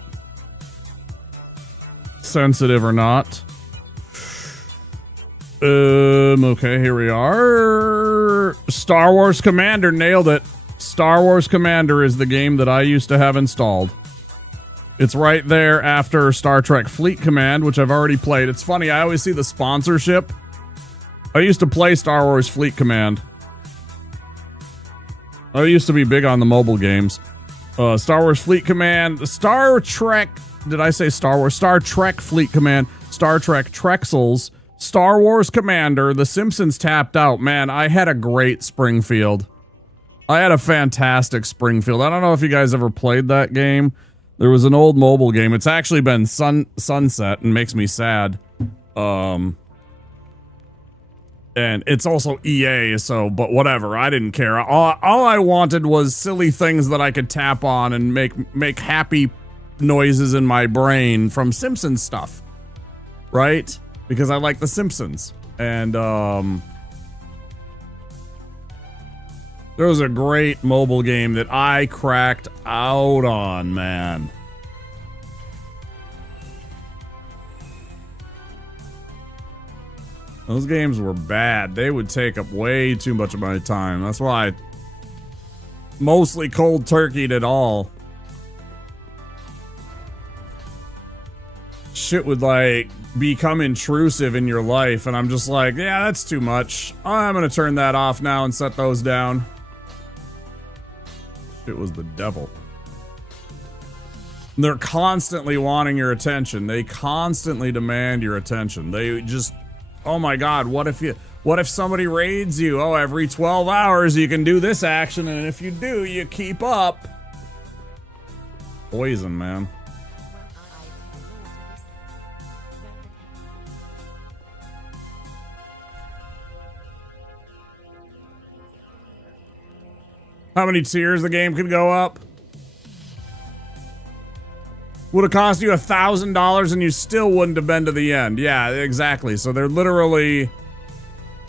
sensitive or not. Okay, here we are. Star Wars Commander, nailed it. Star Wars Commander is the game that I used to have installed. It's right there after Star Trek Fleet Command, which I've already played. It's funny, I always see the sponsorship. I used to play Star Wars Fleet Command. I used to be big on the mobile games. Star Wars Fleet Command, Star Trek, did I say Star Wars? Star Trek Fleet Command, Star Trek Trexels, Star Wars Commander, The Simpsons tapped out. Man, I had a great Springfield. I had a fantastic Springfield. I don't know if you guys ever played that game. There was an old mobile game. It's actually been sunset and makes me sad. And it's also EA, so, but whatever, I didn't care. All I wanted was silly things that I could tap on and make happy noises in my brain from Simpsons stuff. Right? Because I like the Simpsons. And, there was a great mobile game that I cracked out on, man. Those games were bad. They would take up way too much of my time. That's why I mostly cold turkeyed it all. Shit would like become intrusive in your life, and I'm just like, yeah, that's too much. I'm gonna turn that off now and set those down. Shit was the devil. They're constantly wanting your attention. They constantly demand your attention. They just... Oh my god, what if somebody raids you? Oh, every 12 hours you can do this action, and if you do, you keep up. Poison, man. How many tiers the game could go up? Would have cost you $1,000 and you still wouldn't have been to the end. Yeah, exactly. So they're literally...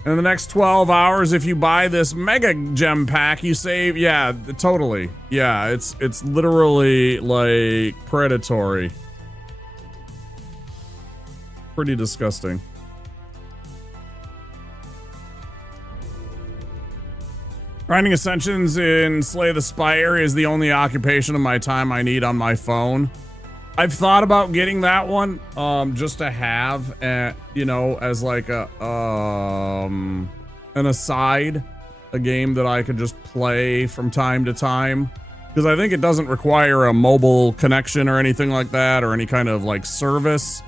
In the next 12 hours, if you buy this mega gem pack, you save... Yeah, totally. Yeah, it's literally, like, predatory. Pretty disgusting. Grinding Ascensions in Slay the Spire is the only occupation of my time I need on my phone. I've thought about getting that one, just to have, you know, as like a, an aside, a game that I could just play from time to time. Because I think it doesn't require a mobile connection or anything like that, or any kind of, like, service.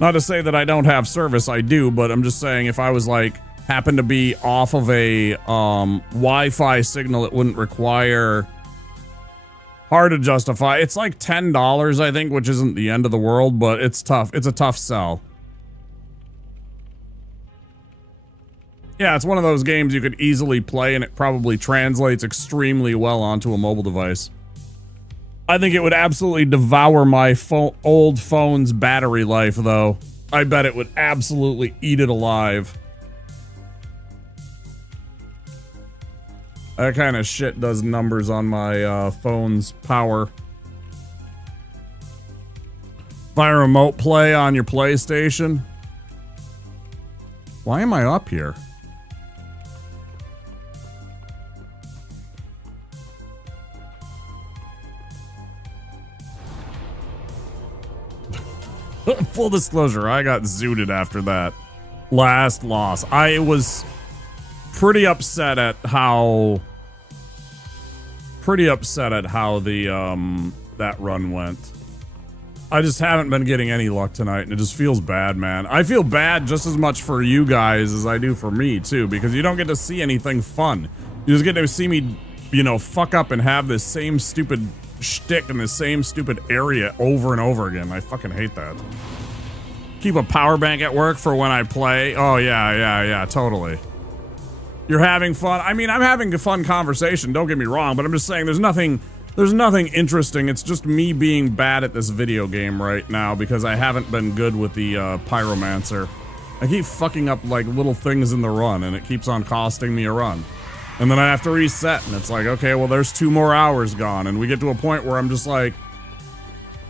Not to say that I don't have service, I do, but I'm just saying if I was, like, happen to be off of a, Wi-Fi signal, it wouldn't require... Hard to justify. It's like $10, I think, which isn't the end of the world, but it's tough. It's a tough sell. Yeah, it's one of those games you could easily play, and it probably translates extremely well onto a mobile device. I think it would absolutely devour my old phone's battery life, though. I bet it would absolutely eat it alive. That kind of shit does numbers on my phone's power. Via remote play on your PlayStation. Why am I up here? Full disclosure, I got zooted after that last loss. I was pretty upset at how the that run went. I just haven't been getting any luck tonight, and it just feels bad, man. I feel bad just as much for you guys as I do for me, too, because you don't get to see anything fun. You just get to see me, you know, fuck up and have this same stupid shtick in the same stupid area over and over again. I fucking hate that. Keep a power bank at work for when I play. Oh, yeah, totally. You're having fun. I mean, I'm having a fun conversation, don't get me wrong, but I'm just saying there's nothing interesting. It's just me being bad at this video game right now because I haven't been good with the Pyromancer. I keep fucking up like little things in the run and it keeps on costing me a run. And then I have to reset and it's like, okay, well there's 2 more hours gone, and we get to a point where I'm just like,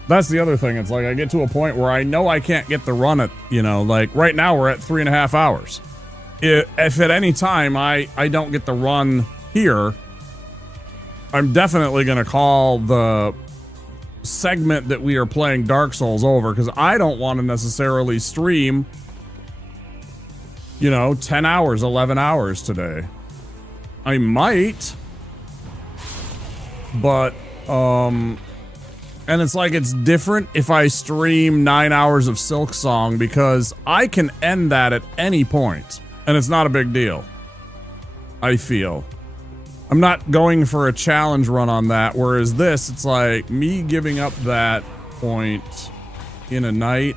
that's the other thing. It's like I get to a point where I know I can't get the run at, you know, like right now we're at 3.5 hours. If at any time I don't get the run here, I'm definitely going to call the segment that we are playing Dark Souls over, because I don't want to necessarily stream, you know, 10 hours, 11 hours today. I might, but, and it's like it's different if I stream 9 hours of Silk Song, because I can end that at any point, and it's not a big deal, I feel. I'm not going for a challenge run on that, whereas this, it's like me giving up that point in a night.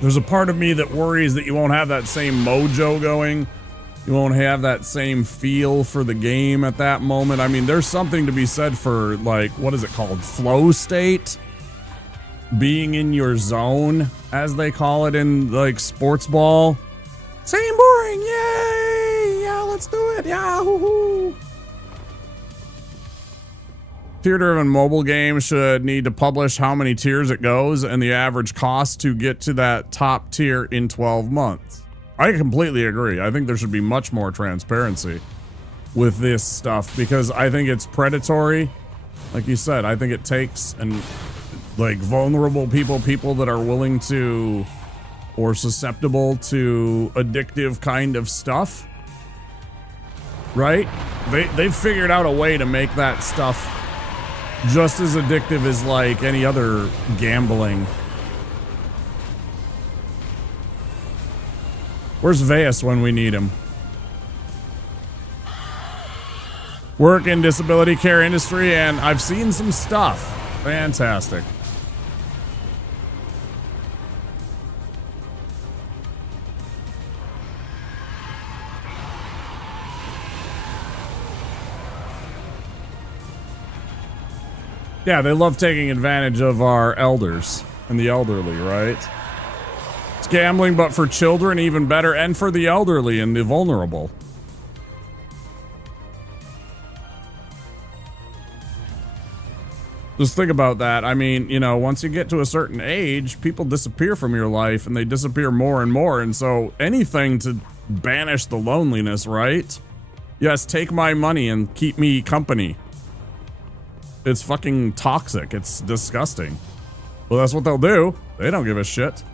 There's a part of me that worries that you won't have that same mojo going. You won't have that same feel for the game at that moment. I mean, there's something to be said for, like, what is it called? Flow state? Being in your zone, as they call it in, like, sports ball. Same boring, yay! Yeah, let's do it, yeah, hoo-hoo! Tier-driven mobile game should need to publish how many tiers it goes and the average cost to get to that top tier in 12 months. I completely agree. I think there should be much more transparency with this stuff because I think it's predatory. Like you said, I think it takes like vulnerable people that are willing to or susceptible to addictive kind of stuff, right? They've figured out a way to make that stuff just as addictive as like any other gambling. Where's Veus when we need him? Work in disability care industry, and I've seen some stuff. Fantastic. Yeah, they love taking advantage of our elders and the elderly, right? It's gambling, but for children, even better, and for the elderly and the vulnerable. Just think about that. I mean, you know, once you get to a certain age, people disappear from your life, and they disappear more and more, and so anything to banish the loneliness, right? Yes, take my money and keep me company. It's fucking toxic. It's disgusting. Well, that's what they'll do. They don't give a shit.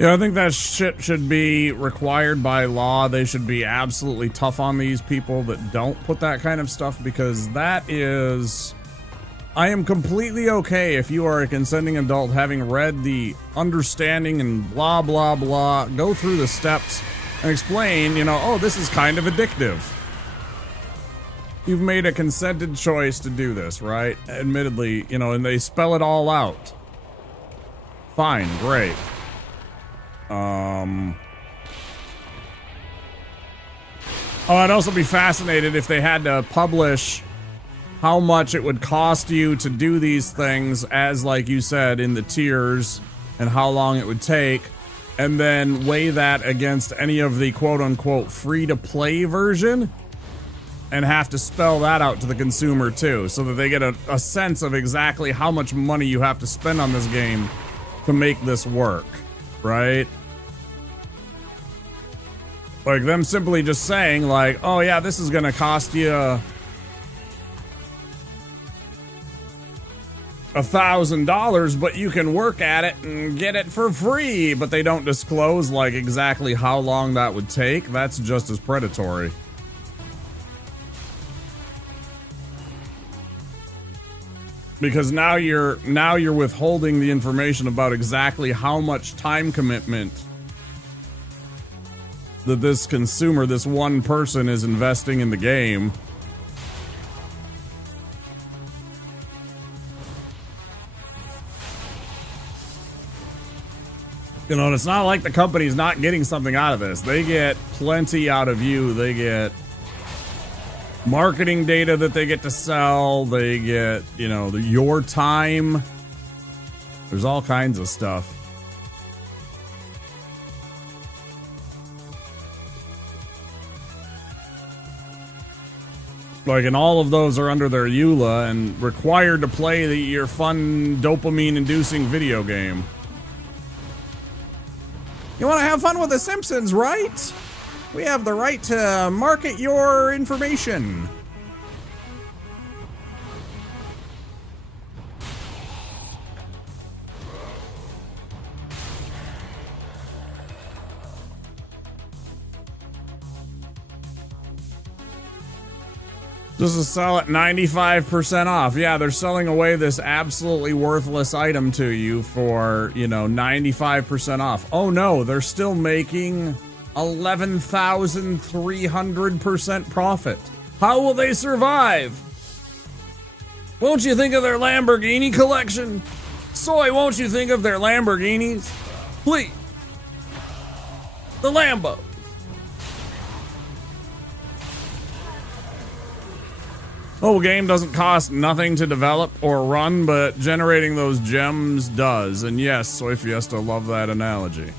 Yeah, I think that shit should be required by law. They should be absolutely tough on these people that don't put that kind of stuff, because that is... I am completely okay if you are a consenting adult having read the understanding and blah, blah, blah, go through the steps and explain, you know, oh, this is kind of addictive. You've made a consented choice to do this, right? Admittedly, you know, and they spell it all out. Fine, great. Oh, I'd also be fascinated if they had to publish how much it would cost you to do these things, as like you said, in the tiers, and how long it would take, and then weigh that against any of the quote-unquote free-to-play version, and have to spell that out to the consumer too, so that they get a sense of exactly how much money you have to spend on this game to make this work, right? Like them simply just saying like, oh yeah, this is gonna cost you $1,000, but you can work at it and get it for free, but they don't disclose like exactly how long that would take. That's just as predatory. Because now you're withholding the information about exactly how much time commitment that this consumer, this one person, is investing in the game. You know, and it's not like the company's not getting something out of this. They get plenty out of you. They get marketing data that they get to sell. They get, you know, your time. There's all kinds of stuff. Like, and all of those are under their EULA and required to play your fun dopamine-inducing video game. You want to have fun with The Simpsons, right? We have the right to market your information. This is sell at 95% off. Yeah, they're selling away this absolutely worthless item to you for, you know, 95% off. Oh no, they're still making 11,300% profit. How will they survive? Won't you think of their Lamborghini collection? Soy, won't you think of their Lamborghinis? Please. The Lambo. Whole game doesn't cost nothing to develop or run, but generating those gems does. And yes, Soy Fiesta, love that analogy.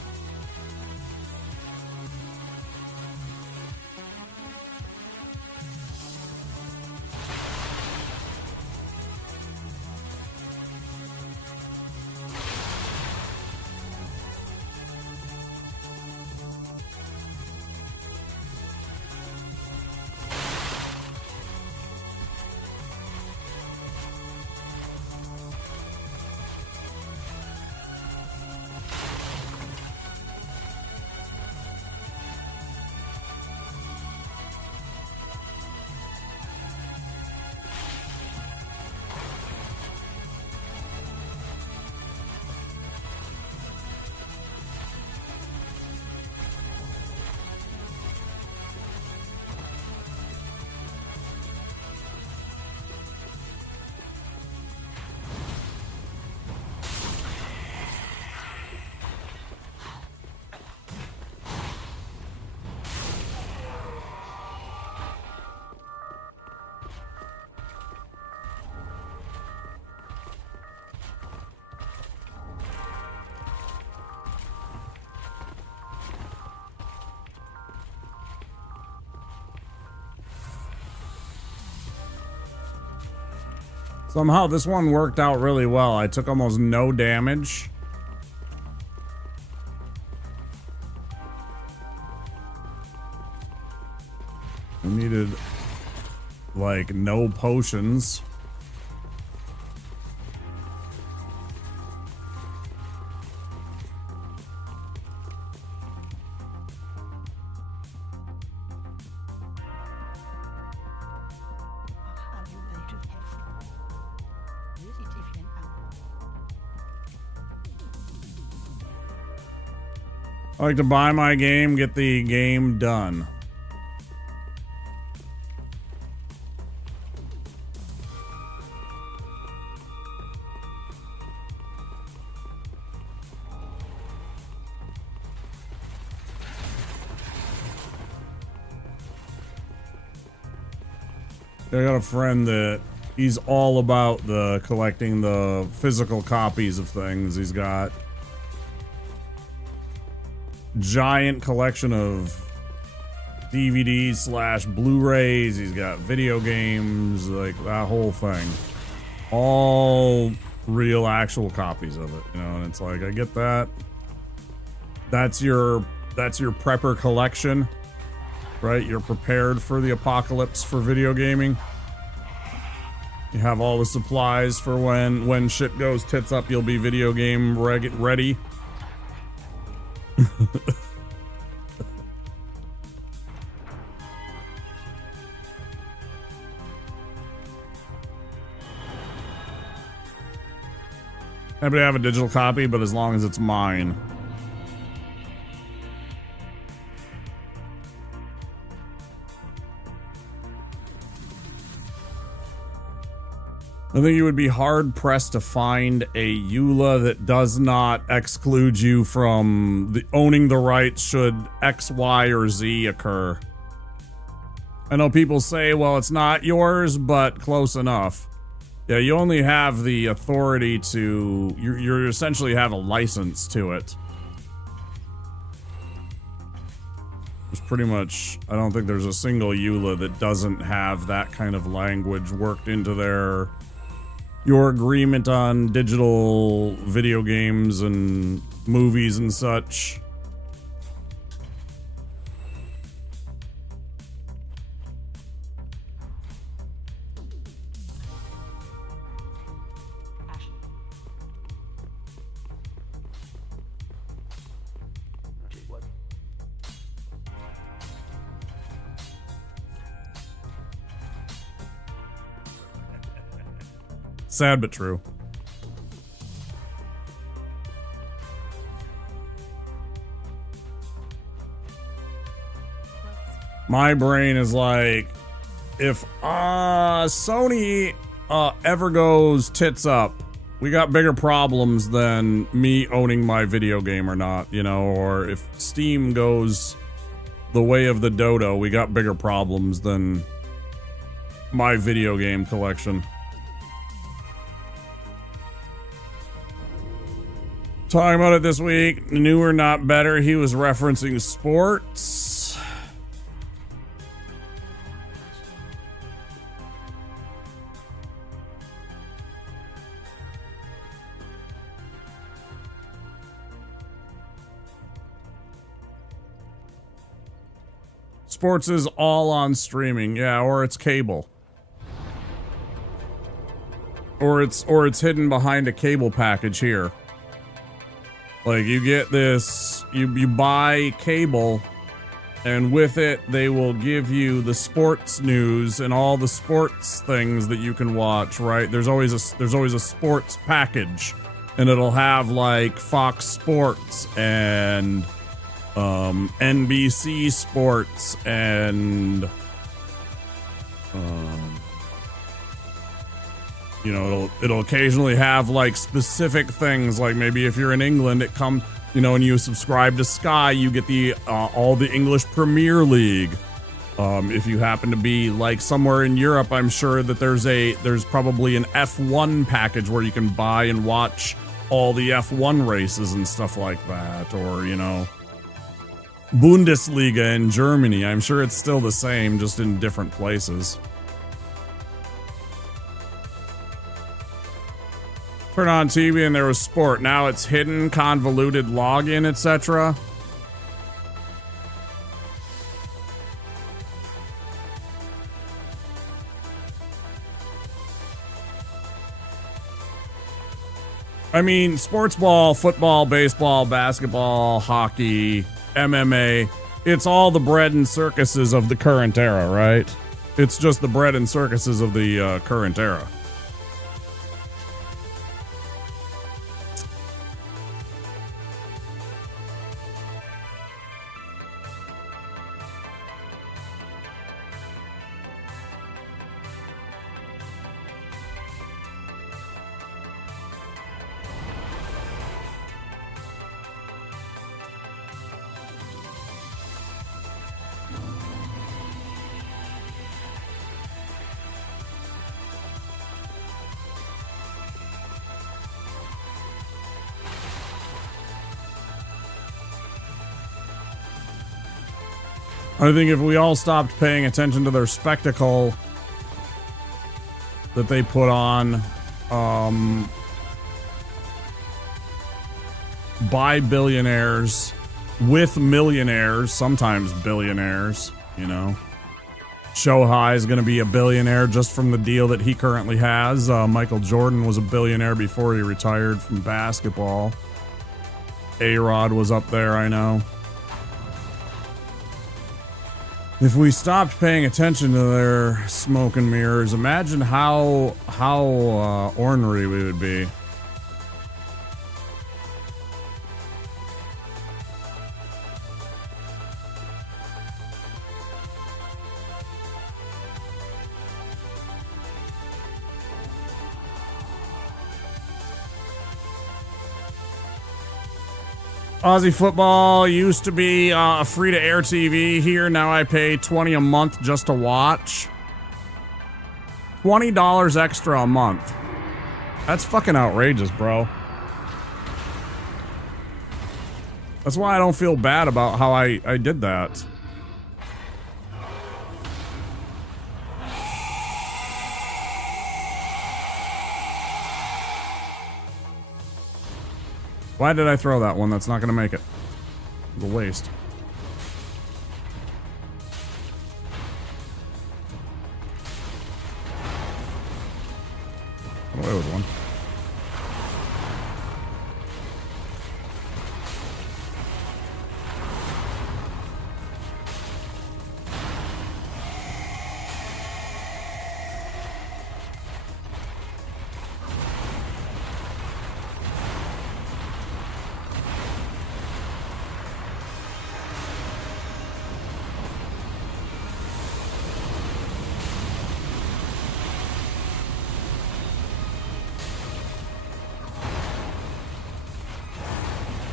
Somehow this one worked out really well. I took almost no damage. I needed like no potions. I like to buy my game, get the game done. I got a friend that he's all about the collecting the physical copies of things. He's got giant collection of DVDs slash Blu-rays. He's got video games, like that whole thing. All real actual copies of it, you know, and it's like, I get that. That's your prepper collection, right? You're prepared for the apocalypse for video gaming. You have all the supplies for when shit goes tits up, you'll be video game ready. Anybody have a digital copy, but as long as it's mine. I think you would be hard pressed to find a EULA that does not exclude you from owning the rights should X, Y, or Z occur. I know people say, well, it's not yours, but close enough. Yeah, you only have the authority to, you essentially have a license to it. There's pretty much, I don't think there's a single EULA that doesn't have that kind of language worked into your agreement on digital video games and movies and such. Sad but true. My brain is like, if Sony ever goes tits up, we got bigger problems than me owning my video game or not, you know, or if Steam goes the way of the dodo, we got bigger problems than my video game collection. Talking about it this week, newer, not better. He was referencing sports. Sports is all on streaming, yeah, or it's cable. Or it's hidden behind a cable package here. Like, you get this, you buy cable, and with it, they will give you the sports news and all the sports things that you can watch, right? There's always a sports package, and it'll have, like, Fox Sports and NBC Sports and you know, it'll occasionally have like specific things, like maybe if you're in England, it comes, you know, and you subscribe to Sky, you get the all the English Premier League. If you happen to be like somewhere in Europe, I'm sure that there's probably an F1 package where you can buy and watch all the F1 races and stuff like that, or, you know, Bundesliga in Germany. I'm sure it's still the same, just in different places. Turn on TV and there was sport. Now it's hidden, convoluted login, etc. I mean, sports ball, football, baseball, basketball, hockey, MMA, it's all the bread and circuses of the current era, right? It's just the bread and circuses of the current era. I think if we all stopped paying attention to their spectacle that they put on by billionaires with millionaires, sometimes billionaires, you know. Shohei is going to be a billionaire just from the deal that he currently has. Michael Jordan was a billionaire before he retired from basketball. A-Rod was up there, I know. If we stopped paying attention to their smoke and mirrors, imagine how ornery we would be. Aussie football used to be free-to-air TV here. Now I pay $20 a month just to watch. $20 extra a month. That's fucking outrageous, bro. That's why I don't feel bad about how I did that. Why did I throw that one? That's not going to make it. It's a waste. Got away with one.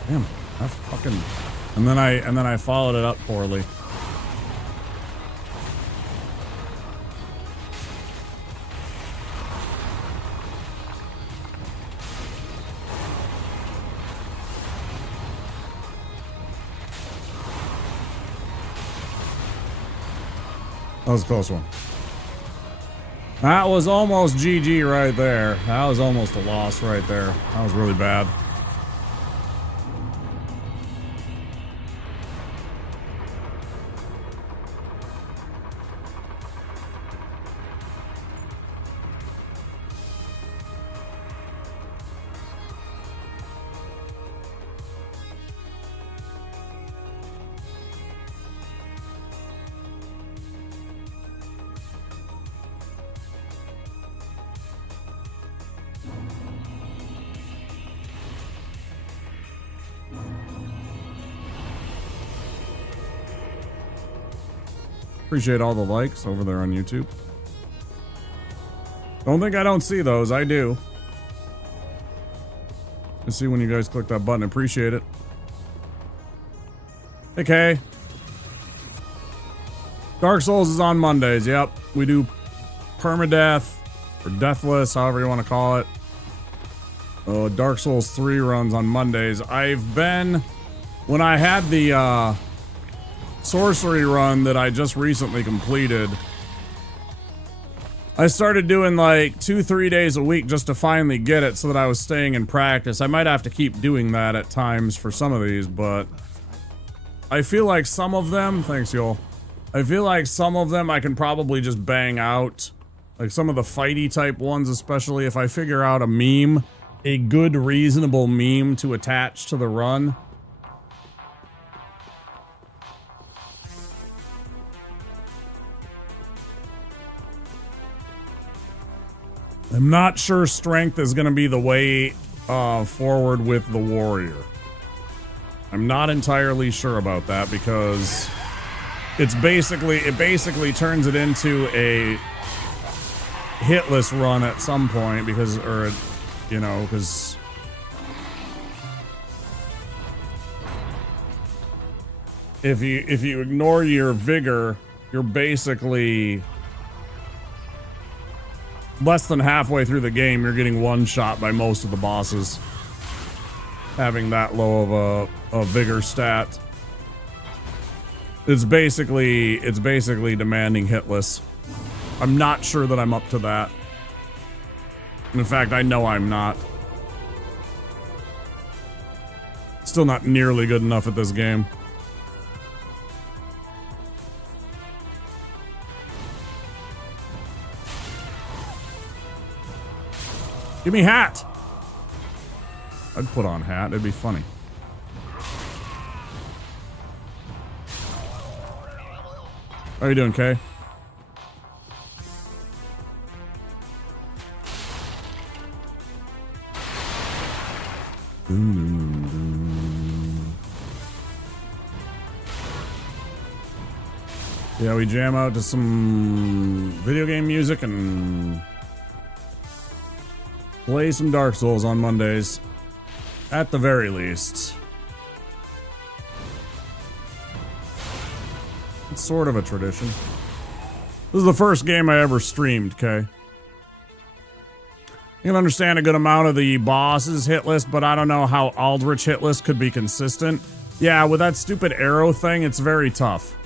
Damn, I fucking... And then I followed it up poorly. That was a close one. That was almost GG right there. That was almost a loss right there. That was really bad. Appreciate all the likes over there on YouTube. Don't think I don't see those. I do. I see when you guys click that button. Appreciate it. Hey, Kay. Dark Souls is on Mondays. Yep. We do permadeath or deathless, however you want to call it. Dark Souls 3 runs on Mondays. I've been... When I had the sorcery run that I just recently completed, I started doing like 2-3 days a week just to finally get it so that I was staying in practice. I might have to keep doing that at times for some of these, but I feel like some of them, thanks y'all, I feel like some of them I can probably just bang out. Like some of the fighty type ones, especially if I figure out a meme, a good reasonable meme to attach to the run. I'm not sure strength is going to be the way forward with the warrior. I'm not entirely sure about that because it basically turns it into a hitless run at some point because, or you know, because if you ignore your vigor, you're basically less than halfway through the game, you're getting one shot by most of the bosses. Having that low of a vigor stat. It's basically demanding hitless. I'm not sure that I'm up to that. In fact, I know I'm not. Still not nearly good enough at this game. Give me hat. I'd put on hat. It'd be funny. How you doing, Kay? Yeah, we jam out to some video game music and play some Dark Souls on Mondays, at the very least. It's sort of a tradition. This is the first game I ever streamed, okay? You can understand a good amount of the bosses hitless, but I don't know how Aldrich hitless could be consistent. Yeah, with that stupid arrow thing, it's very tough.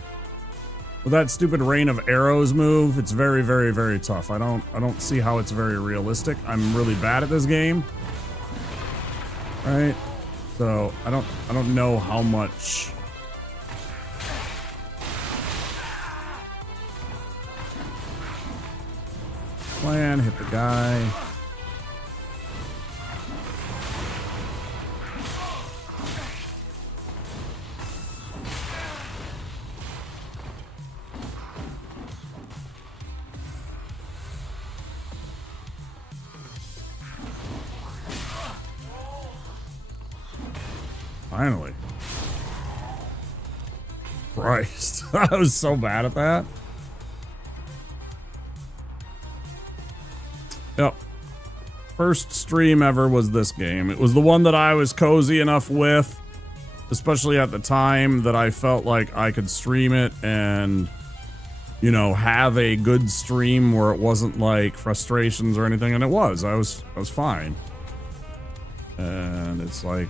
With that stupid rain of arrows move, it's very, very, very tough. I don't see how it's very realistic. I'm really bad at this game. Right? So I don't know how much. Plan, hit the guy. Finally. Christ. I was so bad at that. Yep. First stream ever was this game. It was the one that I was cozy enough with, especially at the time, that I felt like I could stream it and, you know, have a good stream where it wasn't like frustrations or anything, and it was. I was fine. And it's like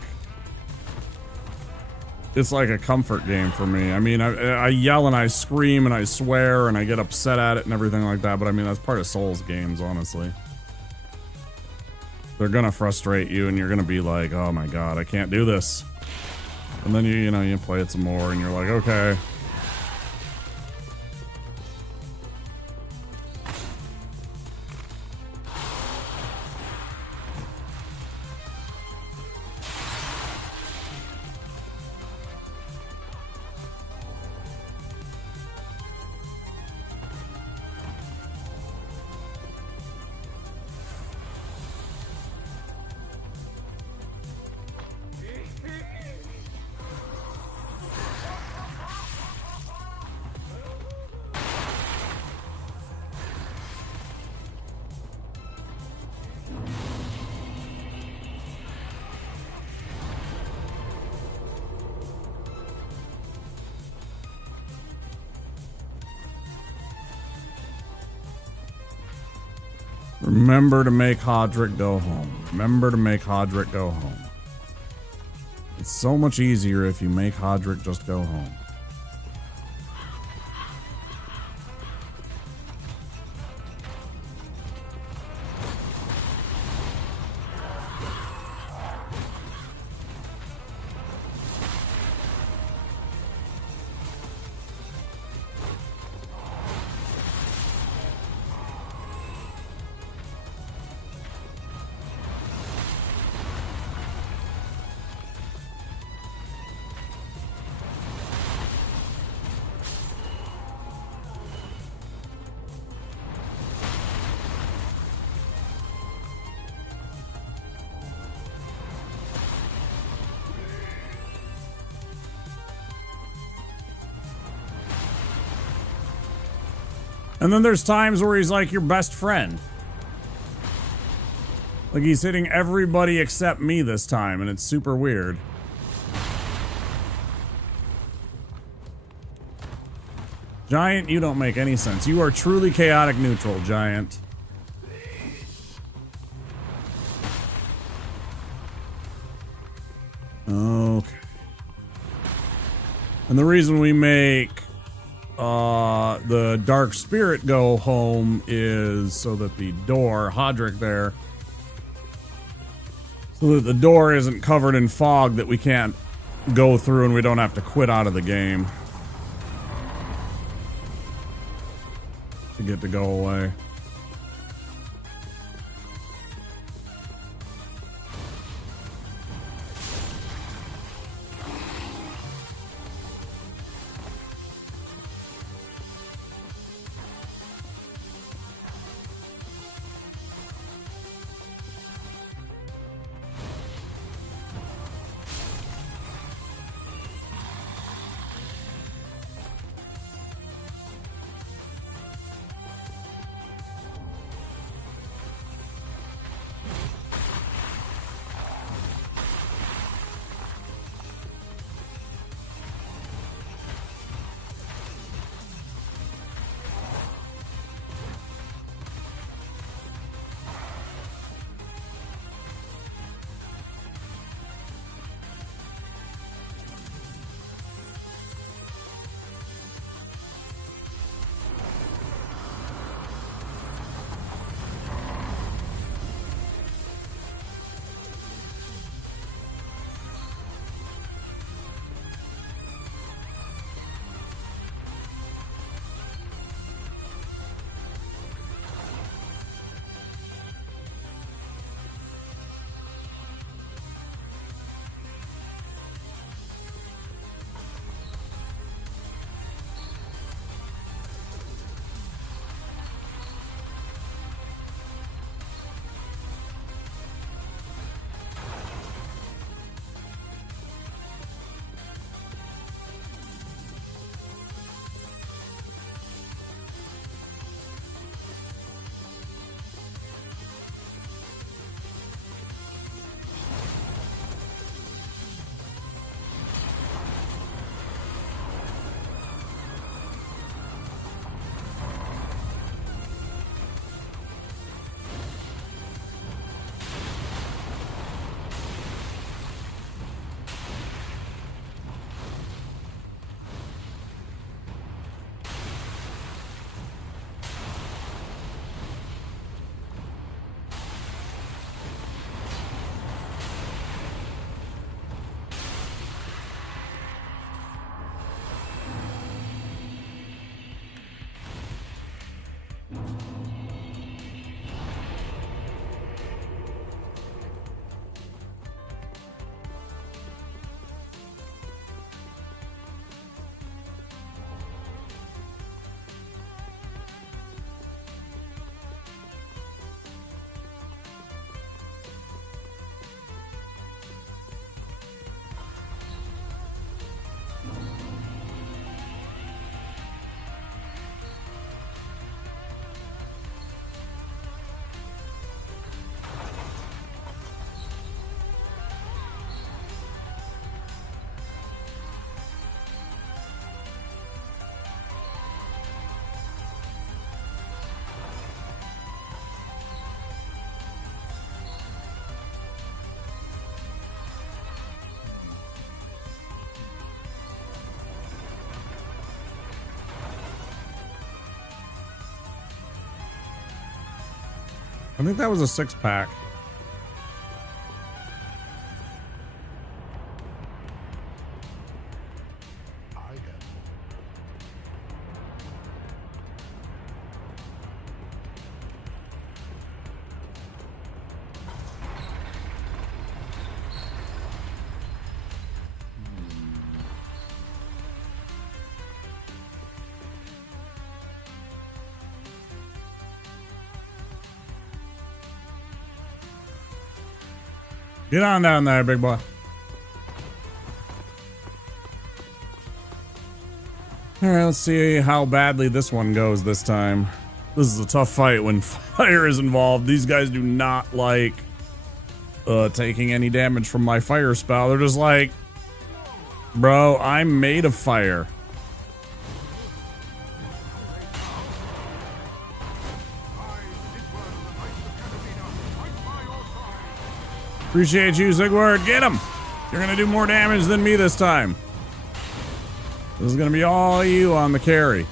a comfort game for me. I mean, I yell and I scream and I swear and I get upset at it and everything like that, but I mean, that's part of Souls games, honestly. They're gonna frustrate you and you're gonna be like, oh my god, I can't do this. And then you play it some more and you're like, okay. Remember to make Hodrick go home. Remember to make Hodrick go home. It's so much easier if you make Hodrick just go home. And then there's times where he's like your best friend. Like he's hitting everybody except me this time, and it's super weird. Giant, you don't make any sense. You are truly chaotic neutral, Giant. Okay. And the reason we make the Dark Spirit go home is so that the door, Hodrick there, so that the door isn't covered in fog that we can't go through and we don't have to quit out of the game to get to go away. I think that was a 6-pack. Get on down there, big boy. All right, let's see how badly this one goes this time. This is a tough fight when fire is involved. These guys do not like taking any damage from my fire spell. They're just like, bro, I'm made of fire. Appreciate you, Sigward. Get him! You're gonna do more damage than me this time. This is gonna be all you on the carry.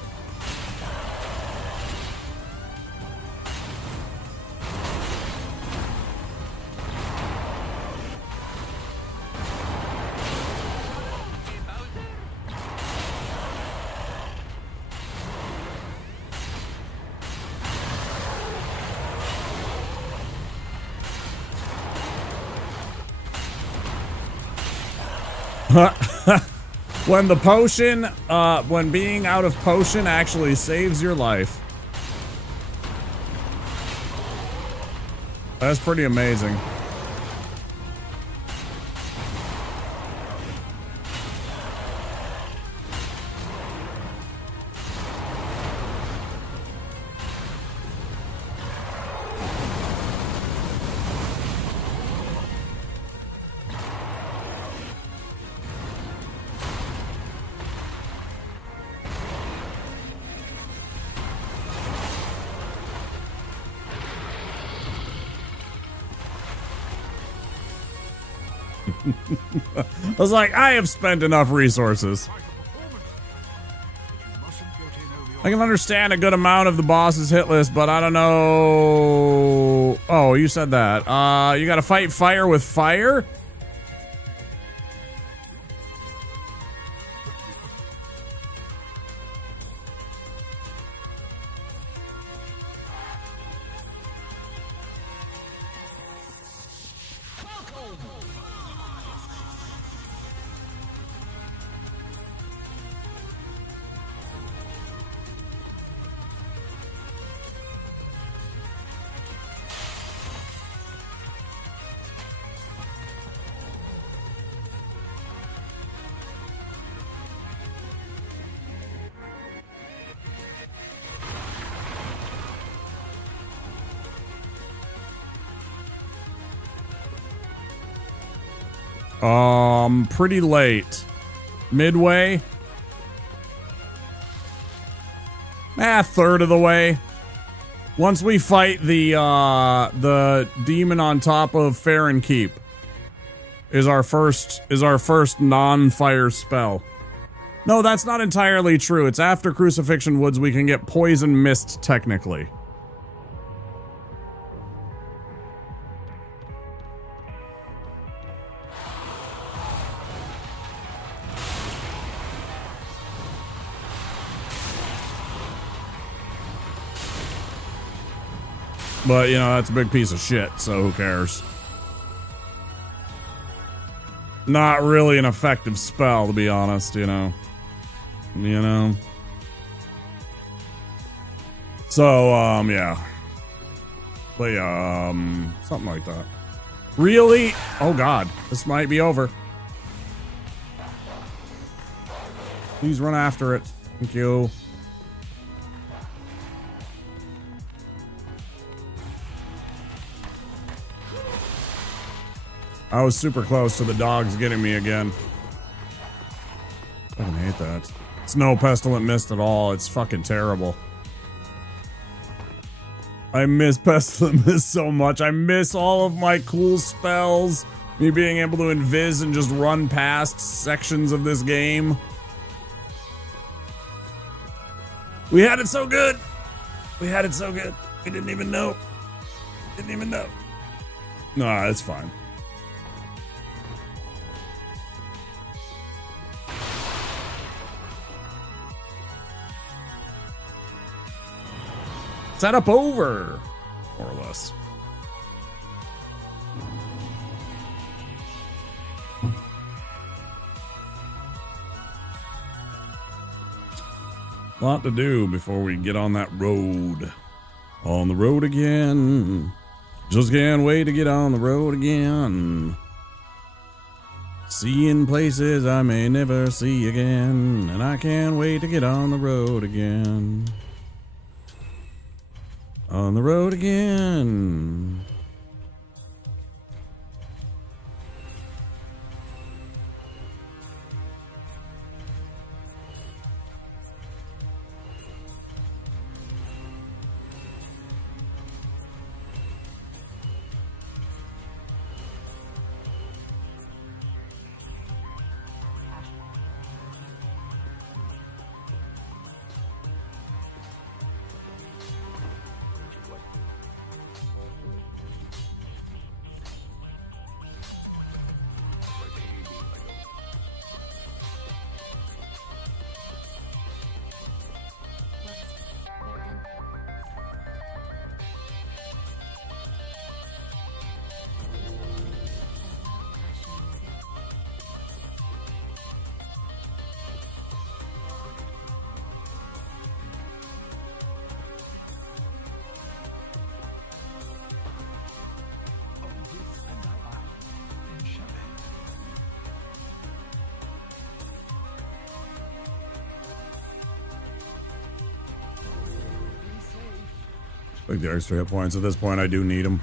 When the potion, when being out of potion actually saves your life. That's pretty amazing. I was like, I have spent enough resources. I can understand a good amount of the boss's hit list, but I don't know. Oh, you said that. You gotta fight fire with fire? Pretty late. Midway? Third of the way. Once we fight the demon on top of Farron Keep is our first non-fire spell. No, that's not entirely true. It's after Crucifixion Woods we can get Poison Mist technically. But, you know, that's a big piece of shit, so who cares? Not really an effective spell, to be honest, you know. So, yeah. But, yeah, something like that. Really? Oh, God. This might be over. Please run after it. Thank you. I was super close to the dogs getting me again. I fucking hate that. It's no Pestilent Mist at all. It's fucking terrible. I miss Pestilent Mist so much. I miss all of my cool spells. Me being able to invis and just run past sections of this game. We had it so good. We had it so good. We didn't even know. Didn't even know. Nah, it's fine. Setup over, more or less. Lot to do before we get on that road. On the road again. Just can't wait to get on the road again. Seeing places I may never see again. And I can't wait to get on the road again. On the road again. Like the extra hit points. At this point, I do need them.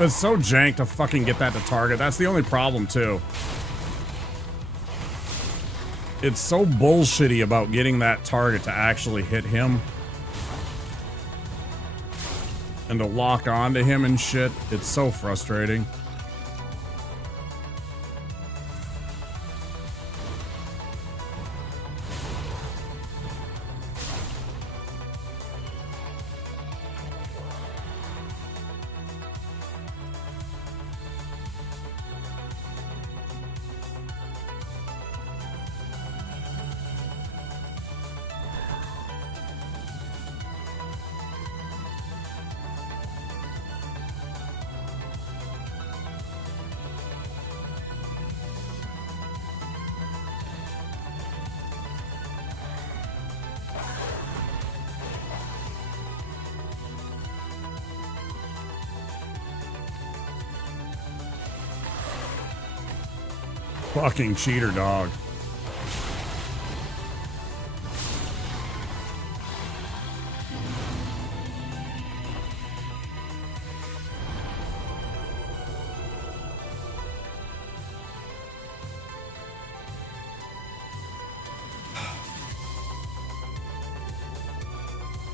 It's so jank to fucking get that to target. That's the only problem, too. It's so bullshitty about getting that target to actually hit him. And to lock onto him and shit. It's so frustrating. Fucking cheater dog.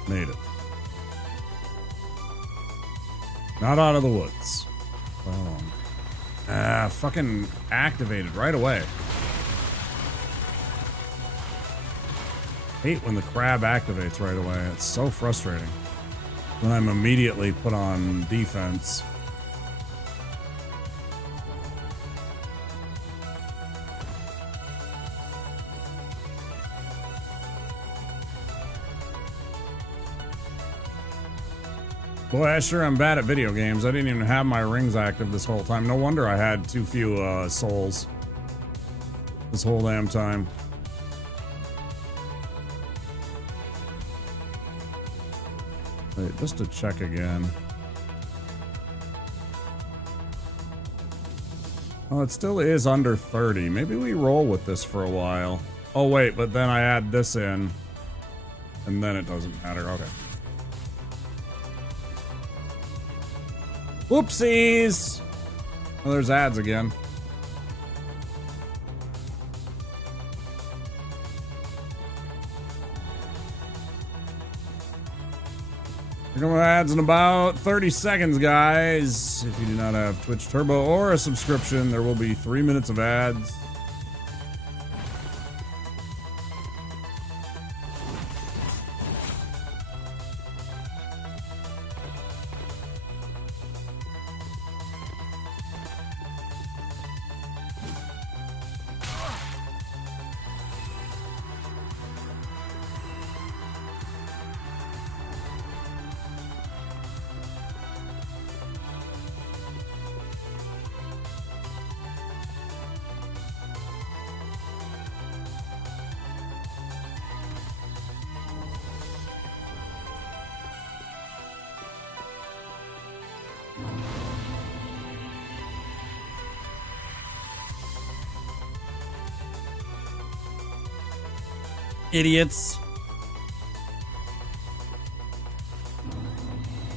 Made it. Not out of the woods. Fucking activated right away. Hate when the crab activates right away. It's so frustrating. When I'm immediately put on defense. Boy, I sure am bad at video games. I didn't even have my rings active this whole time. No wonder I had too few souls this whole damn time. Wait, just to check again. Oh, it still is under 30. Maybe we roll with this for a while. Oh, wait, but then I add this in. And then it doesn't matter. Okay. Whoopsies! Oh, there's ads again. Here come ads in about 30 seconds, guys. If you do not have Twitch Turbo or a subscription, there will be 3 minutes of ads. Idiots.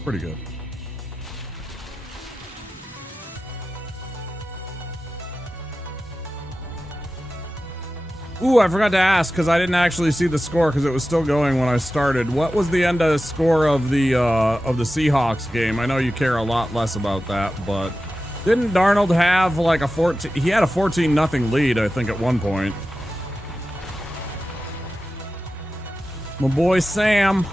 Pretty good. Ooh, I forgot to ask because I didn't actually see the score because it was still going when I started. What was the end of score of the Seahawks game? I know you care a lot less about that, but didn't Darnold have like a 14? He had a 14-0 lead, I think, at one point. My boy Sam.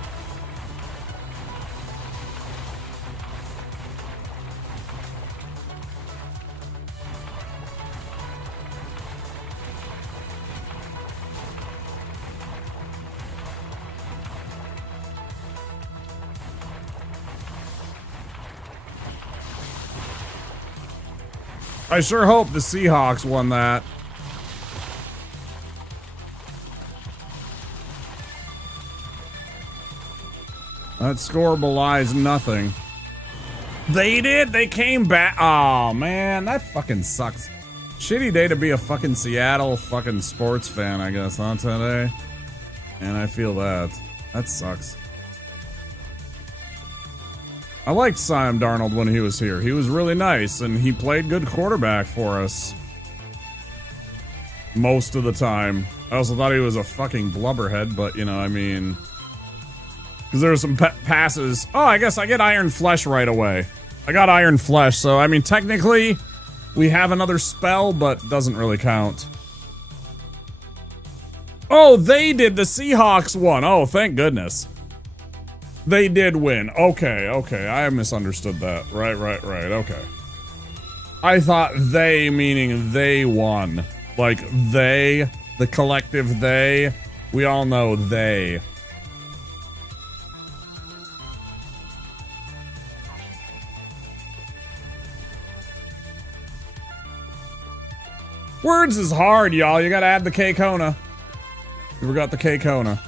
I sure hope the Seahawks won that. That score belies nothing. They did? They came back. Oh, man, that fucking sucks. Shitty day to be a fucking Seattle fucking sports fan, I guess, huh, today? And I feel that. That sucks. I liked Sam Darnold when he was here. He was really nice, and he played good quarterback for us. Most of the time. I also thought he was a fucking blubberhead, but, you know, I mean... Because there were some passes. Oh, I guess I get Iron Flesh right away. I got Iron Flesh, so, I mean, technically, we have another spell, but doesn't really count. Oh, they did. The Seahawks won. Oh, thank goodness. They did win. Okay, okay. I misunderstood that. Right, okay. I thought they, meaning they won. Like, they, the collective they. We all know they. Words is hard, y'all. You gotta add the K-Kona. We forgot the K-Kona.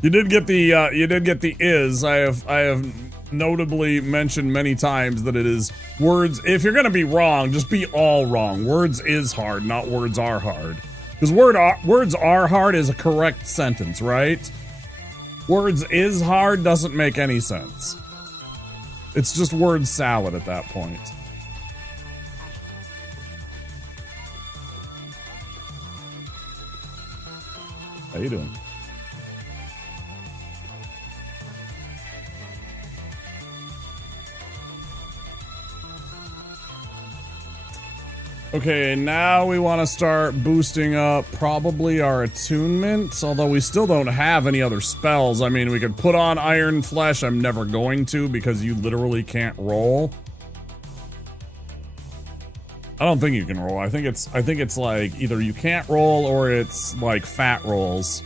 You did get the is. I have notably mentioned many times that it is words. If you're gonna be wrong, just be all wrong. Words is hard, not words are hard. Because words are hard is a correct sentence, right? Words is hard doesn't make any sense. It's just word salad at that point. How you doing? Okay, now we want to start boosting up probably our attunements, although we still don't have any other spells. I mean, we could put on Iron Flesh. I'm never going to because you literally can't roll. I don't think you can roll. I think it's like either you can't roll or it's like fat rolls.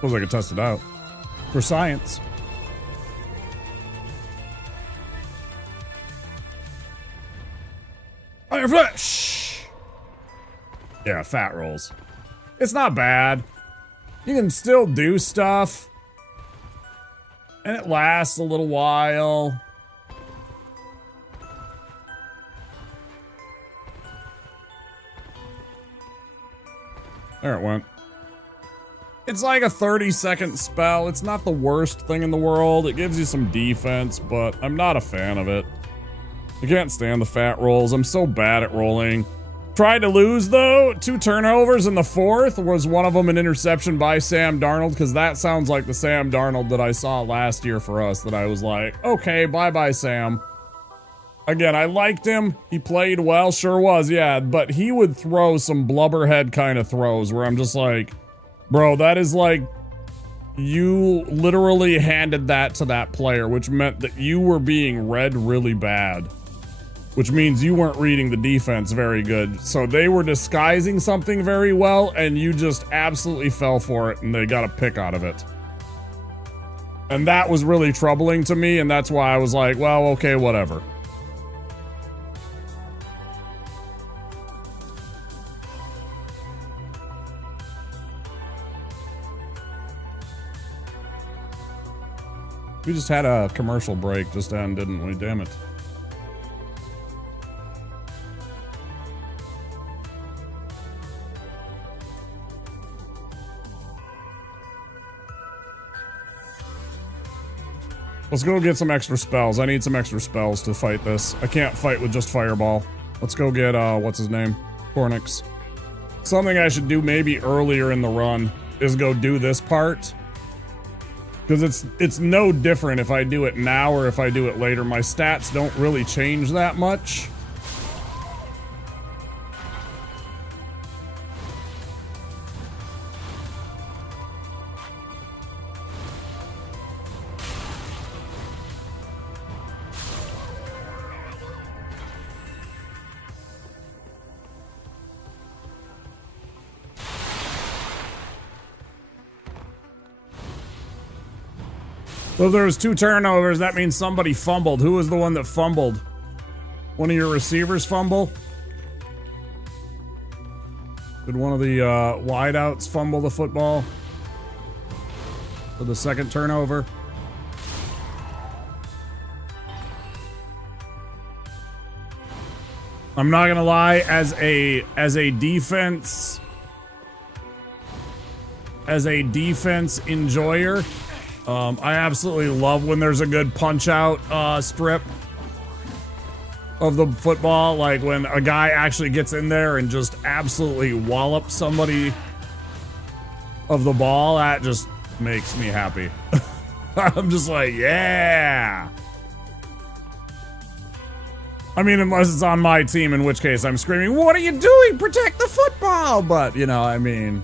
Suppose I could test it out. For science. Iron Flesh! Yeah, fat rolls. It's not bad. You can still do stuff. And it lasts a little while. There it went. It's like a 30-second spell. It's not the worst thing in the world. It gives you some defense, but I'm not a fan of it. I can't stand the fat rolls. I'm so bad at rolling. Tried to lose, though. 2 turnovers in the 4th. Was one of them an interception by Sam Darnold? Because that sounds like the Sam Darnold that I saw last year for us. That I was like, okay, bye-bye, Sam. Again, I liked him. He played well. Sure was, yeah. But he would throw some blubberhead kind of throws where I'm just like... Bro, that is like, you literally handed that to that player, which meant that you were being read really bad. Which means you weren't reading the defense very good. So they were disguising something very well, and you just absolutely fell for it, and they got a pick out of it. And that was really troubling to me, and that's why I was like, well, okay, whatever. We just had a commercial break just then, didn't we? Damn it. Let's go get some extra spells. I need some extra spells to fight this. I can't fight with just Fireball. Let's go get, what's his name? Cornix. Something I should do maybe earlier in the run is go do this part. Because it's no different if I do it now or if I do it later. My stats don't really change that much. Well, there was 2 turnovers. That means somebody fumbled. Who was the one that fumbled? One of your receivers fumble? Did one of the wideouts fumble the football for the second turnover? I'm not gonna lie, as a defense enjoyer, I absolutely love when there's a good punch-out strip of the football. Like when a guy actually gets in there and just absolutely wallops somebody of the ball. That just makes me happy. I'm just like, yeah! I mean, unless it's on my team, in which case I'm screaming, what are you doing? Protect the football! But, you know, I mean...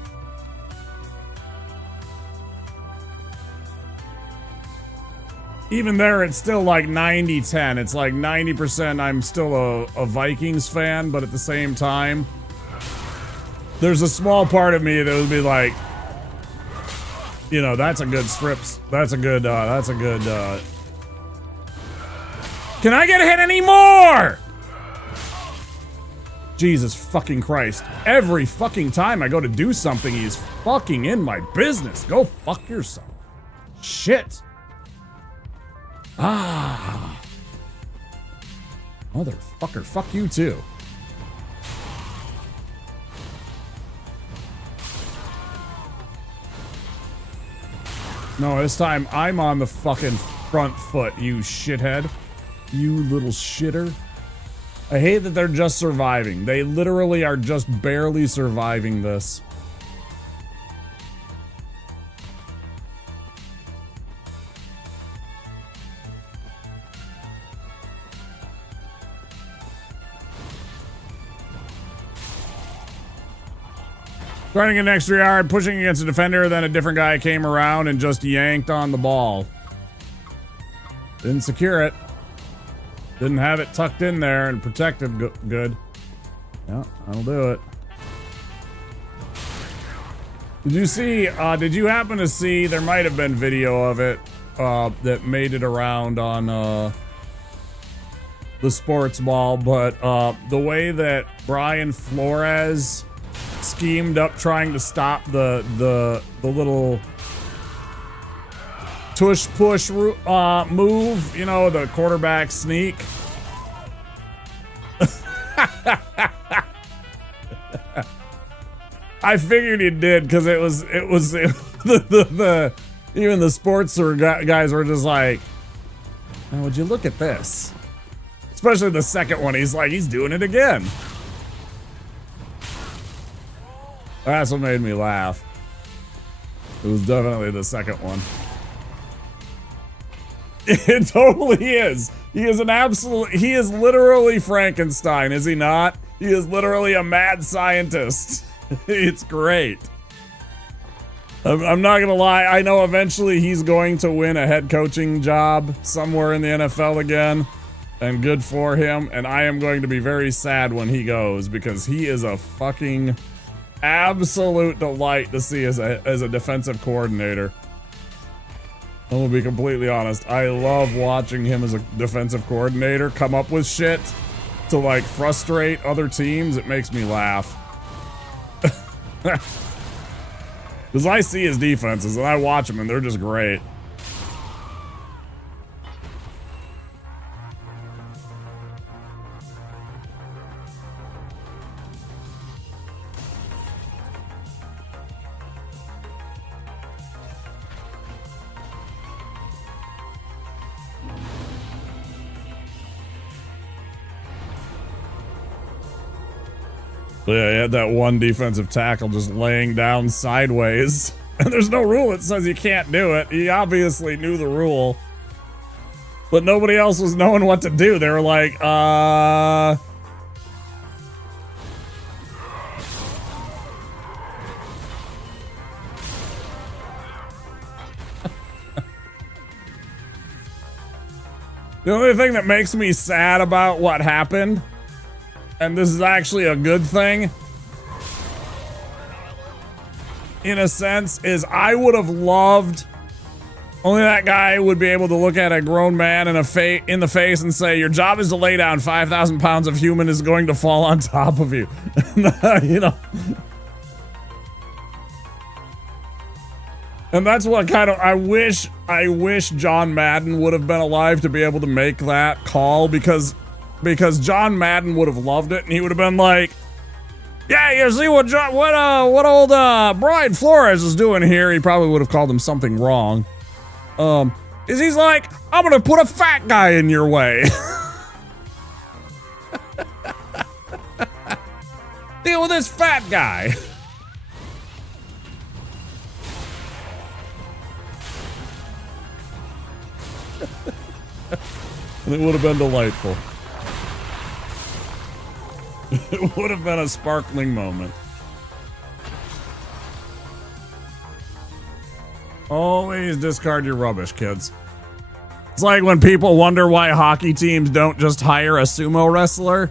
Even there, it's still like 90-10. It's like 90% I'm still a Vikings fan, but at the same time, there's a small part of me that would be like, you know, that's a good strips. That's a good, Can I get a hit anymore? Jesus fucking Christ. Every fucking time I go to do something, he's fucking in my business. Go fuck yourself. Shit. Ah. Motherfucker, fuck you too. No, this time I'm on the fucking front foot, you shithead. You little shitter. I hate that they're just surviving. They literally are just barely surviving this. Running an extra yard, pushing against a defender, then a different guy came around and just yanked on the ball. Didn't secure it. Didn't have it tucked in there and protected good. Yeah, that'll do it. Did you see, did you happen to see, there might have been video of it that made it around on the sports ball, but the way that Brian Flores schemed up trying to stop the little tush push move, you know, the quarterback sneak. I figured he did because it was even the sports guys were just like, oh, would you look at this? Especially the second one, he's like, he's doing it again. That's what made me laugh. It was definitely the second one. It totally is. He is an absolute, he is literally Frankenstein, is he not? He is literally a mad scientist. It's great. I'm not gonna lie. I know eventually he's going to win a head coaching job somewhere in the NFL again, and good for him. And I am going to be very sad when he goes because he is a fucking absolute delight to see as a defensive coordinator. I'm gonna be completely honest. I love watching him as a defensive coordinator come up with shit to like frustrate other teams. It makes me laugh. Because I see his defenses and I watch them and they're just great. Yeah, he had that one defensive tackle just laying down sideways. And there's no rule that says you can't do it. He obviously knew the rule. But nobody else was knowing what to do. They were like, The only thing that makes me sad about what happened, and this is actually a good thing, in a sense, is I would have loved, only that guy would be able to look at a grown man in the face and say, your job is to lay down 5,000 pounds of human is going to fall on top of you. You know? And that's what kind of, I wish John Madden would have been alive to be able to make that call, because John Madden would have loved it and he would have been like, yeah, you see what old Brian Flores is doing here. He probably would have called him something wrong. Is he's like, I'm gonna put a fat guy in your way. Deal with this fat guy. And it would have been delightful. It would have been a sparkling moment. Always discard your rubbish, kids. It's like when people wonder why hockey teams don't just hire a sumo wrestler.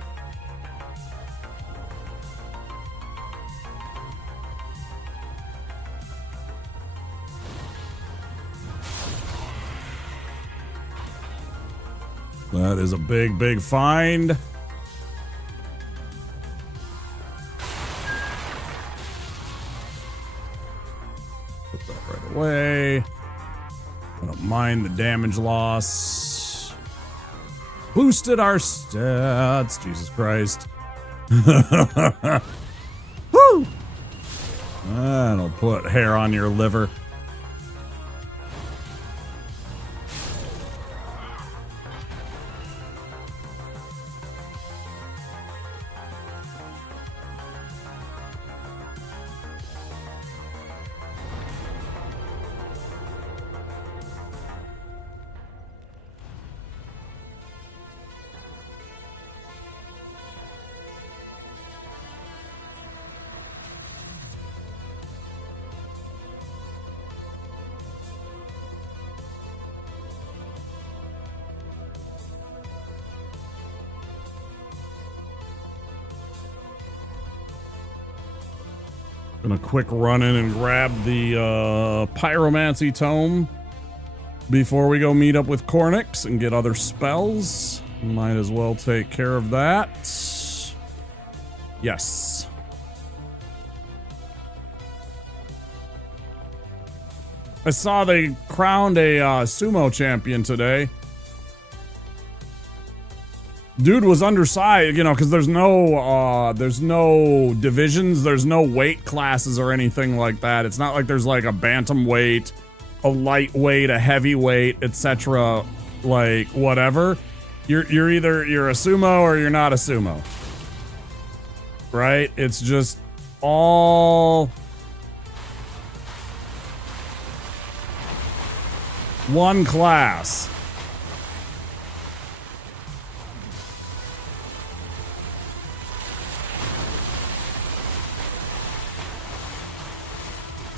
That is a big, big find. Put that right away. I don't mind the damage loss. Boosted our stats. Jesus Christ. Woo! That'll put hair on your liver. Gonna quick run in and grab the Pyromancy tome before we go meet up with Cornix and get other spells. Might as well take care of that. Yes. I saw they crowned a sumo champion today. Dude was undersized, you know, because there's no divisions, there's no weight classes or anything like that. It's not like there's like a bantamweight, a lightweight, a heavyweight, etc. Like whatever. You're either a sumo or you're not a sumo, right? It's just all one class.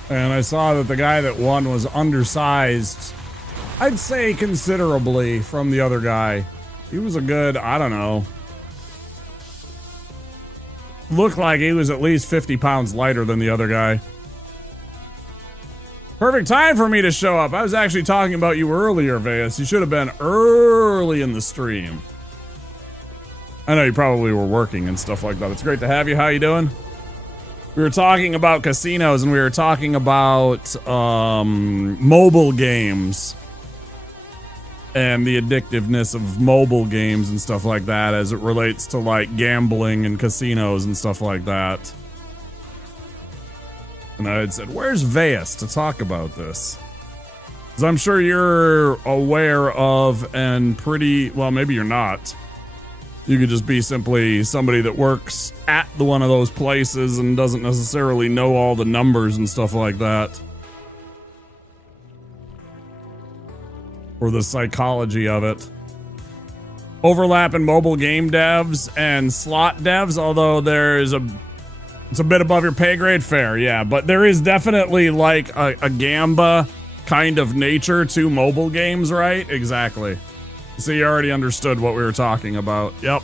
And I saw that the guy that won was undersized, I'd say considerably, from the other guy. He was a good, I don't know. Looked like he was at least 50 pounds lighter than the other guy. Perfect time for me to show up. I was actually talking about you earlier, Veus. You should have been early in the stream. I know you probably were working and stuff like that. It's great to have you. How you doing? We were talking about casinos and we were talking about mobile games and the addictiveness of mobile games and stuff like that as it relates to like gambling and casinos and stuff like that. And I had said, where's Veus to talk about this? Because I'm sure you're aware of and pretty, well, maybe you're not. You could just be simply somebody that works at one of those places and doesn't necessarily know all the numbers and stuff like that. Or the psychology of it. Overlap in mobile game devs and slot devs, although it's a bit above your pay grade, fair, yeah. But there is definitely like a Gamba kind of nature to mobile games, right? Exactly. So you already understood what we were talking about. Yep.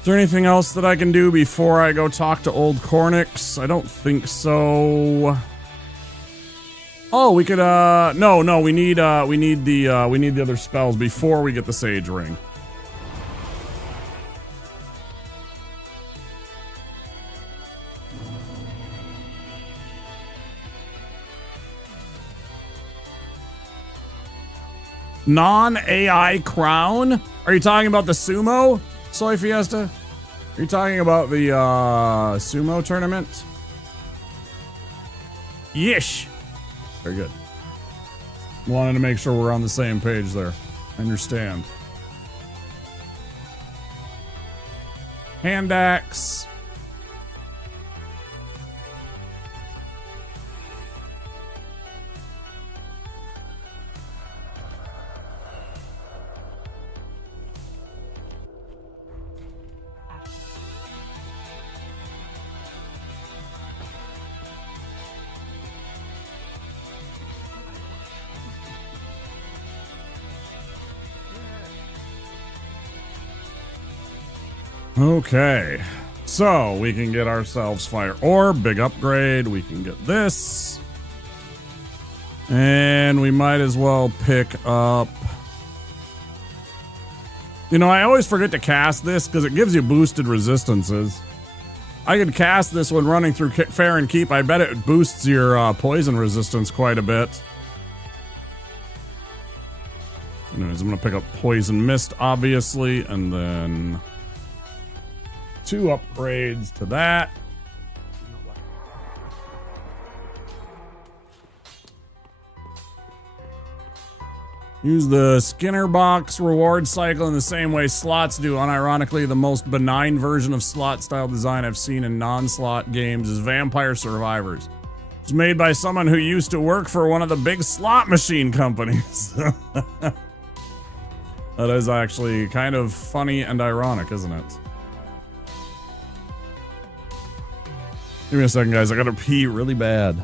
Is there anything else that I can do before I go talk to old Cornix? I don't think so. Oh, we could, no, we need the other spells before we get the Sage Ring. Non-AI crown? Are you talking about the sumo, Soy Fiesta? Are you talking about the, sumo tournament? Yeesh. Very good. Wanted to make sure we're on the same page there. I understand. Hand axe. Okay, so we can get ourselves Fire Orb, big upgrade. We can get this. And we might as well pick up... You know, I always forget to cast this because it gives you boosted resistances. I could cast this when running through Fair and Keep. I bet it boosts your poison resistance quite a bit. Anyways, I'm going to pick up Poison Mist, obviously, and then... 2 upgrades to that. Use the Skinner box reward cycle in the same way slots do. Unironically, the most benign version of slot style design I've seen in non-slot games is Vampire Survivors. It's made by someone who used to work for one of the big slot machine companies. That is actually kind of funny and ironic, isn't it? Give me a second, guys. I gotta pee really bad.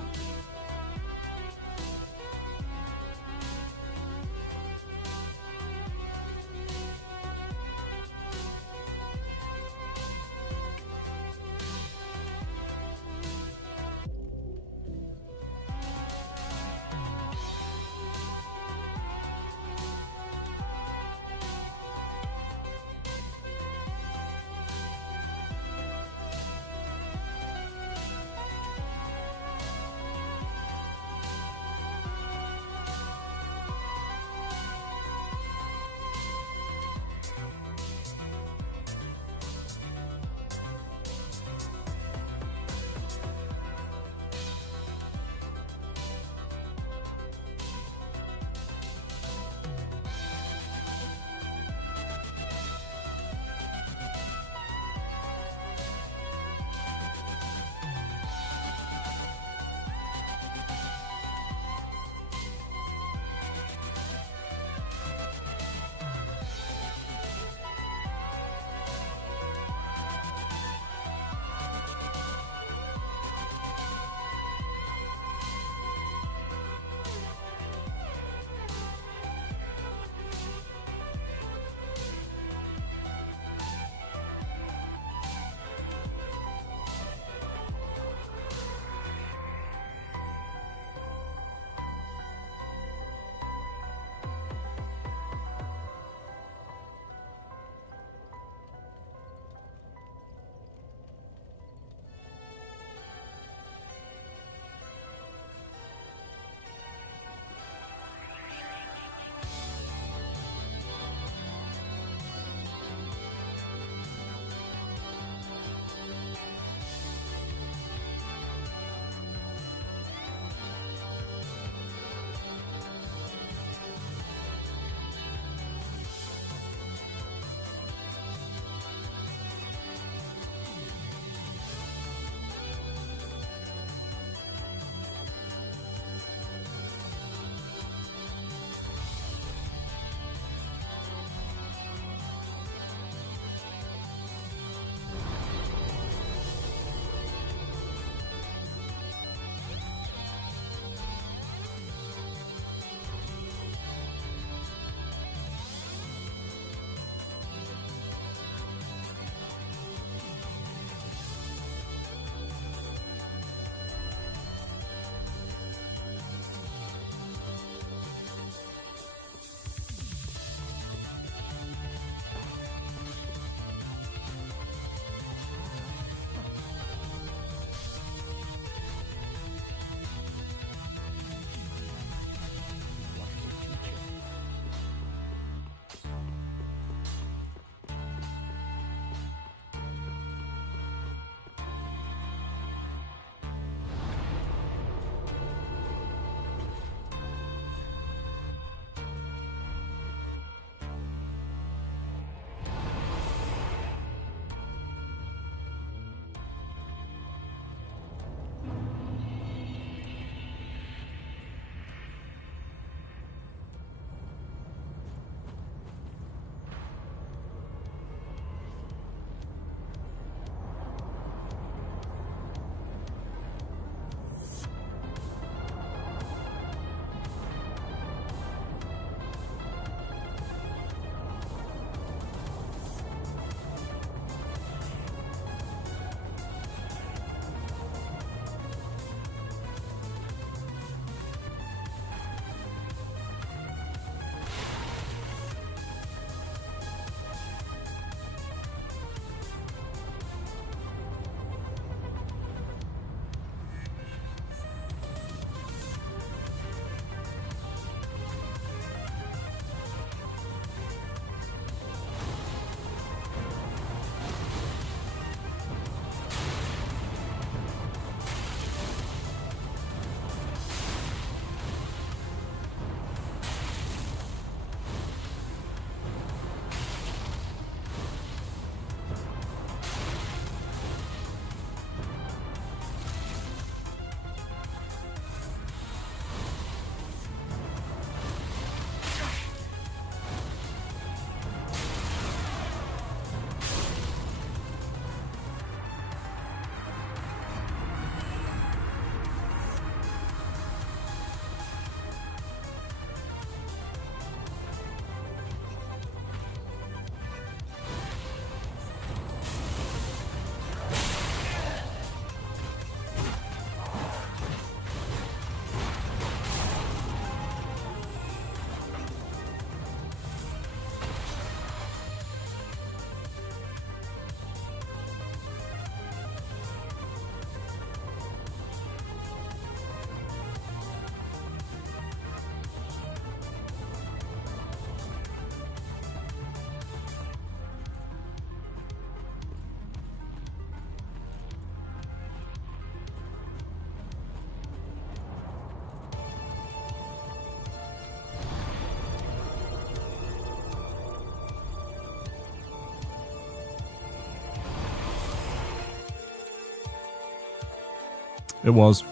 It was.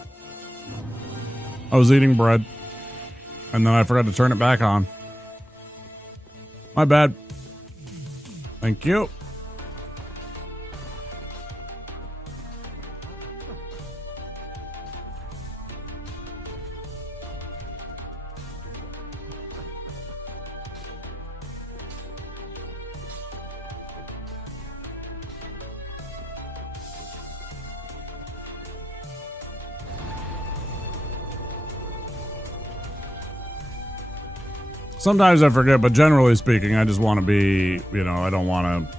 I was eating bread, and then I forgot to turn it back on. My bad. Thank you. Sometimes I forget, but generally speaking, I just want to be, you know, I don't want to.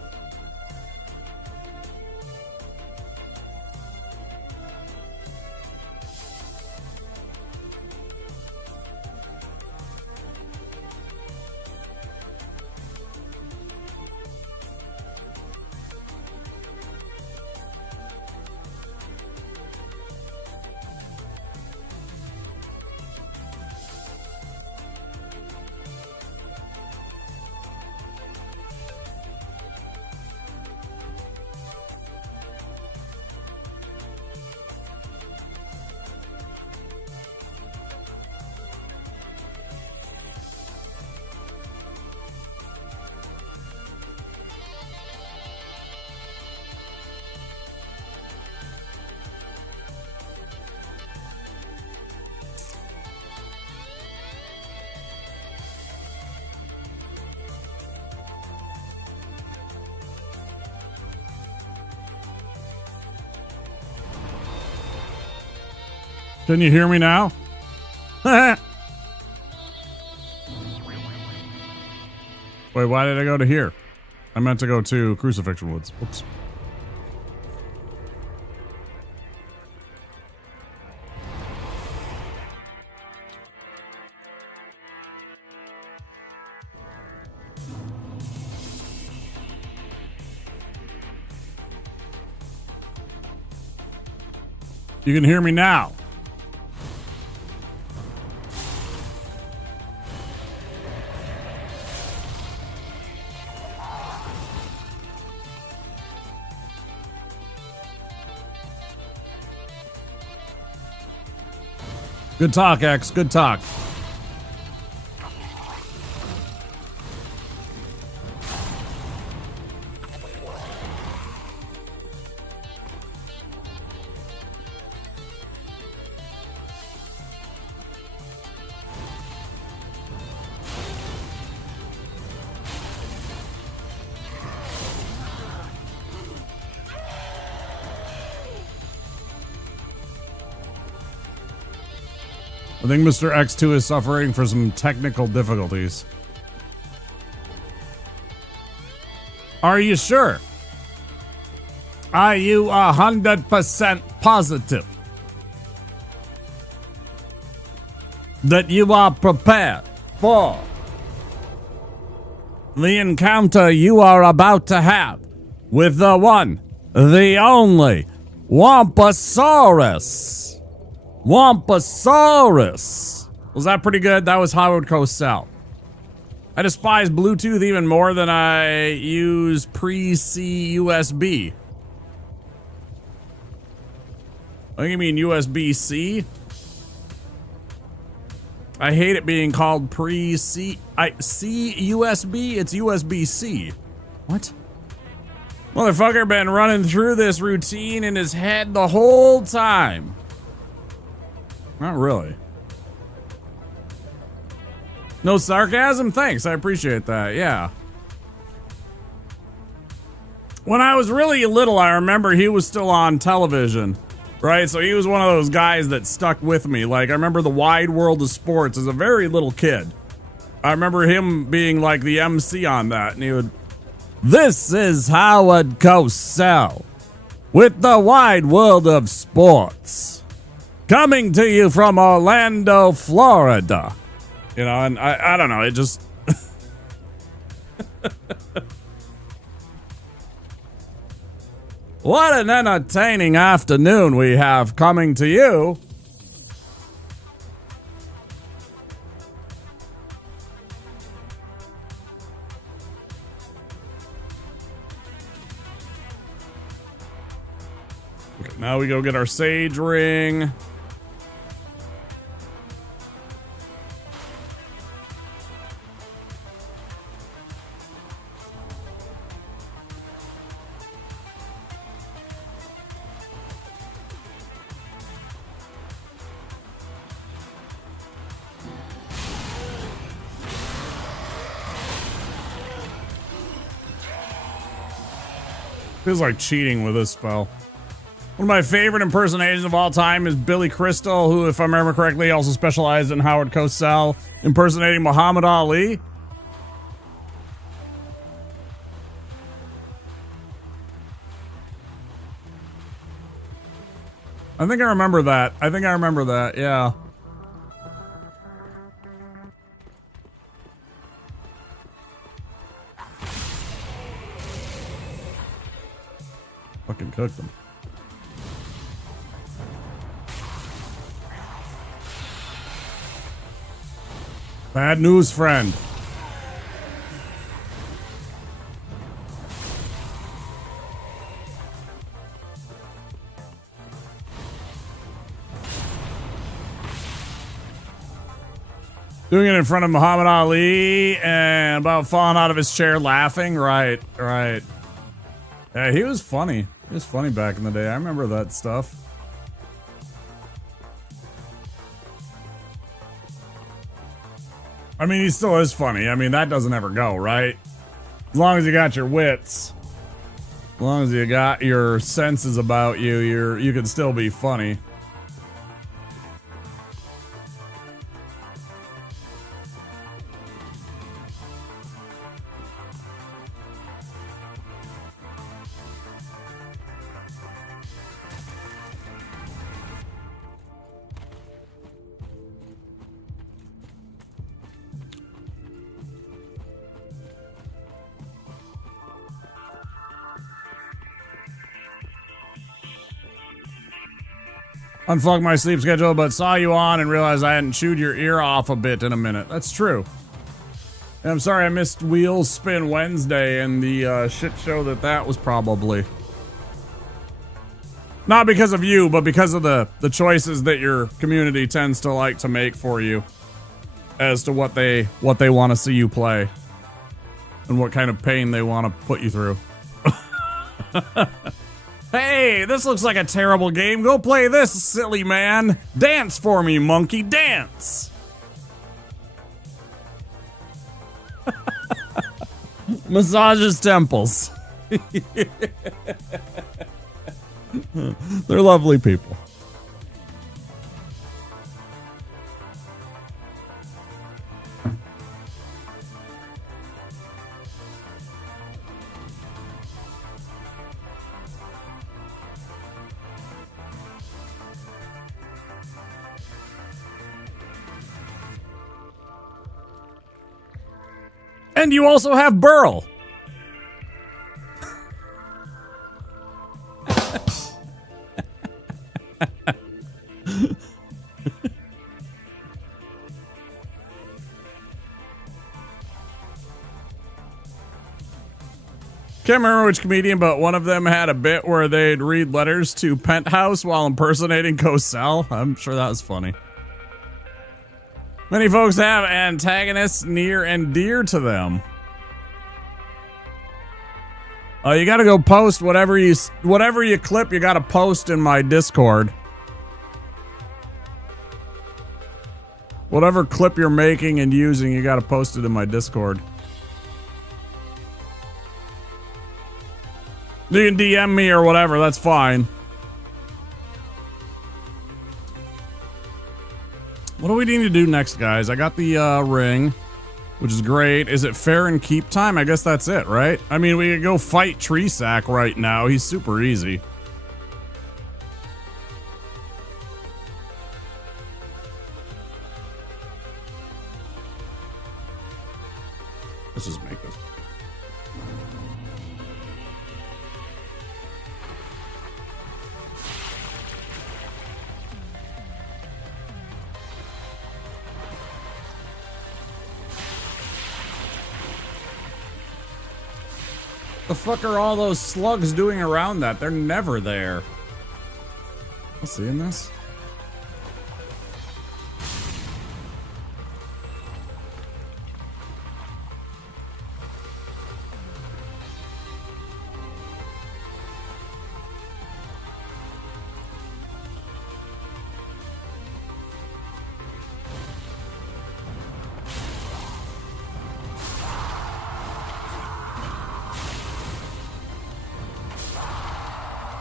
Can you hear me now? Wait, why did I go to here? I meant to go to Crucifixion Woods. Oops. You can hear me now. Good talk, X. Good talk. I think Mr. X2 is suffering for some technical difficulties. Are you sure? Are you 100% positive that you are prepared for the encounter you are about to have with the one, the only Wamposaurus? Wamposaurus. Was that pretty good? That was how it would go south. I despise Bluetooth even more than I use pre-C USB. I think you mean USB-C. I hate it being called pre-C. C USB? It's USB-C. What? Motherfucker been running through this routine in his head the whole time. Not really. No sarcasm? Thanks, I appreciate that, yeah. When I was really little, I remember he was still on television, right? So he was one of those guys that stuck with me. Like, I remember The Wide World of Sports as a very little kid. I remember him being like the MC on that, and he would, "This is Howard Cosell with The Wide World of Sports. Coming to you from Orlando, Florida." You know, and I don't know, it just... What an entertaining afternoon we have coming to you. Okay, now we go get our sage ring. Feels like cheating with this spell. One of my favorite impersonations of all time is Billy Crystal, who, if I remember correctly, also specialized in Howard Cosell impersonating Muhammad Ali. I think I remember that. Yeah. Fucking cooked them. Bad news, friend. Doing it in front of Muhammad Ali and about falling out of his chair laughing. Right. Yeah, he was funny. He was funny back in the day. I remember that stuff. I mean, he still is funny. I mean, that doesn't ever go, right? As long as you got your wits, as long as you got your senses about you, you can still be funny. Unfucked my sleep schedule, but saw you on and realized I hadn't chewed your ear off a bit in a minute. That's true. And I'm sorry I missed Wheels Spin Wednesday and the shit show that was probably. Not because of you, but because of the choices that your community tends to like to make for you as to what they want to see you play and what kind of pain they want to put you through. Hey, this looks like a terrible game. Go play this, silly man. Dance for me, monkey, dance. Massage his temples. They're lovely people. And you also have Burl. Can't remember which comedian, but one of them had a bit where they'd read letters to Penthouse while impersonating Cosell. I'm sure that was funny. Many folks have antagonists near and dear to them. You gotta go post whatever you clip, you gotta post in my Discord. Whatever clip you're making and using, you gotta post it in my Discord. You can DM me or whatever, that's fine. What do we need to do next, guys? I got the ring, which is great. Is it fair and keep time? I guess that's it, right? I mean, we could go fight Treesack right now. He's super easy. Let's just make this. The fuck are all those slugs doing around that? They're never there. I'll see in this.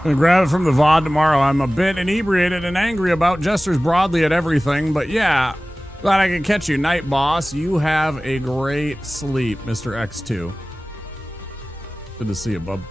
Gonna grab it from the VOD tomorrow. I'm a bit inebriated and angry about gestures broadly at everything, but yeah, glad I could catch you, Night Boss. You have a great sleep, Mr. X2. Good to see you, bub.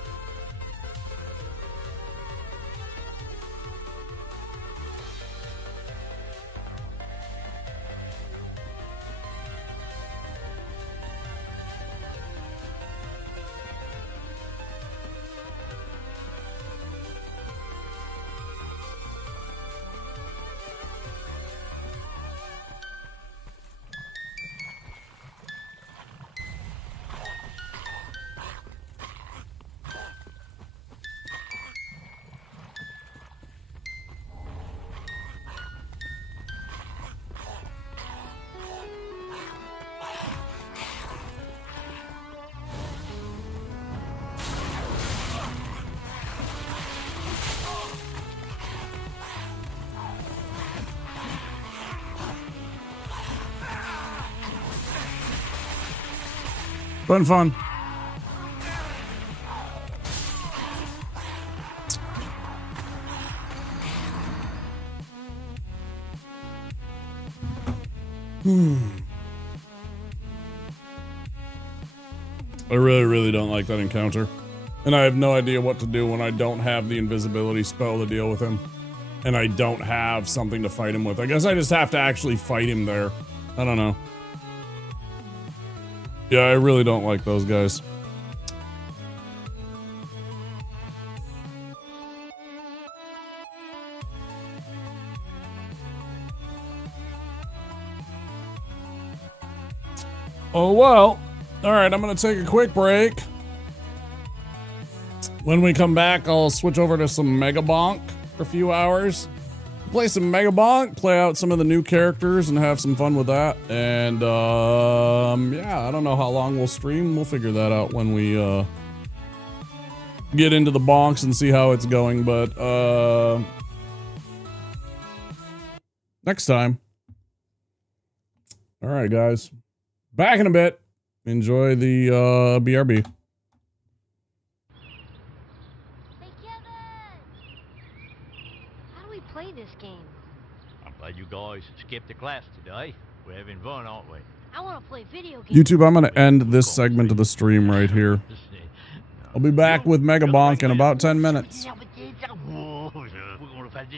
Fun. I really don't like that encounter. And I have no idea what to do when I don't have the invisibility spell to deal with him. And I don't have something to fight him with. I guess I just have to actually fight him there. I don't know. Yeah, I really don't like those guys. Oh, well. All right, I'm going to take a quick break. When we come back, I'll switch over to some Mega Bonk for a few hours. Play some Mega Bonk, play out some of the new characters, and have some fun with that. And, yeah, I don't know how long we'll stream. We'll figure that out when we, get into the bonks and see how it's going. But, next time. All right, guys. Back in a bit. Enjoy the, BRB. Play this game. I'm glad you guys skipped the class today. We're having fun, aren't we? I want to play video games. YouTube, I'm going to end this segment of the stream right here. I'll be back with Mega Bonk in about 10 minutes.